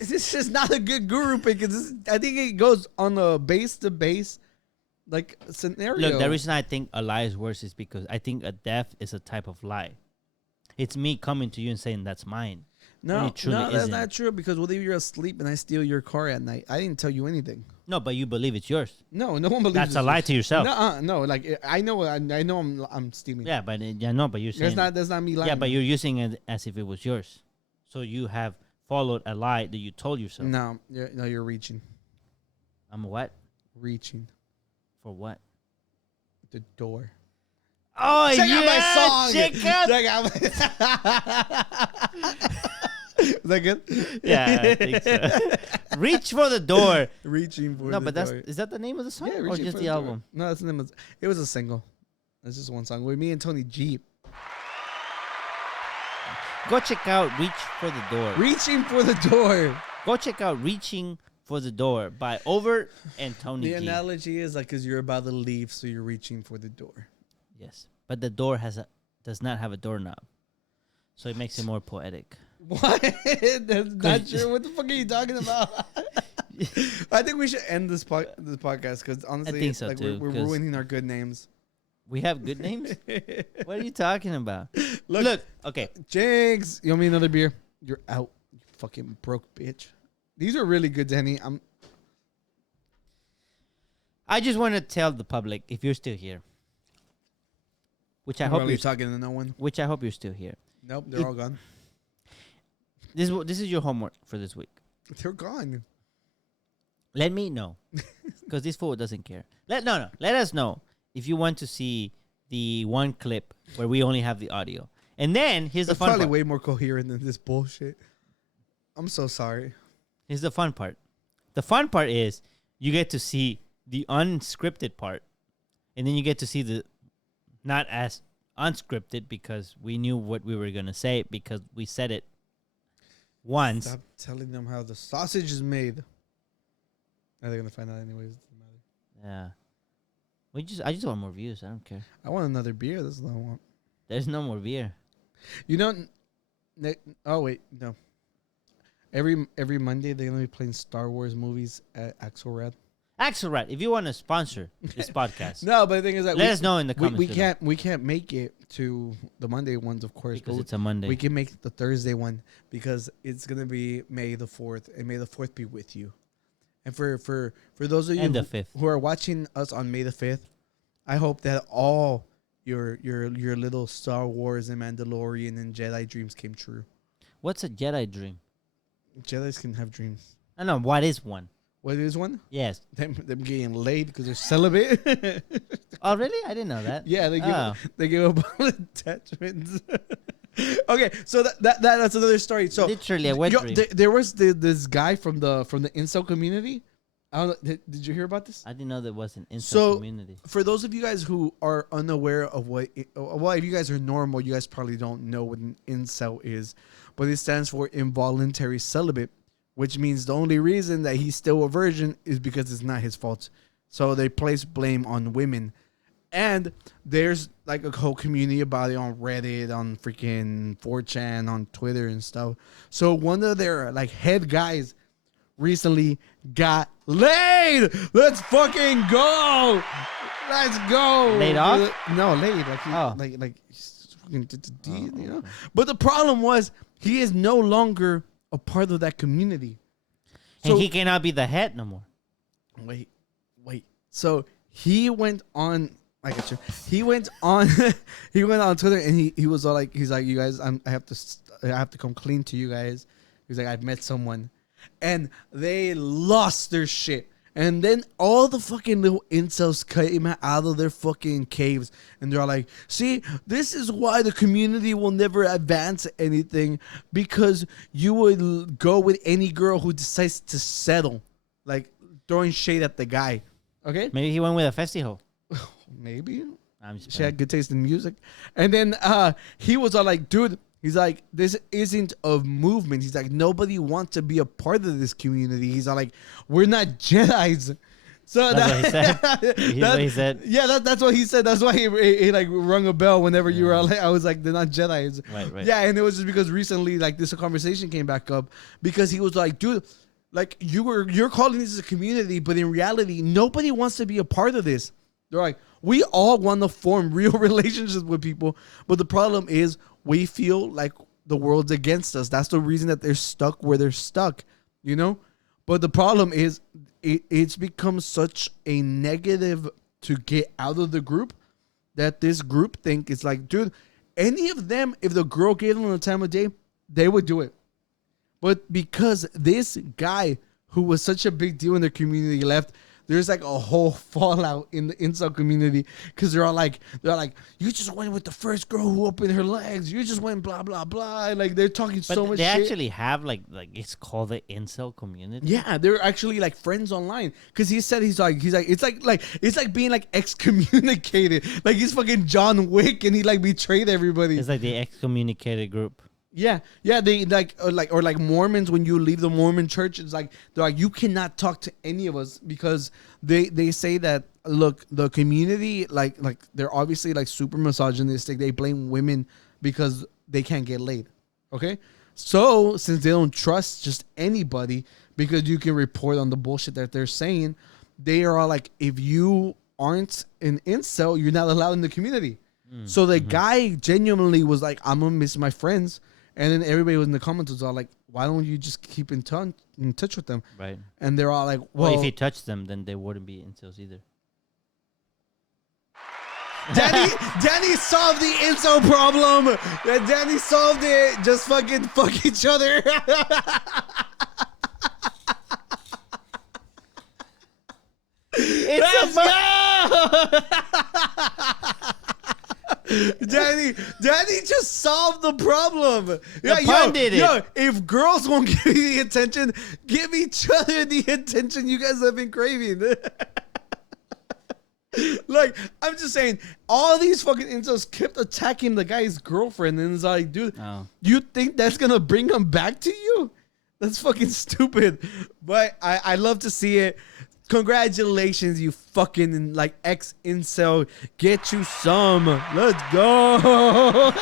This is not a good guru pick. I think it goes on the base-to-base like scenario. Look, the reason I think a lie is worse is because I think a theft is a type of lie. It's me coming to you and saying that's mine. No, that's not true because what if you're asleep and I steal your car at night? I didn't tell you anything. No, but you believe it's yours. No one believes that's a lie to yourself. No. Like I know I'm stealing. Yeah, but you're saying that's not me lying. Yeah, but you're using it as if it was yours. So you have followed a lie that you told yourself. No, you're reaching. I'm what? Reaching. For what? The door. Oh, check out my song. Check out. Is that good? Yeah, I think so. Reach for the door. Reaching for the door. No, but is that the name of the song? Yeah, or just the album? No, that's the name of it was a single. That's just one song with me and Tony G. Go check out Reach for the Door. Reaching for the door. Go check out Reaching for the Door by Over and Tony The G. analogy is like because you're about to leave, so you're reaching for the door. Yes, but the door does not have a doorknob, so it makes it more poetic. What? That's not sure. What the fuck are you talking about? I think we should end this podcast because honestly, I think so like too, we're ruining our good names. We have good names? What are you talking about? Look, okay. Jinx, you want me another beer? You're out, you fucking broke bitch. These are really good, Danny. I just want to tell the public, if you're still here, which I hope really you're talking to no one. Which I hope you're still here. Nope, they're all gone. This is your homework for this week. They're gone. Let me know, because this fool doesn't care. Let us know if you want to see the one clip where we only have the audio. And then here's the fun part. Probably way more coherent than this bullshit. I'm so sorry. Here's the fun part. The fun part is you get to see the unscripted part, and then you get to see the not as unscripted because we knew what we were gonna say because we said it once. Stop telling them how the sausage is made. They're gonna find out anyways. It doesn't matter. Yeah. I just want more views. I don't care. I want another beer. That's what I want. There's no more beer. You know, oh wait, no. Every Monday they're gonna be playing Star Wars movies at Axelrad. Axelrad, if you want to sponsor this podcast, No, but the thing is that let us know in the comments. We can't make it to the Monday ones, of course, because it's a Monday. We can make the Thursday one because it's gonna be May the 4th, and May the 4th be with you. And for those of you who are watching us on May the 5th, I hope that all your little Star Wars and Mandalorian and Jedi dreams came true. What's a Jedi dream? Jedis can have dreams. I don't know. What is one? What is one? Yes. Them getting laid because they're celibate. Oh, really? I didn't know that. Yeah, they give up all attachments. Okay, so that's another story. So literally a wet dream. There was this guy from the Incel community. I don't know, did you hear about this? I didn't know there was an Incel community. For those of you guys who are unaware of if you guys are normal, you guys probably don't know what an Incel is, but it stands for involuntary celibate, which means the only reason that he's still a virgin is because it's not his fault. So they place blame on women. And there's like a whole community about it on Reddit, on freaking 4chan, on Twitter and stuff. So one of their like head guys recently got laid. Let's fucking go. Let's go. Laid off? No, laid. Like he's fucking did the deed, you know? But the problem was he is no longer a part of that community. And he cannot be the head no more. Wait. So he went on. I got you. He went on Twitter and he was all like, he's like, you guys, I have to come clean to you guys. He's like, I've met someone, and they lost their shit. And then all the fucking little incels came out of their fucking caves, and they're all like, see, this is why the community will never advance anything, because you would go with any girl who decides to settle, like throwing shade at the guy. Okay, maybe he went with a festival. Maybe. I'm just she had good taste in music. And then he was all like, dude, he's like, this isn't a movement. He's like, nobody wants to be a part of this community. He's all like, we're not Jedis. So that's what he said. What he said. Yeah, that's what he said. That's why he like rung a bell whenever you were like, I was like, they're not Jedis. Right. Yeah, and it was just because recently like this conversation came back up because he was like, dude, like you're calling this a community, but in reality, nobody wants to be a part of this. They're like, we all want to form real relationships with people, but the problem is we feel like the world's against us. That's the reason that they're stuck where they're stuck, you know? But the problem is it's become such a negative to get out of the group that this group think it's like, dude, any of them, if the girl gave them the time of day, they would do it. But because this guy who was such a big deal in their community left, there's like a whole fallout in the incel community because they're like, you just went with the first girl who opened her legs. You just went blah blah blah. Like they're talking so much. They shit. actually have like it's called the incel community. Yeah, they're actually like friends online because he said he's like it's like being like excommunicated. Like he's fucking John Wick and he like betrayed everybody. It's like the excommunicated group. Yeah, they like Mormons. When you leave the Mormon church, it's like they're like, you cannot talk to any of us because they say that, look, the community like they're obviously like super misogynistic. They blame women because they can't get laid. Okay, so since they don't trust just anybody because you can report on the bullshit that they're saying, they are all like, if you aren't an incel, you're not allowed in the community. So the guy genuinely was like, I'm gonna miss my friends. And then everybody was in the comments was all like, why don't you just keep in touch with them? Right. And they're all like, well, if he touched them, then they wouldn't be incels either. Danny solved the incel problem. Danny solved it. Just fucking fuck each other. Let's go! Danny just solved the problem. Pun did it. If girls won't give you the attention, give each other the attention you guys have been craving. Like, I'm just saying, all these fucking incels kept attacking the guy's girlfriend, and it's like, dude, you think that's gonna bring him back to you? That's fucking stupid. But I love to see it. Congratulations, you fucking like ex-incel. Get you some. Let's go.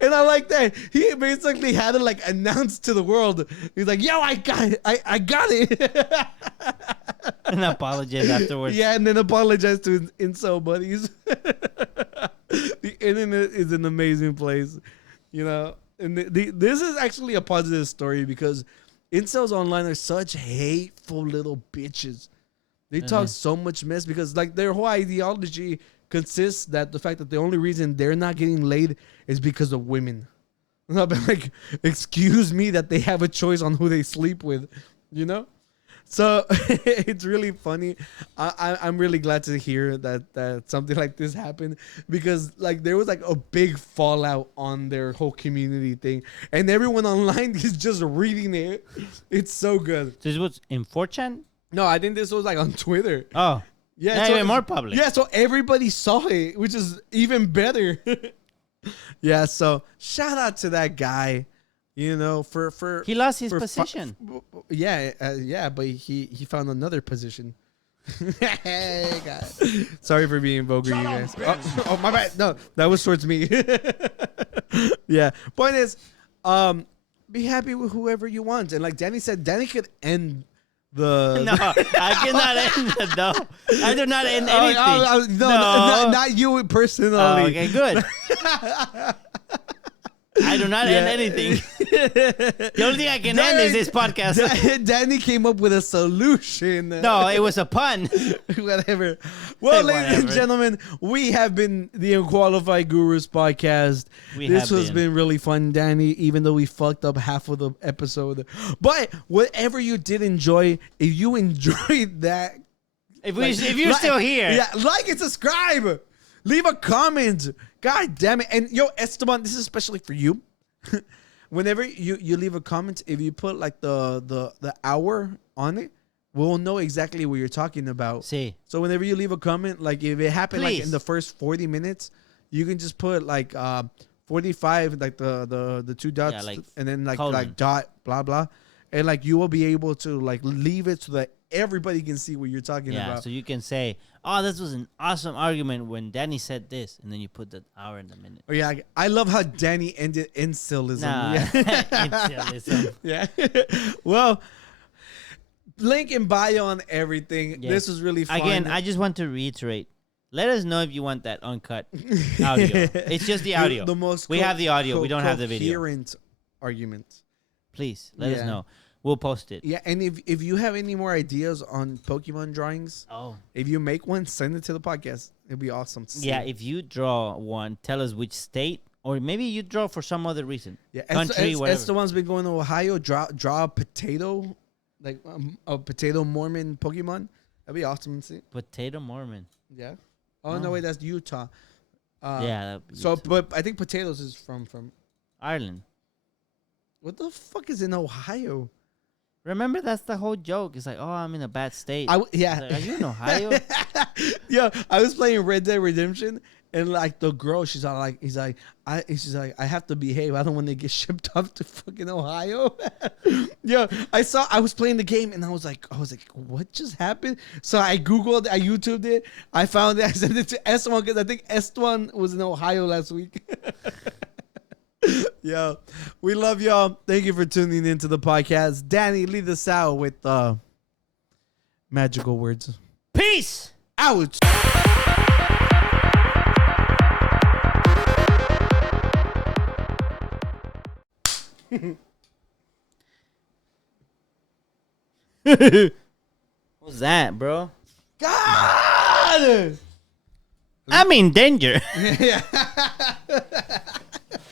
And I like that. He basically had to like announce to the world. He's like, yo, I got it. I got it. And apologize afterwards. Yeah, and then apologize to his incel buddies. The internet is an amazing place, you know. And this is actually a positive story because incels online are such hateful little bitches. They talk so much mess because like their whole ideology consists that the fact that the only reason they're not getting laid is because of women. And I'll be like, excuse me that they have a choice on who they sleep with, you know? So it's really funny. I'm really glad to hear that something like this happened because like there was like a big fallout on their whole community thing, and everyone online is just reading it. It's so good. So this was in 4chan? No, I think this was like on Twitter. Oh, yeah, so even more public. Yeah, so everybody saw it, which is even better. Yeah, so shout out to that guy. You know, for he lost his position. Yeah, but he found another position. Hey, God. Sorry for being vulgar, you guys. Oh, my bad. No, that was towards me. Yeah. Point is, be happy with whoever you want. And like Danny said, Danny could end the. No, I cannot end it, though. I do not end anything. No, not you personally. Oh, okay, good. I do not end anything. The only thing I can end is this podcast. Danny came up with a solution. No, it was a pun. Whatever. Well, ladies and gentlemen, we have been the Unqualified Gurus podcast. This has been really fun, Danny, even though we fucked up half of the episode. But whatever you did enjoy, if you enjoyed that. If you're still here. Yeah, like and subscribe. Leave a comment. God damn it. And yo, Esteban, this is especially for you. Whenever you leave a comment, if you put like the hour on it, we'll know exactly what you're talking about. See. So whenever you leave a comment, like if it happened like in the first 40 minutes, you can just put like 45, like the two dots, yeah, like and then like dot blah blah. And like you will be able to like leave it so that everybody can see what you're talking about. Yeah, so you can say, oh, this was an awesome argument when Danny said this, and then you put the hour in the minute. Oh yeah, I love how Danny ended incelism. Nah, yeah. incelism. Yeah. Well, link in bio on everything. Yes. This was really fun. Again, I just want to reiterate. Let us know if you want that uncut audio. It's just the audio. The most we have the audio. We don't have the video. Coherent argument. Please, let us know. We'll post it. Yeah, and if you have any more ideas on Pokemon drawings, if you make one, send it to the podcast. It'd be awesome to see. Yeah, if you draw one, tell us which state, or maybe you draw for some other reason. Yeah, country, whatever. Esteban's been going to Ohio. Draw a potato, like a potato Mormon Pokemon. That'd be awesome to see. Potato Mormon. Yeah. Oh no, wait, that's Utah. Yeah. So, but I think potatoes is from Ireland. What the fuck is in Ohio? Remember, that's the whole joke. It's like, oh, I'm in a bad state. Yeah. Like, are you in Ohio? Yeah, I was playing Red Dead Redemption, And like the girl, she's like, she's like, I have to behave. I don't want to get shipped off to fucking Ohio. Yeah, I was playing the game and I was like, what just happened? So I Googled, I YouTubed it. I found it. I sent it to S1 because I think S1 was in Ohio last week. Yeah, we love y'all. Thank you for tuning into the podcast. Danny, lead us out with magical words. Peace Out. What's that, bro? God! I'm in danger. Yeah.